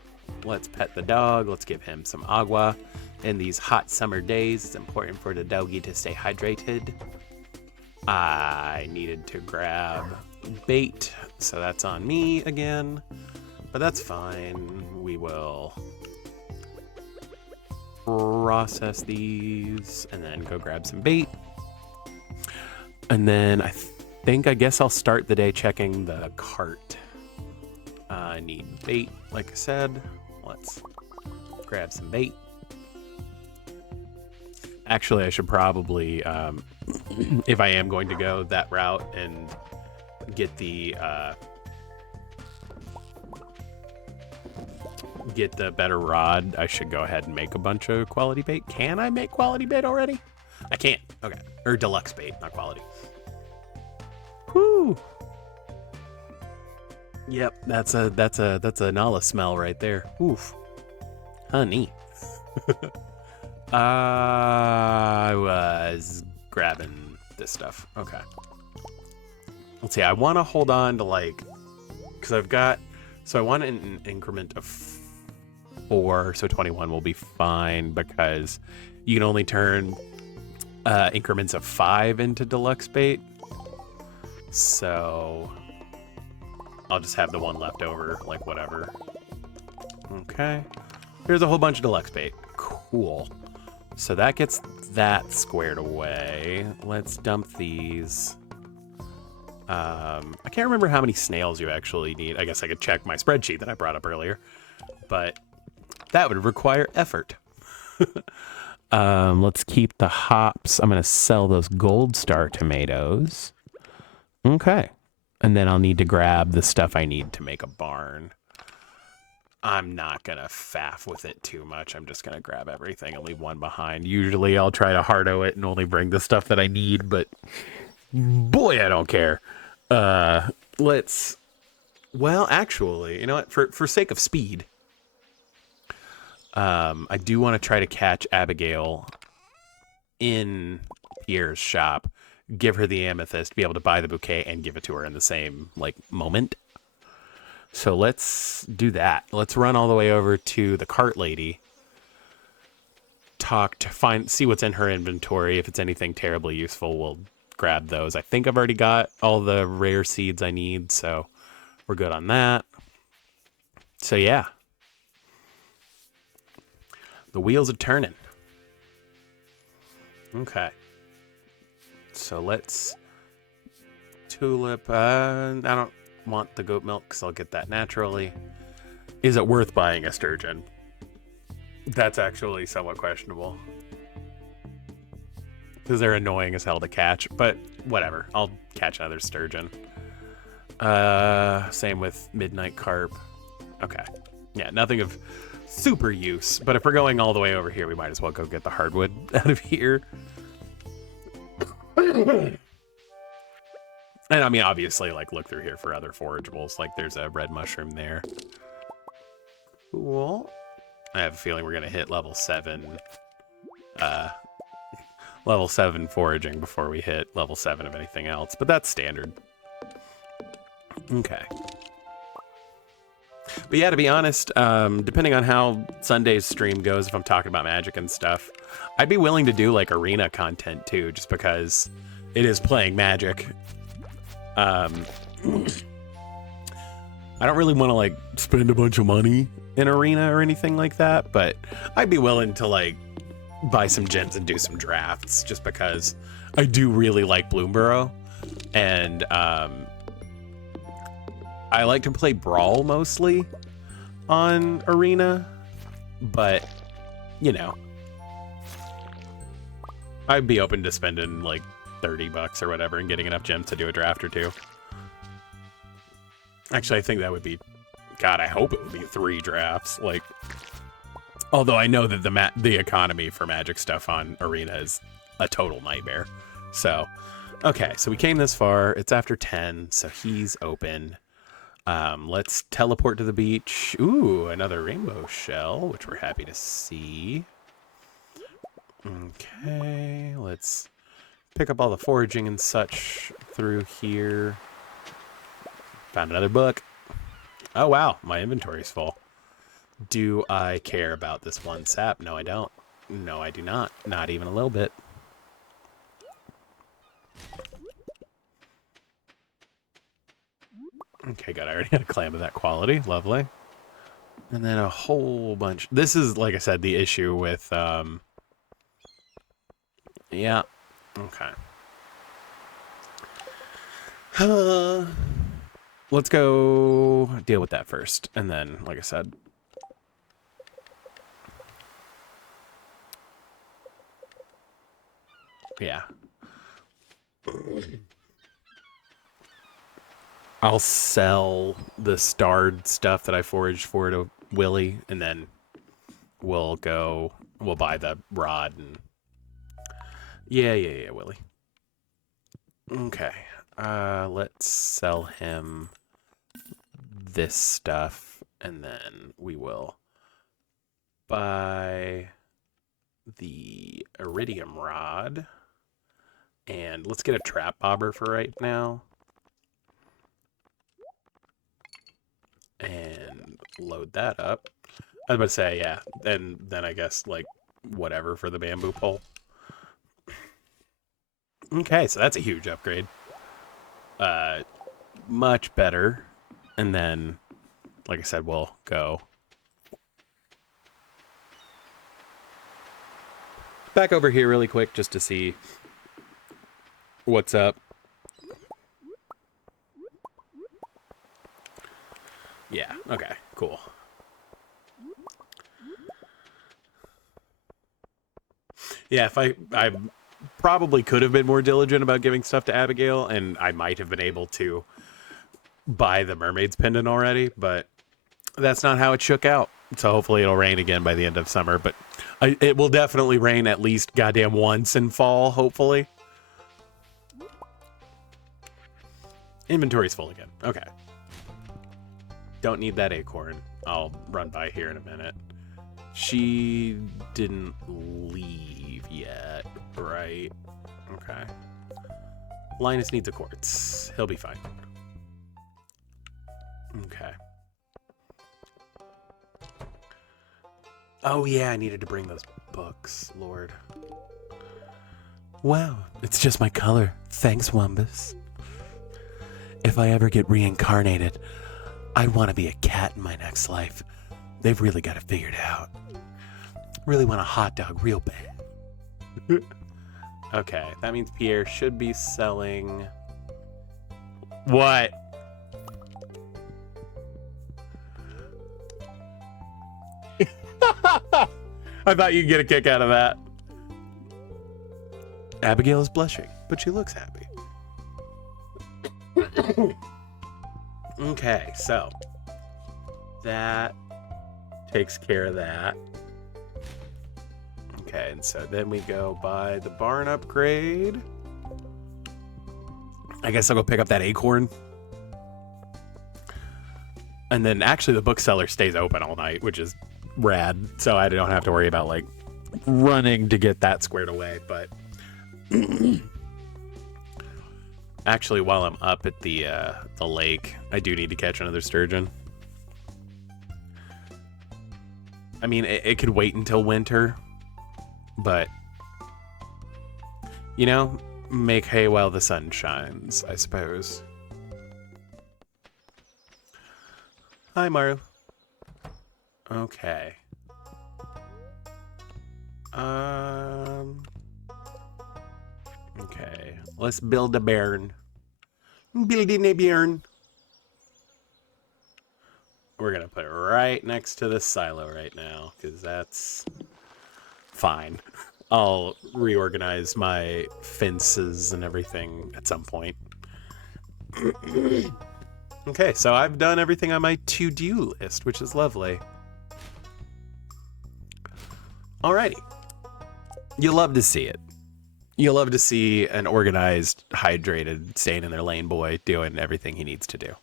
let's pet the dog. Let's give him some agua. In these hot summer days, it's important for the doggy to stay hydrated. I needed to grab bait, so that's on me again. But that's fine. We will process these and then go grab some bait. And then I guess I'll start the day checking the cart. I need bait, like I said. Let's grab some bait. Actually, I should probably, if I am going to go that route and get the better rod, I should go ahead and make a bunch of quality bait. Can I make quality bait already? I can't. Okay. Or deluxe bait, not quality. Whoo. Yep, that's a Nala smell right there. Oof. Honey. I was grabbing this stuff. Okay. Let's see. I want to hold on to because I've got, so I want an increment of 4, so 21 will be fine because you can only turn increments of 5 into deluxe bait. So I'll just have the one left over, like whatever. Okay. Here's a whole bunch of deluxe bait. Cool. So that gets that squared away. Let's dump these. I can't remember how many snails you actually need. I guess I could check my spreadsheet that I brought up earlier, but that would require effort. Let's keep the hops. I'm going to sell those gold star tomatoes. Okay. And then I'll need to grab the stuff I need to make a barn. I'm not going to faff with it too much. I'm just going to grab everything and leave one behind. Usually I'll try to hardo it and only bring the stuff that I need, but boy, I don't care. Well, actually, you know what? For sake of speed, I do want to try to catch Abigail in Pierre's shop, give her the amethyst, be able to buy the bouquet, and give it to her in the same, like, moment. So let's do that. Let's run all the way over to the cart lady, see what's in her inventory. If it's anything terribly useful, we'll grab those. I think I've already got all the rare seeds I need, so we're good on that. So yeah, the wheels are turning. Okay. So let's tulip. I don't want the goat milk because I'll get that naturally. Is it worth buying a sturgeon? That's actually somewhat questionable. Because they're annoying as hell to catch, but whatever. I'll catch another sturgeon. Same with midnight carp. Okay. Yeah, nothing of super use, but if we're going all the way over here, we might as well go get the hardwood out of here. And I mean, obviously, like, look through here for other forageables. Like, there's a red mushroom there. Cool. I have a feeling we're gonna hit level 7. Level 7 foraging before we hit level 7 of anything else, but that's standard. Okay. But yeah, to be honest, depending on how Sunday's stream goes, if I'm talking about magic and stuff, I'd be willing to do, like, arena content too, just because it is playing magic. I don't really want to, like, spend a bunch of money in arena or anything like that, but I'd be willing to, like, buy some gems and do some drafts just because I do really like Bloomborough, and I like to play Brawl mostly on arena, but you know, I'd be open to spending like $30 or whatever and getting enough gems to do a draft or two. Actually, I think that would be, God, I hope it would be 3 drafts. Like, although I know that the economy for magic stuff on arena is a total nightmare. So, okay, so we came this far. It's after 10, so he's open. Let's teleport to the beach. Ooh, another rainbow shell, which we're happy to see. Okay, let's pick up all the foraging and such through here. Found another book. Oh, wow, my inventory's full. Do I care about this one sap? No, I don't. No, I do not. Not even a little bit. Okay, good. I already had a clam of that quality. Lovely. And then a whole bunch. This is, like I said, the issue with, yeah. Okay. Let's go deal with that first. And then, like I said, yeah. I'll sell the starred stuff that I foraged for to Willie, and then we'll buy the rod and yeah, Willie. Okay. Let's sell him this stuff, and then we will buy the iridium rod. And let's get a trap bobber for right now. And load that up. I was about to say, yeah, and then I guess, like, whatever for the bamboo pole. Okay, so that's a huge upgrade. Much better. And then, like I said, we'll go back over here really quick just to see what's up. Yeah, okay, cool. Yeah, if I probably could have been more diligent about giving stuff to Abigail, and I might have been able to buy the mermaid's pendant already, but that's not how it shook out. So hopefully it'll rain again by the end of summer, but it will definitely rain at least goddamn once in fall, hopefully. Inventory's full again. Okay. Don't need that acorn. I'll run by here in a minute. She didn't leave yet, right? Okay. Linus needs a quartz. He'll be fine. Okay. Oh yeah, I needed to bring those books, Lord. Wow, it's just my color. Thanks, Wumbus. If I ever get reincarnated, I want to be a cat in my next life. They've really got it figured out. Really want a hot dog real bad. Okay, that means Pierre should be selling... What? I thought you'd get a kick out of that. Abigail is blushing, but she looks happy. Okay, so that takes care of that. Okay, and so then we go buy the barn upgrade. I guess I'll go pick up that acorn. And then actually the bookseller stays open all night, which is rad. So I don't have to worry about like running to get that squared away. But actually, while I'm up at the lake, I do need to catch another sturgeon. I mean, it could wait until winter, but you know, make hay while the sun shines, I suppose. Hi, Maru. Okay. Okay. Let's build a barn. Building a barn. We're gonna put it right next to the silo right now, because that's fine. I'll reorganize my fences and everything at some point. Okay, so I've done everything on my to-do list, which is lovely. Alrighty. You love to see it. You love to see an organized, hydrated, staying in their lane boy doing everything he needs to do.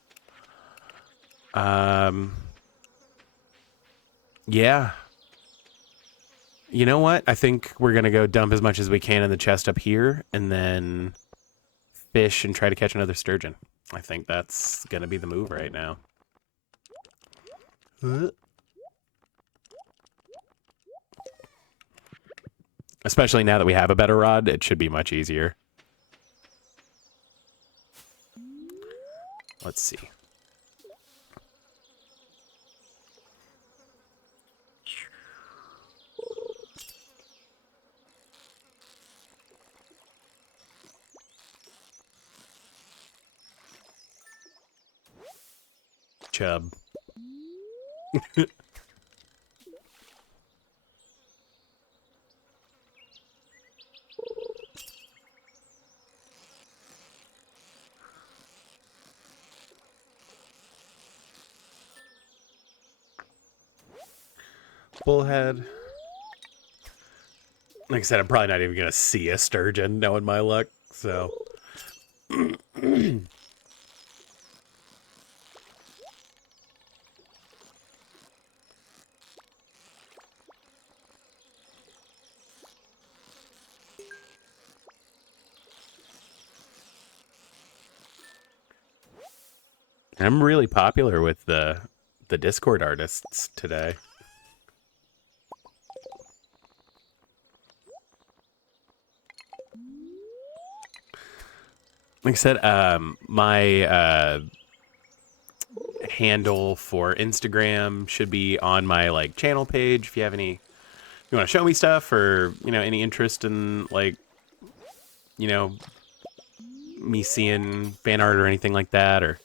Yeah. You know what? I think we're going to go dump as much as we can in the chest up here and then fish and try to catch another sturgeon. I think that's going to be the move right now. Especially now that we have a better rod, it should be much easier. Let's see. Chub. Bullhead. Like I said, I'm probably not even gonna see a sturgeon, knowing my luck, so. I'm really popular with the Discord artists today. Like I said, my handle for Instagram should be on my like channel page. If you have any, you want to show me stuff, or you know, any interest in like, you know, me seeing fan art or anything like that, or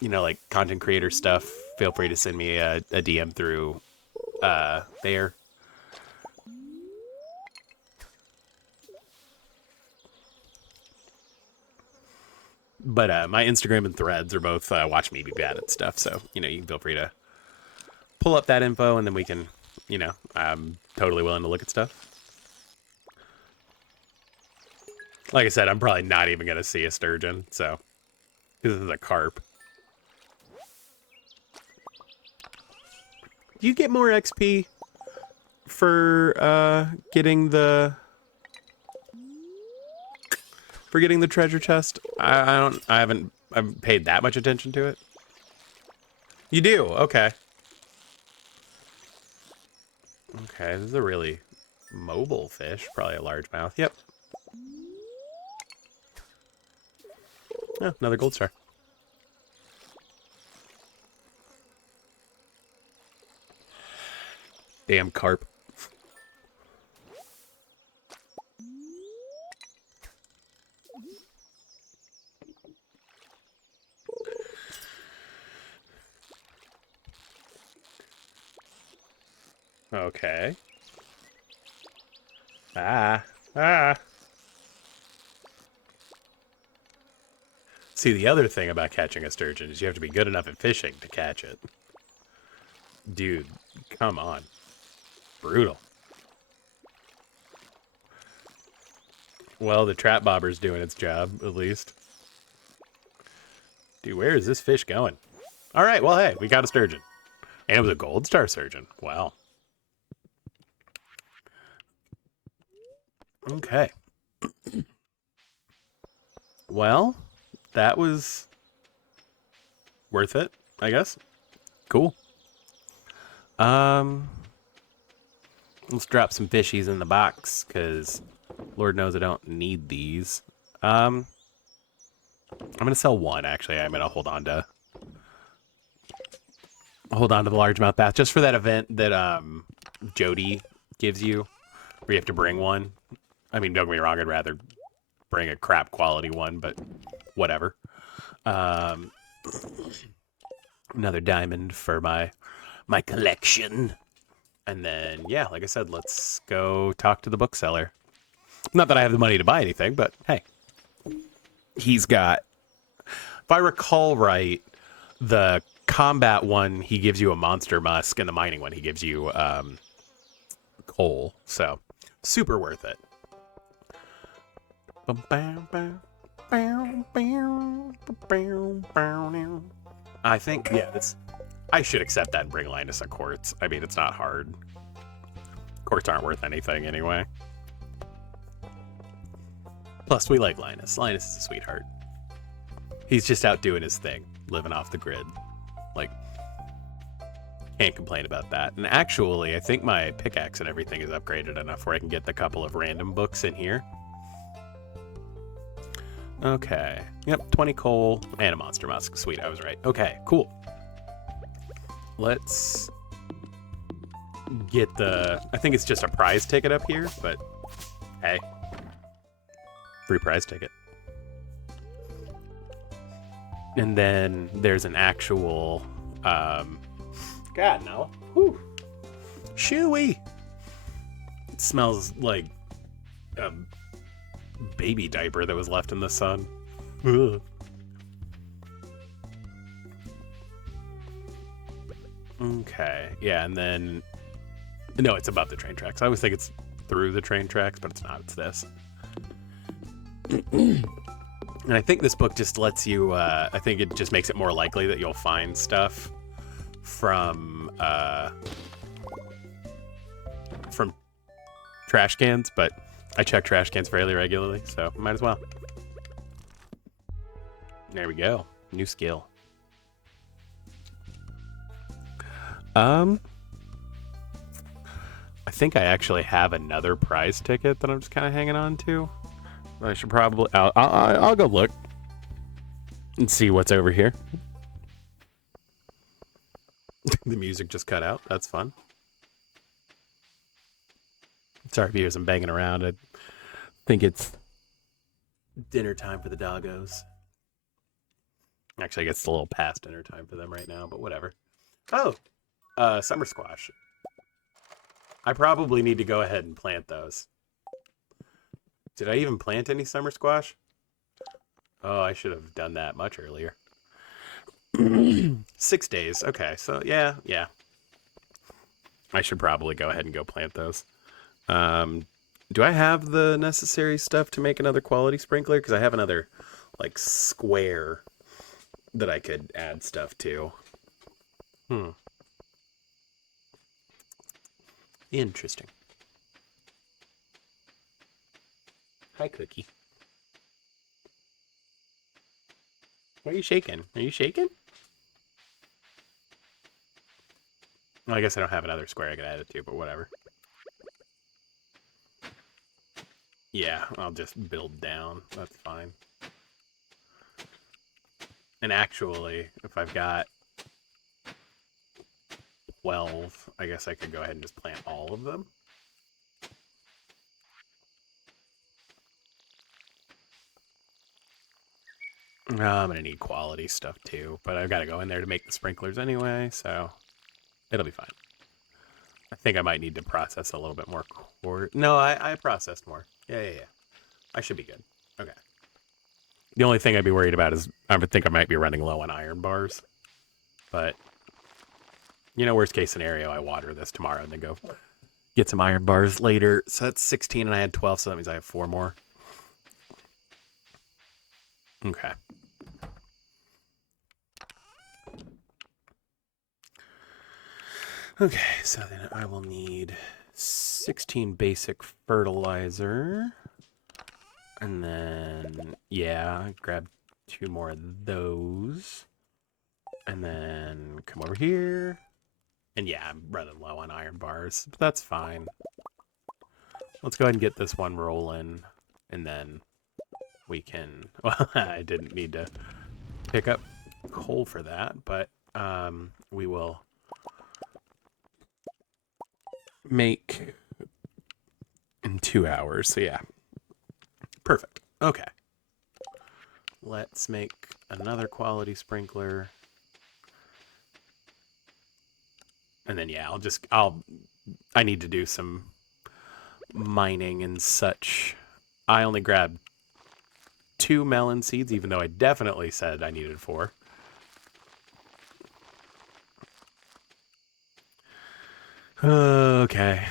you know, like content creator stuff, feel free to send me a DM through there. But my Instagram and Threads are both watch me be bad at stuff. So, you know, you can feel free to pull up that info and then we can, you know, I'm totally willing to look at stuff. Like I said, I'm probably not even going to see a sturgeon. So, this is a carp. Do you get more XP for getting the treasure chest? I haven't paid that much attention to it. You do? Okay. Okay, this is a really mobile fish, probably a largemouth. Yep. Oh, another gold star. Damn carp. Okay. Ah. See, the other thing about catching a sturgeon is you have to be good enough at fishing to catch it. Dude, come on. Brutal. Well, the trap bobber's doing its job, at least. Dude, where is this fish going? All right, well, hey, we got a sturgeon. And it was a gold star sturgeon. Wow. Okay. Well, that was worth it, I guess. Cool. Let's drop some fishies in the box, because Lord knows I don't need these. I'm gonna sell one, actually. I'm gonna hold on to the largemouth bass just for that event that Jody gives you, where you have to bring one. I mean, don't get me wrong, I'd rather bring a crap quality one, but whatever. Another diamond for my collection. And then, yeah, like I said, let's go talk to the bookseller. Not that I have the money to buy anything, but hey. He's got, if I recall right, the combat one, he gives you a monster musk, and the mining one, he gives you coal. So, super worth it. I think, yeah, I should accept that and bring Linus a quartz. I mean, it's not hard. Quartz aren't worth anything anyway. Plus, we like Linus. Linus is a sweetheart. He's just out doing his thing, living off the grid. Like, can't complain about that. And actually, I think my pickaxe and everything is upgraded enough where I can get the couple of random books in here. Okay. Yep, 20 coal and a monster musk. Sweet, I was right. Okay, cool. Let's get I think it's just a prize ticket up here, but hey. Free prize ticket. And then there's an actual, God, no. Whew. Chewy. It smells like a baby diaper that was left in the sun. Ugh. Okay, yeah, and then, no, it's above the train tracks. I always think it's through the train tracks, but it's not, it's this. And I think this book just lets you, I think it just makes it more likely that you'll find stuff from trash cans, but I check trash cans fairly regularly, so might as well. There we go. New skill. I think I actually have another prize ticket that I'm just kind of hanging on to. I should probably, I'll go look and see what's over here. The music just cut out. That's fun. Sorry if you hear some banging around. I think it's dinner time for the doggos. Actually, I guess it's a little past dinner time for them right now, but whatever. Oh, summer squash. I probably need to go ahead and plant those. Did I even plant any summer squash? Oh, I should have done that much earlier. 6 days. Okay, so yeah. I should probably go ahead and go plant those. Do I have the necessary stuff to make another quality sprinkler? Because I have another, like, square that I could add stuff to. Interesting. Hi, Cookie. Why are you shaking? Are you shaking? Well, I guess I don't have another square I could add it to, but whatever. Yeah, I'll just build down. That's fine. And actually, if I've got 12, I guess I could go ahead and just plant all of them. I'm going to need quality stuff too, but I've got to go in there to make the sprinklers anyway, so it'll be fine. I think I might need to process a little bit more No, I processed more. Yeah. I should be good. Okay. The only thing I'd be worried about is I would think I might be running low on iron bars. But, worst case scenario, I water this tomorrow and then go get some iron bars later. So that's 16 and I had 12, so that means I have 4 more. Okay. Okay, so then I will need 16 basic fertilizer. And then, grab 2 more of those. And then come over here. And yeah, I'm running low on iron bars, but that's fine. Let's go ahead and get this one rolling. And then we can... Well, I didn't need to pick up coal for that, but we will make in 2 hours. So yeah, perfect. Okay, let's make another quality sprinkler, and then yeah, I need to do some mining and such. I only grabbed 2 melon seeds, even though I definitely said I needed 4. Okay.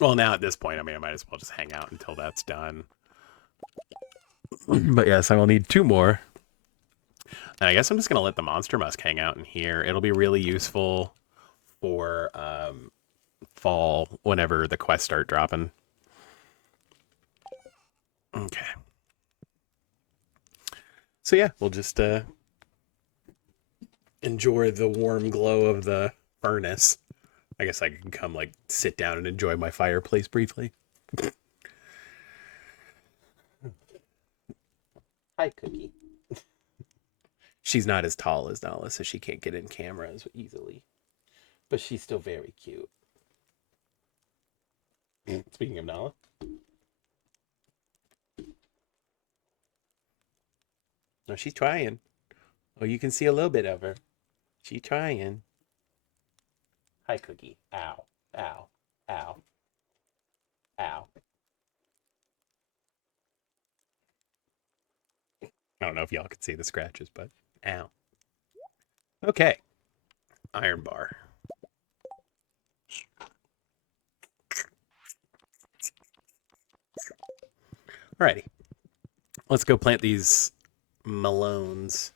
Well, now at this point, I mean, I might as well just hang out until that's done. But yes, I will need 2 more. And I guess I'm just going to let the monster musk hang out in here. It'll be really useful for fall whenever the quests start dropping. Okay. So yeah, we'll just enjoy the warm glow of the furnace. I guess I can come like sit down and enjoy my fireplace briefly. Hi, Cookie. She's not as tall as Nala, so she can't get in camera as easily. But she's still very cute. Speaking of Nala. No, she's trying. Oh, you can see a little bit of her. She's trying. Hi, Cookie. Ow. Ow. Ow. Ow. I don't know if y'all can see the scratches, but ow. Okay. Iron bar. Alrighty. Let's go plant these melones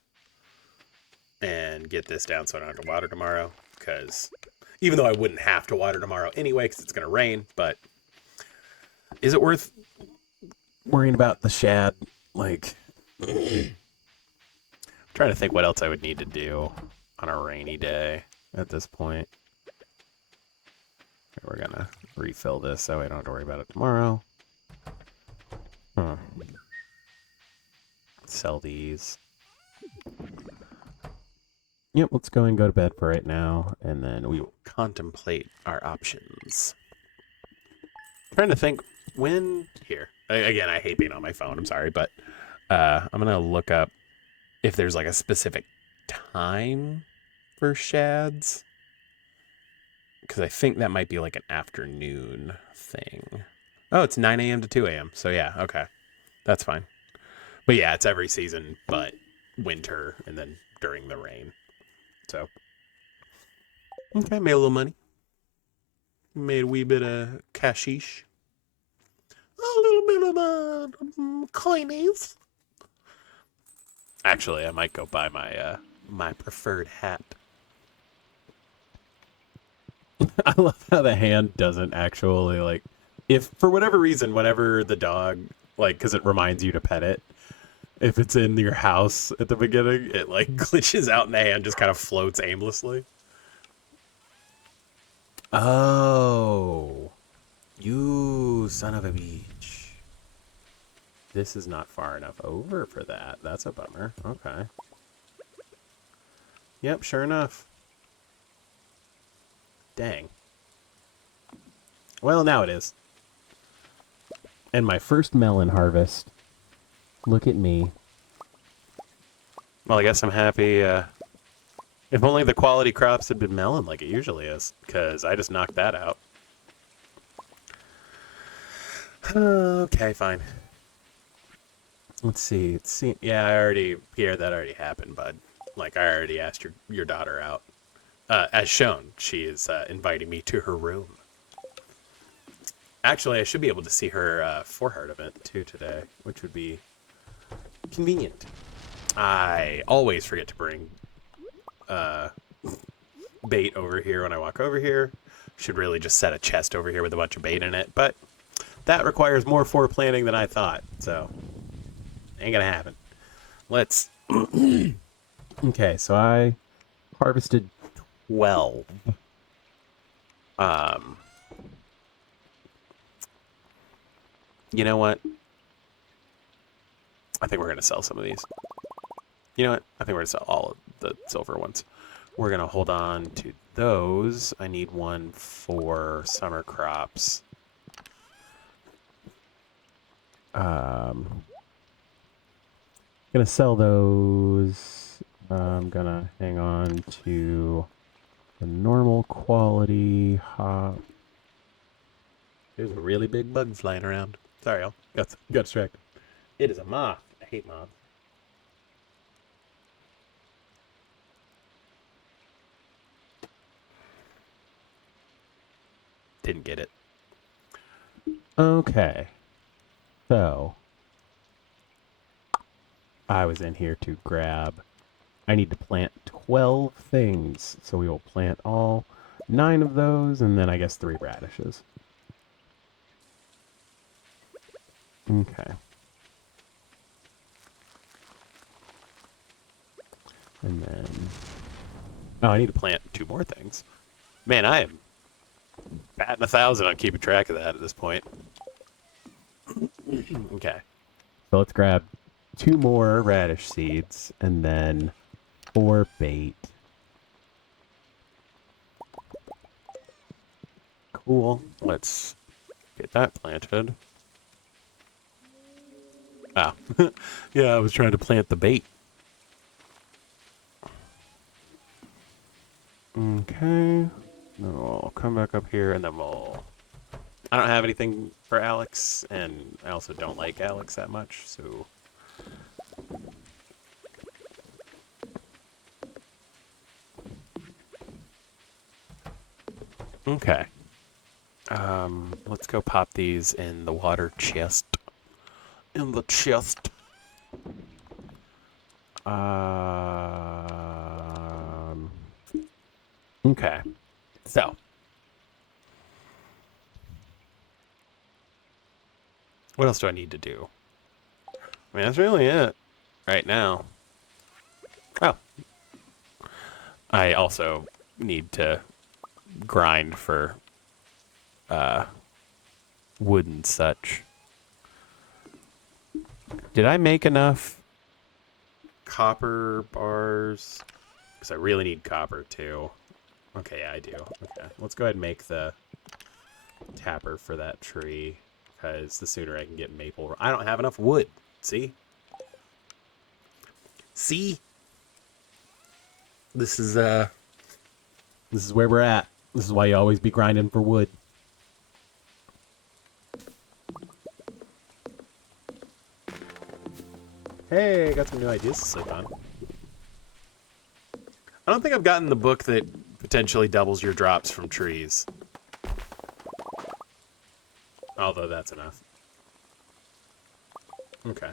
and get this down so I don't have to water tomorrow. Because even though I wouldn't have to water tomorrow anyway because it's going to rain, but is it worth worrying about the shad? Like, I'm trying to think what else I would need to do on a rainy day at this point. We're going to refill this so I don't have to worry about it tomorrow. Sell these. Yep, let's go and go to bed for right now, and then we will contemplate our options. I'm trying to think when... Here. Again, I hate being on my phone, I'm sorry, but I'm going to look up if there's like a specific time for shads. Because I think that might be like an afternoon thing. Oh, it's 9 a.m. to 2 a.m. So yeah, okay. That's fine. But yeah, it's every season but winter and then during the rain. So, okay, made a little money. Made a wee bit of cashish. A little bit of coinies. Actually, I might go buy my my preferred hat. I love how the hand doesn't actually like, if for whatever reason, whenever the dog, like, because it reminds you to pet it, if it's in your house at the beginning, it like glitches out and the hand just kind of floats aimlessly. Oh, you son of a bitch. This is not far enough over for that. That's a bummer. Okay. Yep, sure enough. Dang. Well, now it is. And my first melon harvest. Look at me. Well, I guess I'm happy. If only the quality crops had been melon like it usually is, because I just knocked that out. Okay, fine. Let's see. Yeah, Pierre, that already happened, bud. Like, I already asked your daughter out. As shown, she is inviting me to her room. Actually, I should be able to see her 4-heart event, too, today, which would be convenient. I always forget to bring bait over here when I walk over here. Should really just set a chest over here with a bunch of bait in it, but that requires more foreplanning than I thought, so ain't gonna happen. Let's... Okay, so I harvested 12. You know what? I think we're gonna sell some of these. You know what? I think we're gonna sell all of the silver ones. We're gonna hold on to those. I need one for summer crops. Gonna sell those. I'm gonna hang on to the normal quality hop. There's a really big bug flying around. Sorry, y'all. Got distracted. It is a moth. I hate moths. Didn't get it. Okay. So, I was in here to grab... I need to plant 12 things. So we will plant all 9 of those, and then I guess 3 radishes. Okay. And then... Oh, I need to plant 2 more things. Man, I am batting 1,000 on keeping track of that at this point. Okay. So let's grab 2 more radish seeds, and then 4 bait. Cool. Let's get that planted. Ah. Yeah, I was trying to plant the bait. Okay. Then we'll come back up here, and then we'll... I don't have anything for Alex, and I also don't like Alex that much, so... Okay. Let's go pop these in the water chest. In the chest. Okay. So. What else do I need to do? I mean, that's really it right now. Oh. I also need to grind for wood and such. Did I make enough copper bars? Because I really need copper too. Okay, yeah, I do. Okay, let's go ahead and make the tapper for that tree, because the sooner I can get maple... I don't have enough wood. See? See? This is where we're at. This is why you always be grinding for wood. Hey, I got some new ideas to sleep on. I don't think I've gotten the book that potentially doubles your drops from trees. Although that's enough. Okay.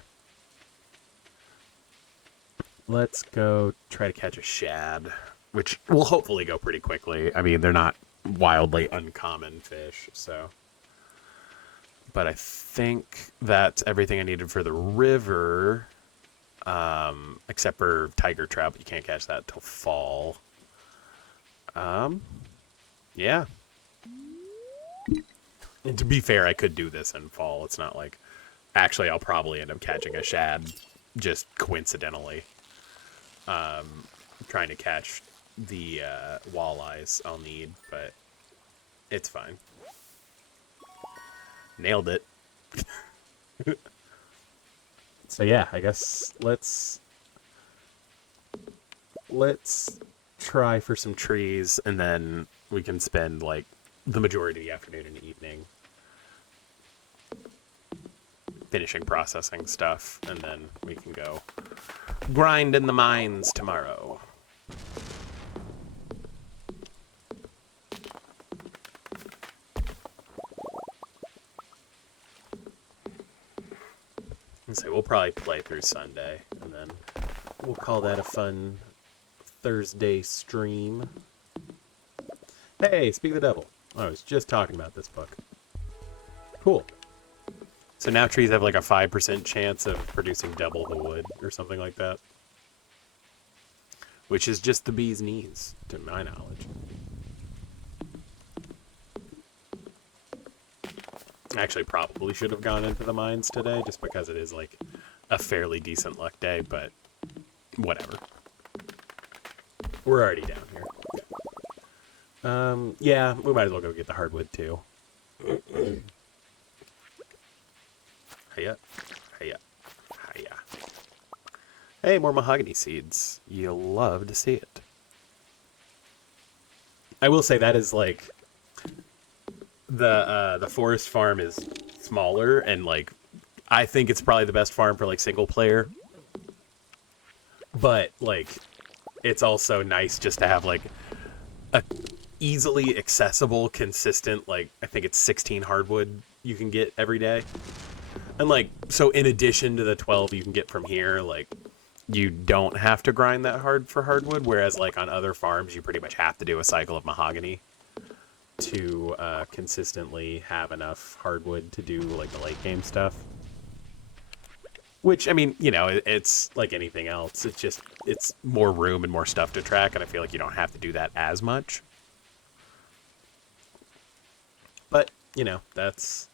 Let's go try to catch a shad, which will hopefully go pretty quickly. I mean, they're not wildly uncommon fish, so. But I think that's everything I needed for the river, except for tiger trout, but you can't catch that till fall. Yeah. And to be fair, I could do this in fall. It's not like... Actually, I'll probably end up catching a shad just coincidentally. Trying to catch the walleyes I'll need, but it's fine. Nailed it. So yeah, I guess let's try for some trees, and then we can spend like the majority of the afternoon and evening finishing processing stuff, and then we can go grind in the mines tomorrow. And so we'll probably play through Sunday, and then we'll call that a fun Thursday stream. Hey, speak of the devil. I was just talking about this book. Cool. So now trees have like a 5% chance of producing double the wood or something like that. Which is just the bee's knees, to my knowledge. I actually probably should have gone into the mines today, just because it is like a fairly decent luck day, but whatever. We're already down here. Yeah, we might as well go get the hardwood too. Hiya, hiya, hiya. Hey, more mahogany seeds. You'll love to see it. I will say that is like the forest farm is smaller, and like I think it's probably the best farm for like single player. But like it's also nice just to have like a easily accessible, consistent, like I think it's 16 hardwood you can get every day. And like so in addition to the 12 you can get from here, like you don't have to grind that hard for hardwood, whereas like on other farms you pretty much have to do a cycle of mahogany to consistently have enough hardwood to do like the late game stuff. Which, I mean, you know, it's like anything else. It's just, it's more room and more stuff to track, and I feel like you don't have to do that as much. But, you know, that's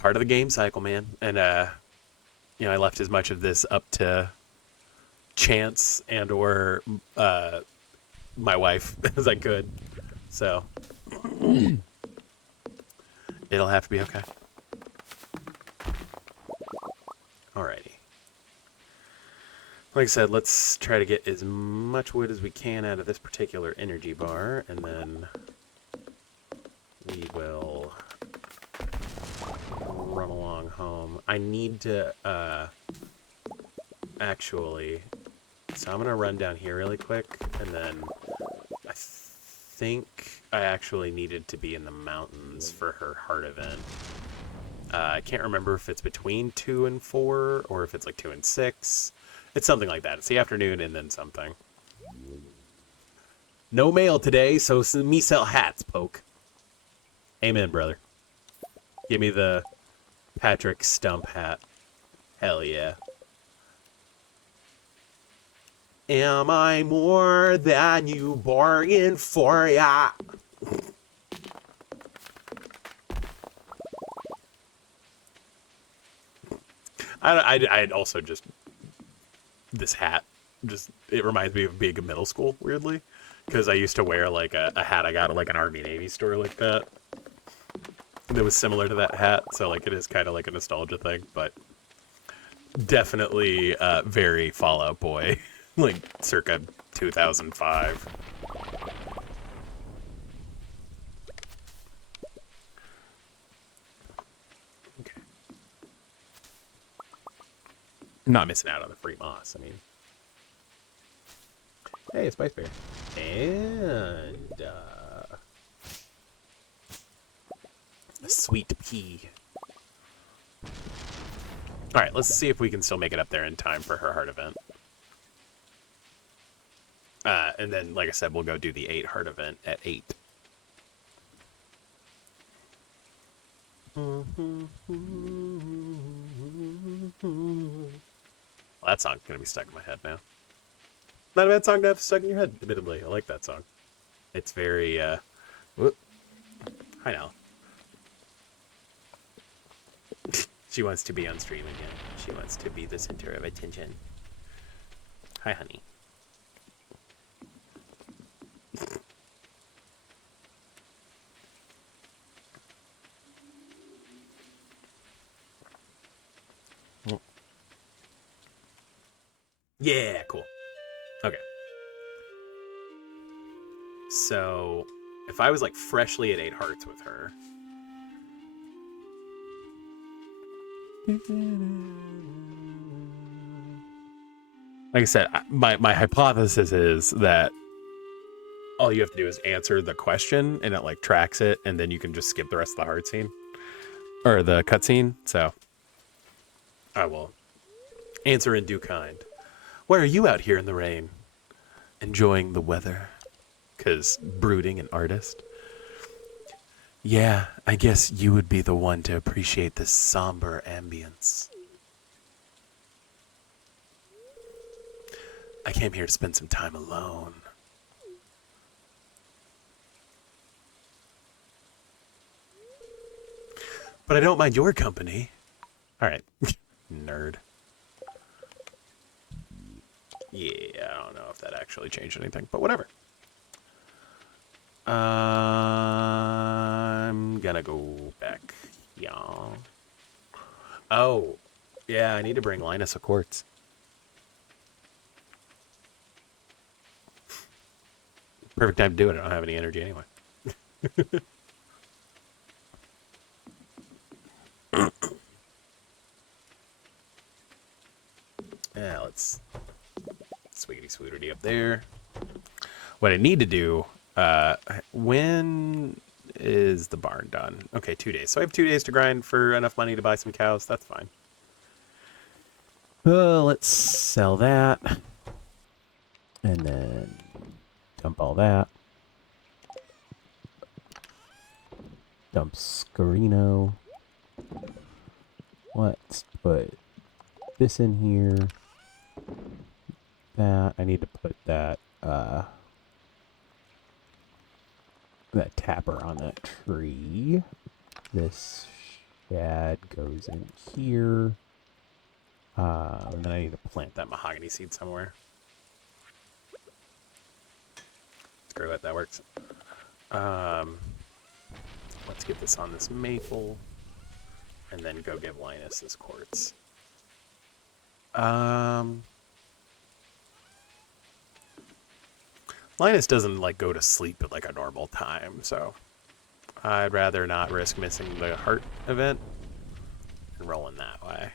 part of the game cycle, man. And, you know, I left as much of this up to chance and or my wife as I could. So, it'll have to be okay. Alrighty. Like I said, let's try to get as much wood as we can out of this particular energy bar, and then we will run along home. I need to, actually, so I'm going to run down here really quick, and then I think I actually needed to be in the mountains for her heart event. I can't remember if it's between 2 and 4 or if it's like 2 and 6. It's something like that. It's the afternoon and then something. No mail today, so me sell hats, Poke. Amen, brother. Give me the Patrick Stump hat. Hell yeah. Am I more than you bargained for, ya? I'd also just, this hat, just, it reminds me of being in middle school, weirdly. Because I used to wear, like, a hat I got at, like, an Army Navy store like that. That was similar to that hat, so, like, it is kind of like a nostalgia thing, but definitely very Fall Out Boy, like, circa 2005. not missing out on the free moss. I mean, hey, a spice berry. And a sweet pea. All right, let's see if we can still make it up there in time for her heart event. And then, like I said, we'll go do the 8 heart event at 8. Well, that song's going to be stuck in my head now. Not a bad song to have stuck in your head, admittedly. I like that song. It's very, whoop. Hi, Nell. She wants to be on stream again. She wants to be the center of attention. Hi, honey. Yeah, cool. Okay. So, if I was like freshly at 8 hearts with her. Like I said, my hypothesis is that all you have to do is answer the question and it like tracks it, and then you can just skip the rest of the heart scene or the cutscene. So I will answer in due kind. Why are you out here in the rain? Enjoying the weather? 'Cause brooding an artist? Yeah, I guess you would be the one to appreciate this somber ambience. I came here to spend some time alone. But I don't mind your company. All right. Nerd. Yeah, I don't know if that actually changed anything, but whatever. I'm gonna go back. Yeah. Oh, yeah, I need to bring Linus a quartz. Perfect time to do it. I don't have any energy anyway. Yeah, let's swiggity swooterty up there. What I need to do, when is the barn done? Okay, 2 days. So I have 2 days to grind for enough money to buy some cows. That's fine. Let's sell that. And then dump all that. Dump Scarino. Let's put this in here. That I need to put that that tapper on that tree. This shad goes in here. And then I need to plant that mahogany seed somewhere. Screw it, that works. Let's get this on this maple. And then go give Linus his quartz. Linus doesn't like go to sleep at like a normal time, so I'd rather not risk missing the heart event and rolling that way.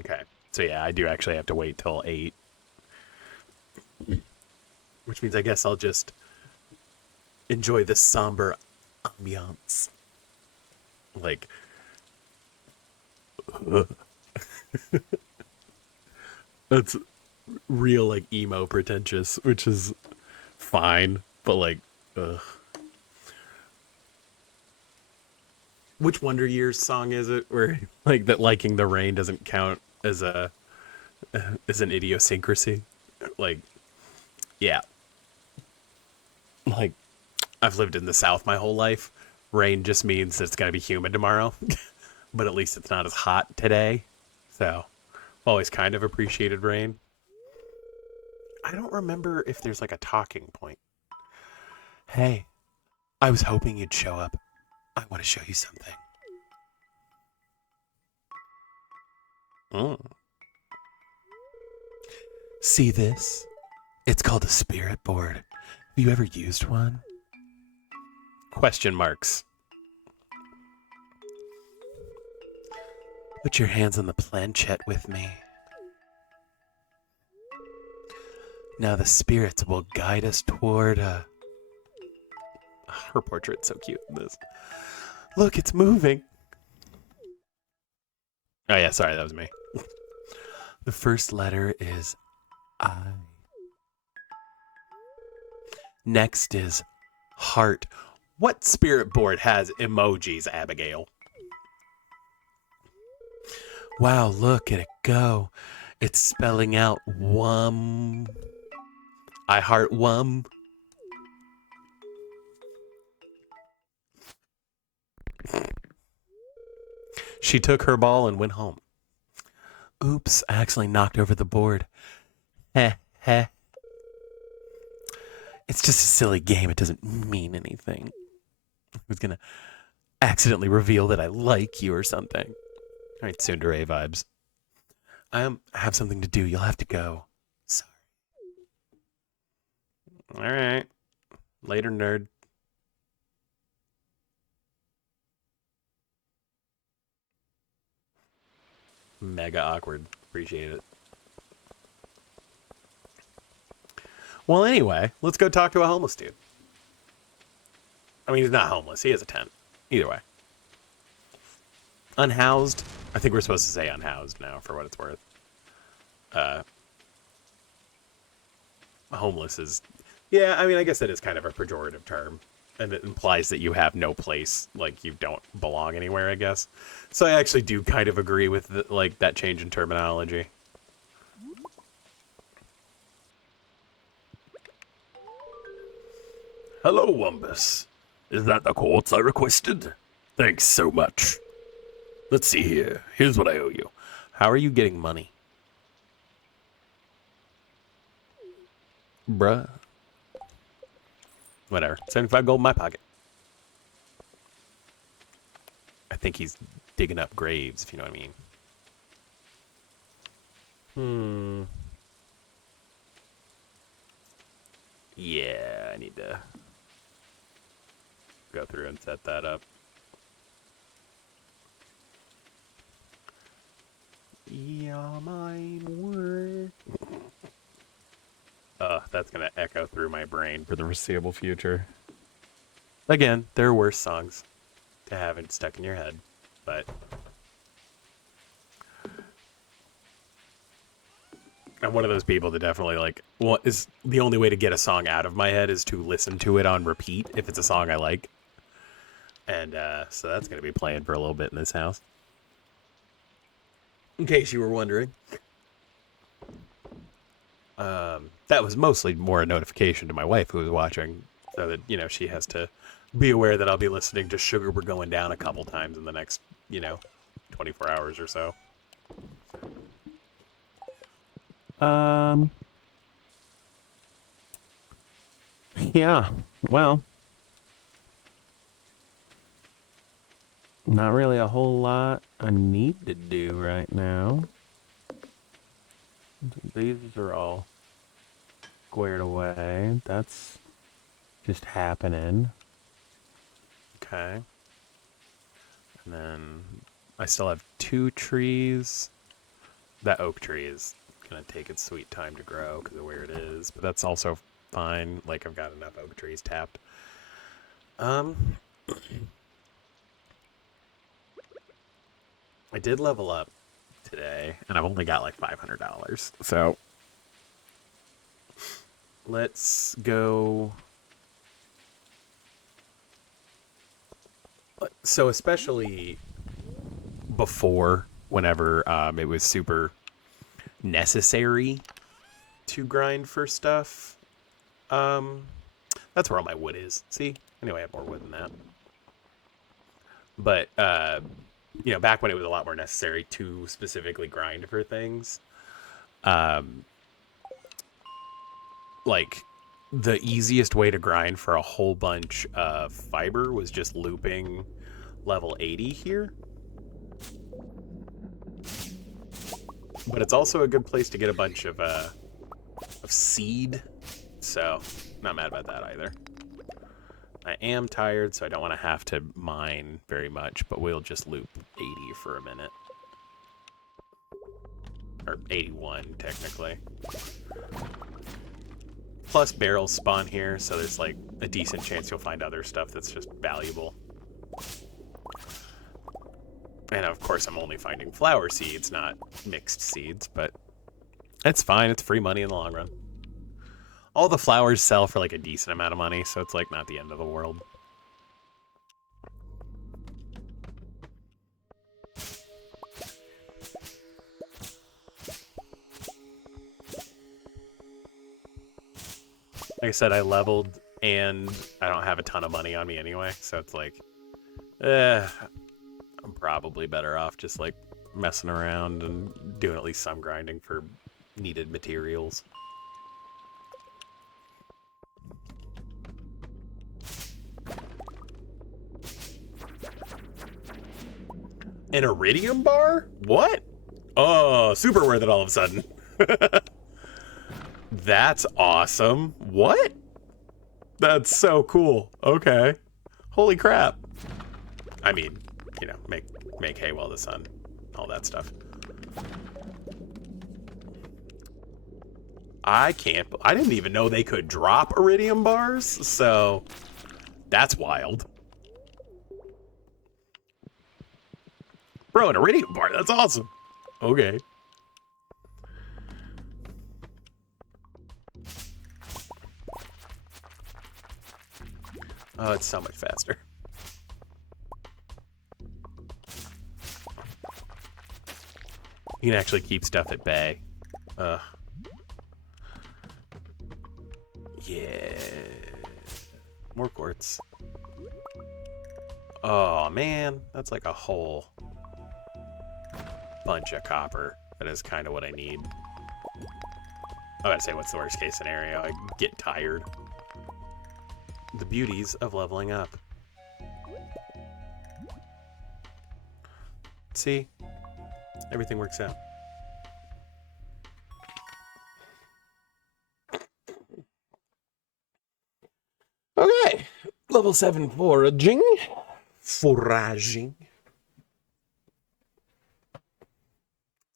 Okay, so yeah, I do actually have to wait till 8. Which means I guess I'll just enjoy the somber ambiance. Like, that's real, like, emo pretentious, which is fine, but like, ugh. Which Wonder Years song is it where, like, that liking the rain doesn't count as an idiosyncrasy? Like, yeah. Like, I've lived in the South my whole life. Rain just means that it's going to be humid tomorrow. But at least it's not as hot today. So, always kind of appreciated rain. I don't remember if there's like a talking point. Hey, I was hoping you'd show up. I want to show you something. See this? It's called a spirit board. Have you ever used one? Question marks. Put your hands on the planchette with me. Now the spirits will guide us toward her portrait's so cute in this. Look, it's moving. Oh yeah, sorry, that was me. The first letter is I. Next is heart. What spirit board has emojis, Abigail? Wow, look at it go. It's spelling out wum. I heart wum. She took her ball and went home. Oops, I accidentally knocked over the board. Heh, heh. It's just a silly game. It doesn't mean anything. I was going to accidentally reveal that I like you or something. All right, tsundere vibes. I have something to do. You'll have to go. Sorry. All right. Later, nerd. Mega awkward. Appreciate it. Well, anyway, let's go talk to a homeless dude. I mean, he's not homeless. He has a tent. Either way. Unhoused. I think we're supposed to say unhoused now, for what it's worth. Homeless is... Yeah, I mean, I guess that is kind of a pejorative term. And it implies that you have no place, like you don't belong anywhere, I guess. So I actually do kind of agree with that change in terminology. Hello, Wumbus. Is that the quartz I requested? Thanks so much. Let's see here. Here's what I owe you. How are you getting money? Bruh. Whatever. 75 gold in my pocket. I think he's digging up graves, if you know what I mean. Yeah, I need to go through and set that up. Yeah, my word. That's gonna echo through my brain for the foreseeable future. Again, there are worse songs to have it stuck in your head, but I'm one of those people that definitely is the only way to get a song out of my head is to listen to it on repeat if it's a song I like. And so that's gonna be playing for a little bit in this house. In case you were wondering. That was mostly more a notification to my wife who was watching, so that, she has to be aware that I'll be listening to Sugar We're Going Down a couple times in the next, 24 hours or so. Yeah, well, not really a whole lot I need to do right now. These are all squared away. That's just happening. Okay. And then I still have 2 trees. That oak tree is going to take its sweet time to grow because of where it is, but that's also fine. Like, I've got enough oak trees tapped. I did level up today, and I've only got like $500. So let's go. So especially before, whenever it was super necessary to grind for stuff, that's where all my wood is. See? Anyway, I have more wood than that. But back when it was a lot more necessary to specifically grind for things, like the easiest way to grind for a whole bunch of fiber was just looping level 80 here. But it's also a good place to get a bunch of of seed, so not mad about that either. I am tired, so I don't want to have to mine very much, but we'll just loop 80 for a minute. Or 81, technically. Plus barrels spawn here, so there's like a decent chance you'll find other stuff that's just valuable. And of course I'm only finding flower seeds, not mixed seeds, but it's fine, it's free money in the long run. All the flowers sell for like a decent amount of money, so it's like not the end of the world. Like I said, I leveled and I don't have a ton of money on me anyway, so it's like, I'm probably better off just like messing around and doing at least some grinding for needed materials. An iridium bar? What? Oh, super worth it all of a sudden. That's awesome. What? That's so cool. Okay. Holy crap. I mean, you know, make hay while the sun, all that stuff. I didn't even know they could drop iridium bars, so that's wild. Bro, an iridium bar, that's awesome. Okay. Oh, it's so much faster. You can actually keep stuff at bay. Yeah. More quartz. Oh, man. That's like a whole bunch of copper. That is kind of what I need. I gotta say, what's the worst case scenario? I get tired. The beauties of leveling up. See? Everything works out. Okay. Level 7 foraging. Foraging.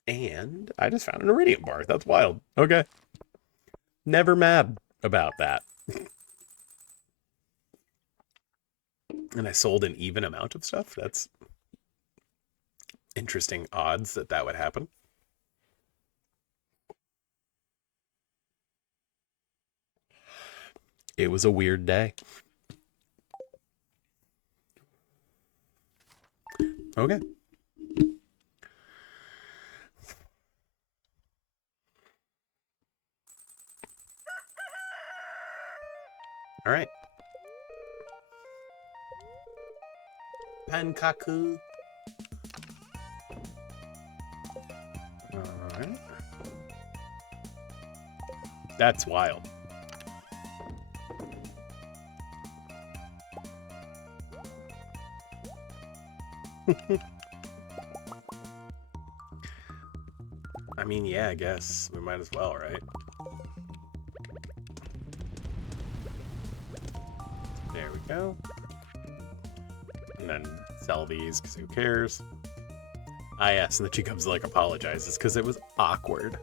And I just found an iridium bar. That's wild. Okay. Never mad about that. And I sold an even amount of stuff. That's interesting odds that that would happen. It was a weird day. Okay. All right. Pankaku. All right. That's wild. I mean, yeah, I guess we might as well, right? There we go. And then sell these, because who cares? Ah, yes, and then she comes like apologizes, because it was awkward.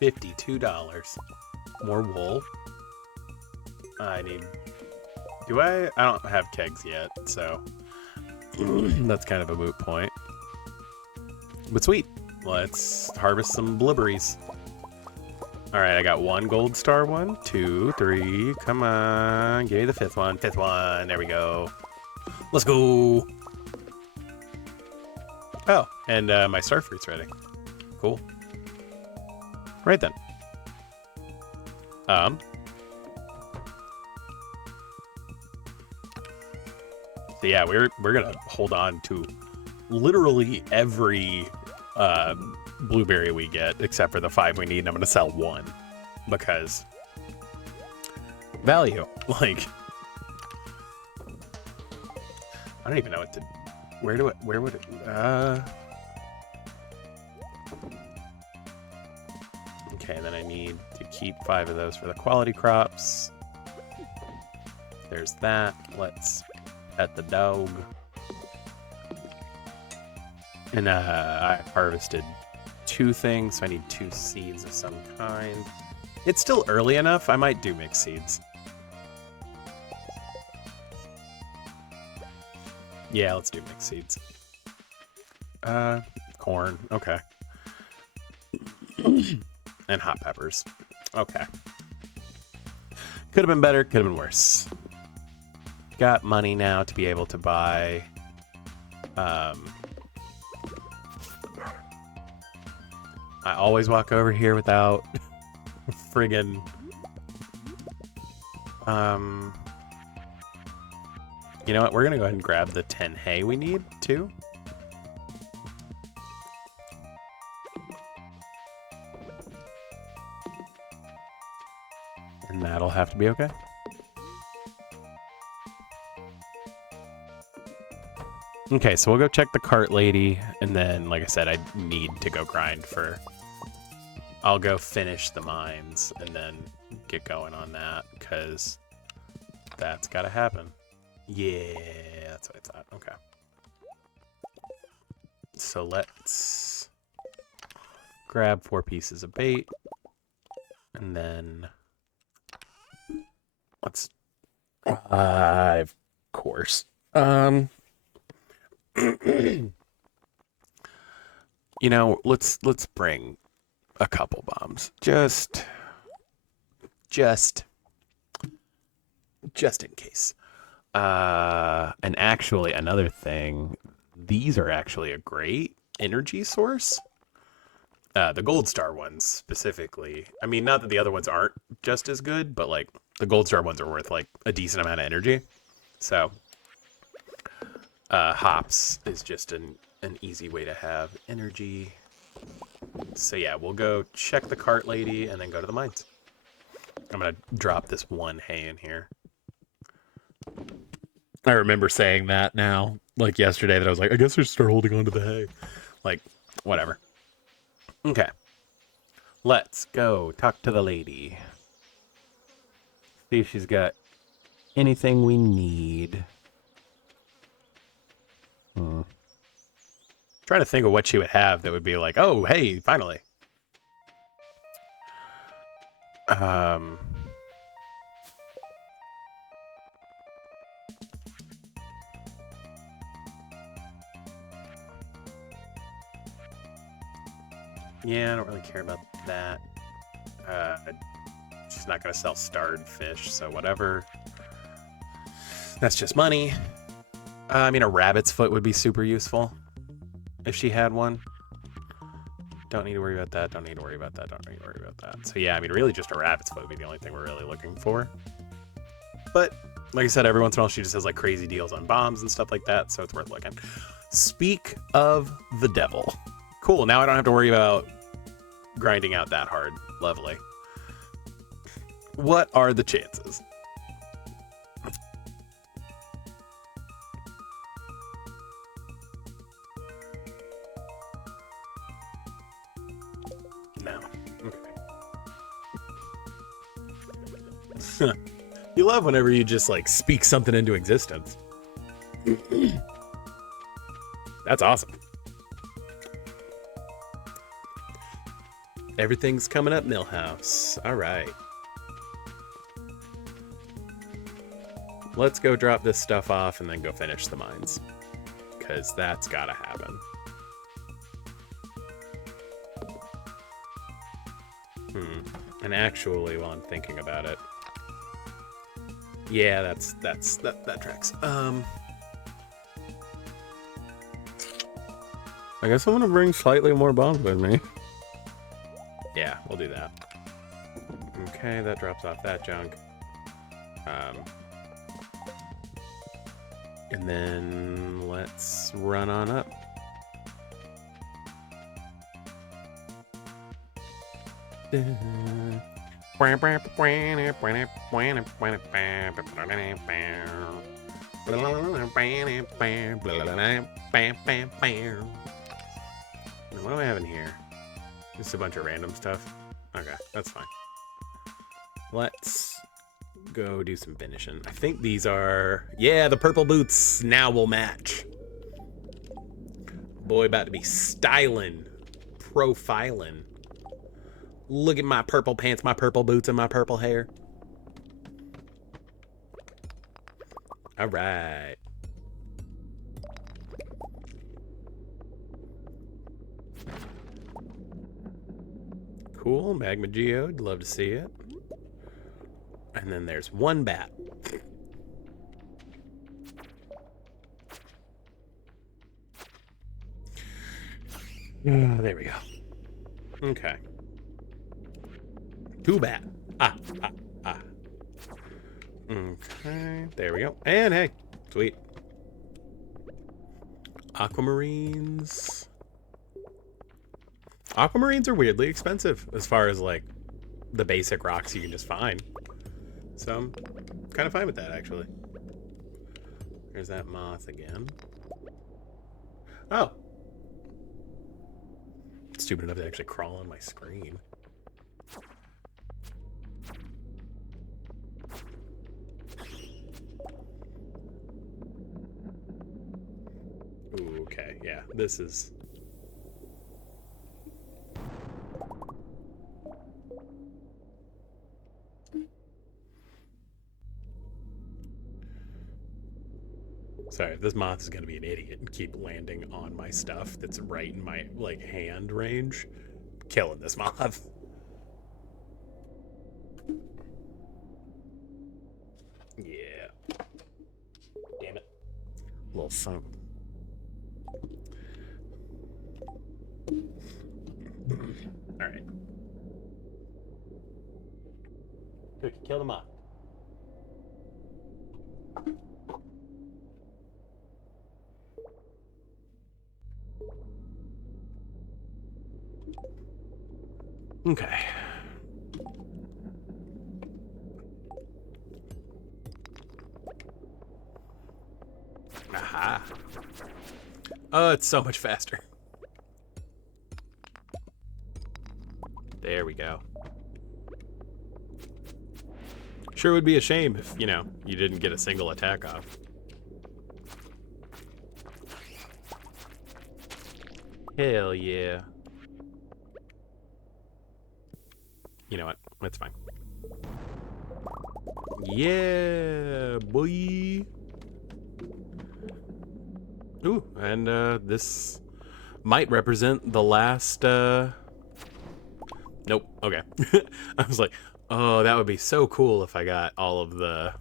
$52. More wool. I need... Do I? I don't have kegs yet, so... that's kind of a moot point. But sweet. Let's harvest some blueberries. Alright, I got one gold star one, 2, 3. Come on. Give me the fifth one. Fifth one. There we go. Let's go. Oh, and my star fruit's ready. Cool. Right then. So yeah, we're gonna hold on to literally every blueberry we get, except for the 5 we need, and I'm gonna sell 1 because value. Like, I don't even know what to... Where would it... Okay, then I need to keep 5 of those for the quality crops. There's that. Let's pet the dog. And I harvested 2 things, so I need 2 seeds of some kind. It's still early enough. I might do mixed seeds. Yeah, let's do mixed seeds. Corn. Okay. And hot peppers. Okay. Could have been better, could have been worse. Got money now to be able to buy I always walk over here without friggin' you know what, we're gonna go ahead and grab the 10 hay we need too. And that'll have to be okay. Okay, so we'll go check the cart lady, and then, like I said, I need to go grind for... I'll go finish the mines, and then get going on that, because that's gotta happen. Yeah, that's what I thought. Okay. So let's grab 4 pieces of bait, and then let's... of course. You know, let's bring a couple bombs. Just in case. And actually, another thing, these are actually a great energy source. The gold star ones specifically. I mean, not that the other ones aren't just as good, but like the gold star ones are worth like a decent amount of energy. So hops is just an easy way to have energy. So yeah, we'll go check the cart lady and then go to the mines. I'm gonna drop this 1 hay in here. I remember saying that now, like yesterday, that I was like, I guess I should start holding on to the hay. Like, whatever. Okay. Let's go talk to the lady. See if she's got anything we need. Trying to think of what she would have that would be like, oh, hey, finally. Yeah, I don't really care about that. She's not going to sell starred fish, so whatever. That's just money. I mean, a rabbit's foot would be super useful if she had one. Don't need to worry about that. Don't need to worry about that. Don't need to worry about that. So yeah, I mean, really just a rabbit's foot would be the only thing we're really looking for. But like I said, every once in a while she just has like crazy deals on bombs and stuff like that, so it's worth looking. Speak of the devil. Cool, now I don't have to worry about grinding out that hard. Lovely. What are the chances? No. Okay. You love whenever you just like speak something into existence. That's awesome. Everything's coming up, Millhouse. All right. Let's go drop this stuff off and then go finish the mines. Because that's gotta happen. And actually, while I'm thinking about it, yeah, that tracks. I guess I'm gonna bring slightly more bombs with me. Yeah, we'll do that. Okay, that drops off that junk. And then let's run on up. What do I have in here? Just a bunch of random stuff. Okay, that's fine. Let's go do some finishing. I think these are... Yeah, the purple boots now will match. Boy, about to be styling, profiling. Look at my purple pants, my purple boots, and my purple hair. All right. Cool, Magma Geode, love to see it. And then there's one bat. There we go. Okay. Two bat. Ah. Okay, there we go. And hey, sweet. Aquamarines. Aquamarines are weirdly expensive as far as like the basic rocks you can just find. So I'm kind of fine with that actually. There's that moth again. Oh. Stupid enough to actually crawl on my screen. Ooh, okay, yeah, this is... Sorry, this moth is gonna be an idiot and keep landing on my stuff that's right in my, like, hand range. Killing this moth. Yeah. Damn it. Little son of a... Alright. Cookie, kill the moth. Okay. Aha. Oh, it's so much faster. There we go. Sure would be a shame if, you know, you didn't get a single attack off. Hell yeah. You know what? That's fine. Yeah, boy. Ooh, and this might represent the last... Nope, okay. I was like, oh, that would be so cool if I got all of the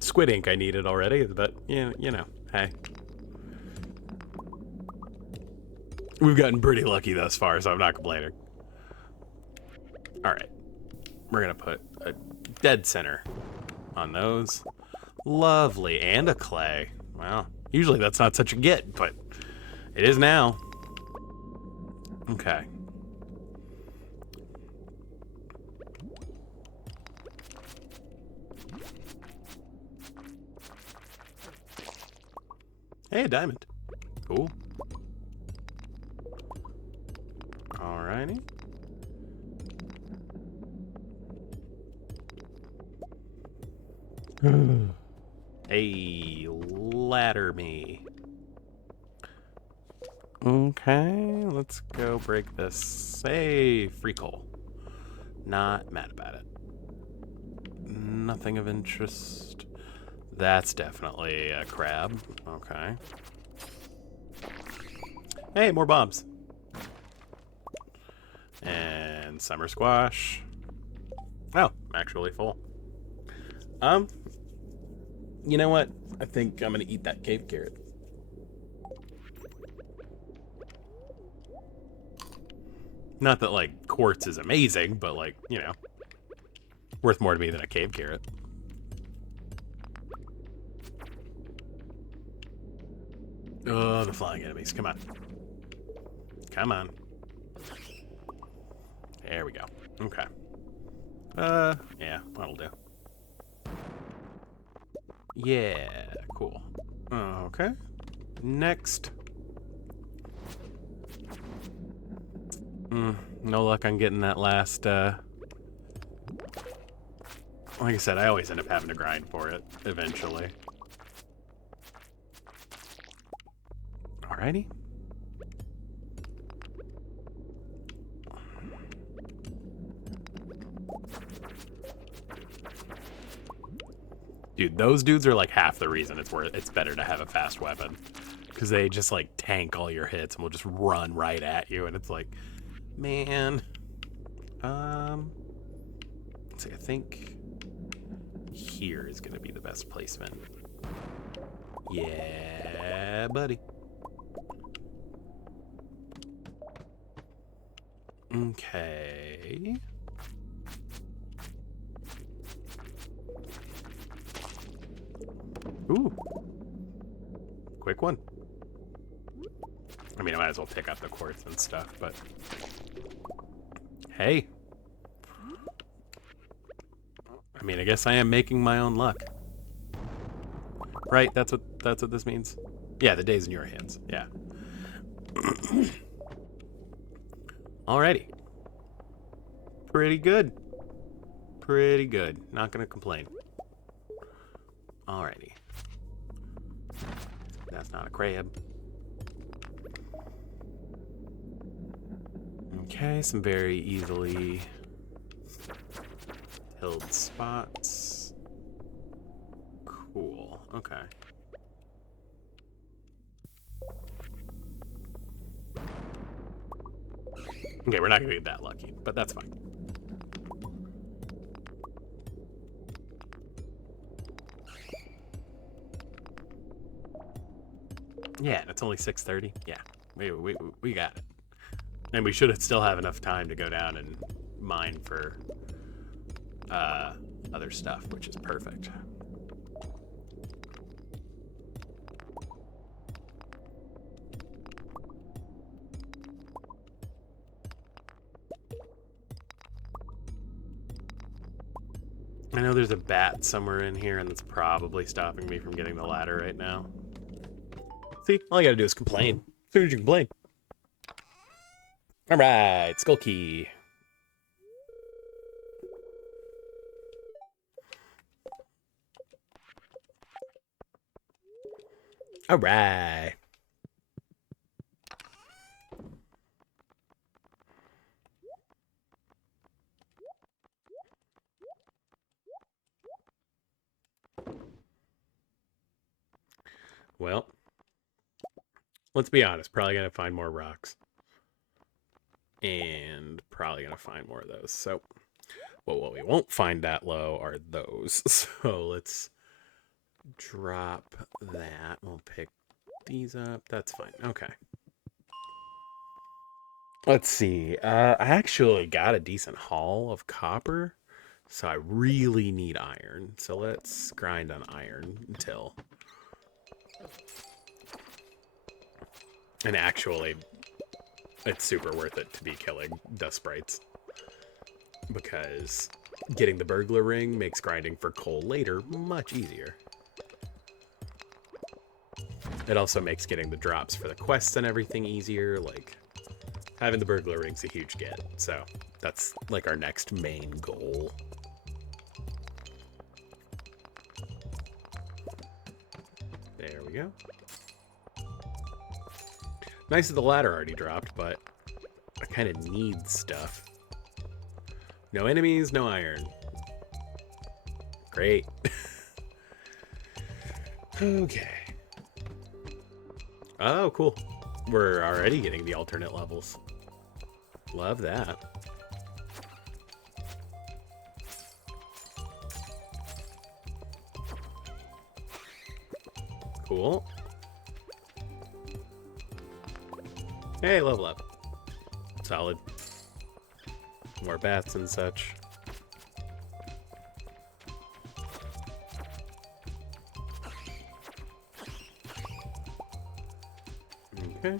squid ink I needed already, but, yeah, you know, hey. We've gotten pretty lucky thus far, so I'm not complaining. Alright. We're gonna put a dead center on those. Lovely. And a clay. Well, usually that's not such a get, but it is now. Okay. Hey, a diamond. Cool. Alrighty. Hey, ladder me. Okay, let's go break this. Hey, free coal. Not mad about it. Nothing of interest. That's definitely a crab. Okay. Hey, more bombs. And summer squash. Oh, actually full. You know what? I think I'm gonna eat that cave carrot. Not that, like, quartz is amazing, but, like, you know, worth more to me than a cave carrot. Oh, the flying enemies. Come on. Come on. There we go. Okay. Yeah, that'll do. Yeah, cool. Okay. Next. No luck on getting that last, like I said, I always end up having to grind for it, eventually. Alrighty. Dude, those dudes are like half the reason it's better to have a fast weapon. Because they just like tank all your hits and will just run right at you, and it's like, man. Let's see, I think here is gonna be the best placement. Yeah, buddy. Okay. Ooh. Quick one. I mean, I might as well pick up the quartz and stuff, but... Hey. I mean, I guess I am making my own luck. Right, that's what this means? Yeah, the day's in your hands. Yeah. Alrighty. Pretty good. Pretty good. Not gonna complain. Alrighty. That's not a crab. Okay, some very easily held spots. Cool. Okay. Okay, we're not gonna get that lucky, but that's fine. Yeah, and it's only 6:30. Yeah, we got it. And we should still have enough time to go down and mine for other stuff, which is perfect. I know there's a bat somewhere in here, and that's probably stopping me from getting the ladder right now. See, all I gotta do is complain. As soon as you complain. Alright, skull key. Alright. Well, let's be honest, probably gonna find more rocks. And probably gonna find more of those. So, well, what we won't find that low are those. So let's drop that. We'll pick these up. That's fine. Okay. Let's see. I actually got a decent haul of copper, so I really need iron. So let's grind on iron until... And actually, it's super worth it to be killing dust sprites, because getting the burglar ring makes grinding for coal later much easier. It also makes getting the drops for the quests and everything easier. Like, having the burglar ring's a huge get, so that's like our next main goal. There we go. Nice that the ladder already dropped, but I kind of need stuff. No enemies, no iron. Great. Okay. Oh, cool. We're already getting the alternate levels. Love that. Cool. Hey, level up. Solid. More bats and such. Okay.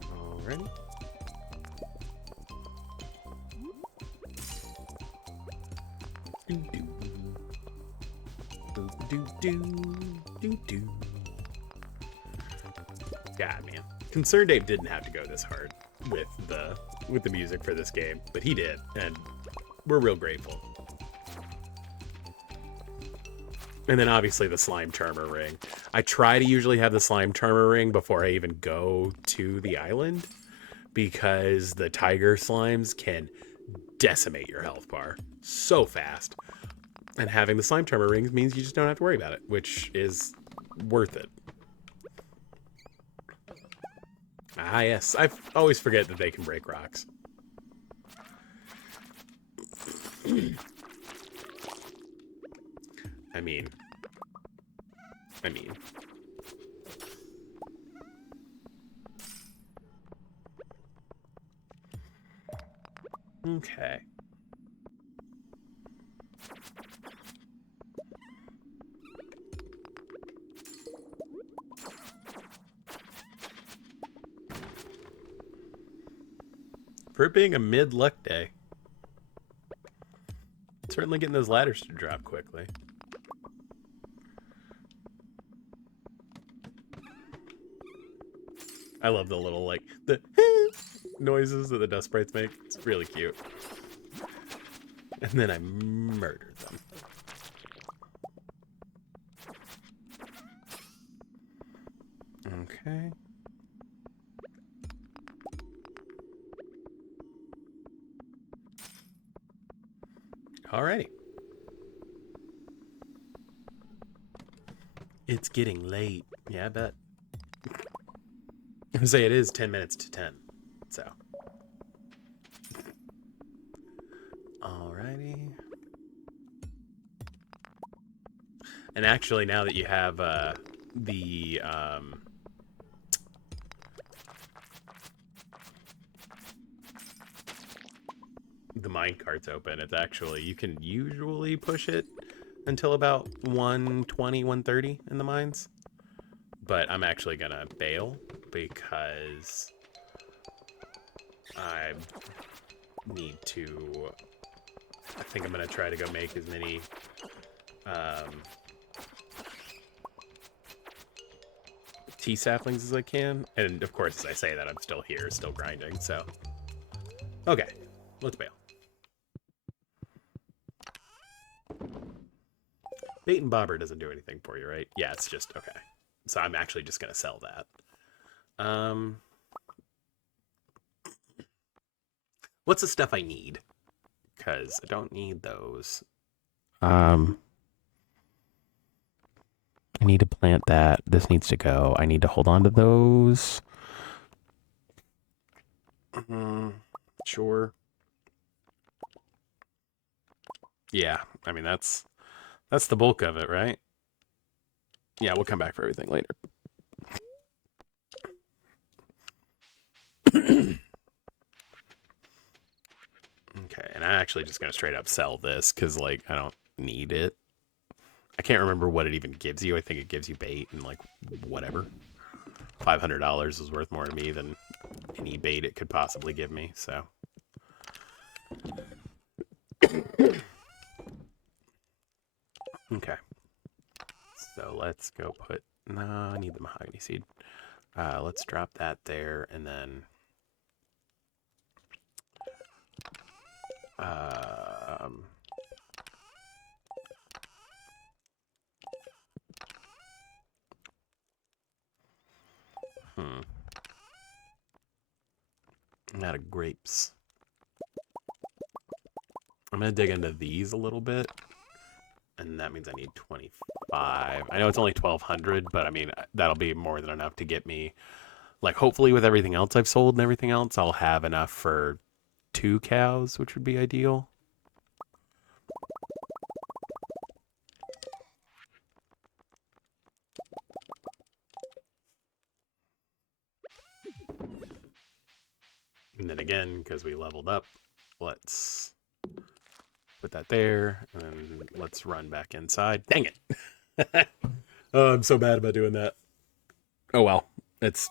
Alrighty. God, man. Concerned Ape didn't have to go this hard with the music for this game, but he did, and we're real grateful. And then obviously the slime charmer ring. I try to usually have the slime charmer ring before I even go to the island, because the tiger slimes can decimate your health bar so fast. And having the slime charmer rings means you just don't have to worry about it, which is worth it. Ah, yes. I always forget that they can break rocks. I mean. Okay. For it being a mid-luck day. Certainly getting those ladders to drop quickly. I love the little, like, the noises that the dust sprites make. It's really cute. And then I murdered them. Okay. Alrighty. It's getting late. Yeah, I bet. I say it is 10 minutes to 10. So. Alrighty. And actually, now that you have the mine carts open, it's actually, you can usually push it until about 120, 130 in the mines. But I'm actually gonna bail because I need to, I think I'm gonna try to go make as many tea saplings as I can. And of course, as I say that, I'm still here, still grinding, so. Okay, let's bail. Bait and bobber doesn't do anything for you, right? Yeah, it's just, okay. So I'm actually just going to sell that. What's the stuff I need? Because I don't need those. I need to plant that. This needs to go. I need to hold on to those. Sure. Yeah, I mean, that's the bulk of it, right? Yeah, we'll come back for everything later. Okay, and I'm actually just going to straight up sell this because, like, I don't need it. I can't remember what it even gives you. I think it gives you bait and, like, whatever. $500 is worth more to me than any bait it could possibly give me, so. Okay. So let's go put, no, I need the mahogany seed. Let's drop that there, and then I'm out of grapes. I'm gonna dig into these a little bit, and that means I need 25. I know it's only 1,200, but I mean, that'll be more than enough to get me, like, hopefully with everything else I've sold and everything else, I'll have enough for 2 cows, which would be ideal. And then again, because we leveled up, let's put that there, and then let's run back inside. Dang it! Oh, I'm so bad about doing that. Oh well, it's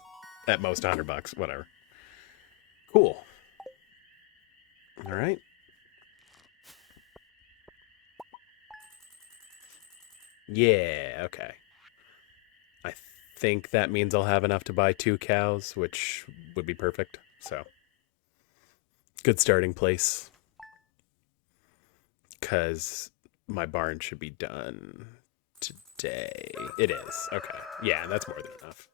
at most $100, whatever. Cool. All right. Yeah, okay. I think that means I'll have enough to buy 2 cows, which would be perfect. So, good starting place. Because my barn should be done today. It is. Okay. Yeah, that's more than enough.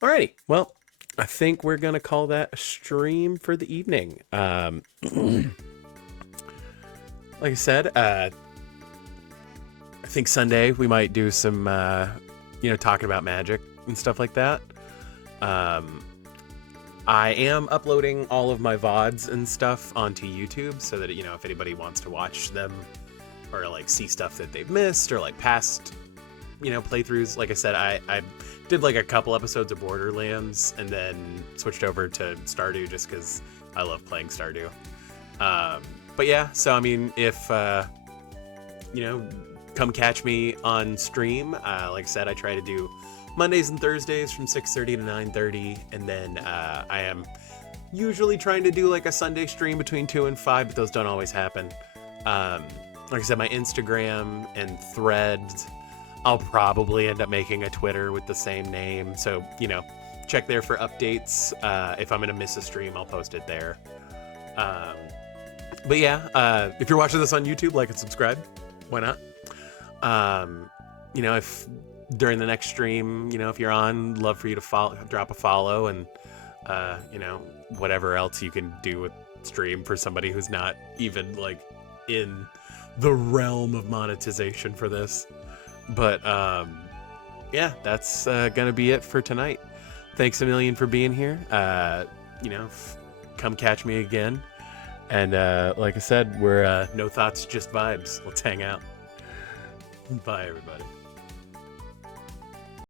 Alrighty. Well, I think we're going to call that a stream for the evening. Like I said, I think Sunday we might do some, talking about magic and stuff like that. I am uploading all of my VODs and stuff onto YouTube so that, if anybody wants to watch them or like see stuff that they've missed or like past, playthroughs. Like I said, I did like a couple episodes of Borderlands and then switched over to Stardew just because I love playing Stardew. But yeah, so I mean, if, come catch me on stream. Like I said, I try to do Mondays and Thursdays from 6:30 to 9:30, and then I am usually trying to do like a Sunday stream between 2 and 5, but those don't always happen. Like I said, my Instagram and Threads, I'll probably end up making a Twitter with the same name, so check there for updates. If I'm gonna miss a stream, I'll post it there. But yeah, if you're watching this on YouTube, like and subscribe. Why not? If during the next stream, if you're on, love for you to drop a follow, and whatever else you can do with stream for somebody who's not even like in the realm of monetization for this. But yeah, that's gonna be it for tonight. Thanks a million for being here. Come catch me again. And like I said, we're no thoughts, just vibes. Let's hang out. Bye, everybody.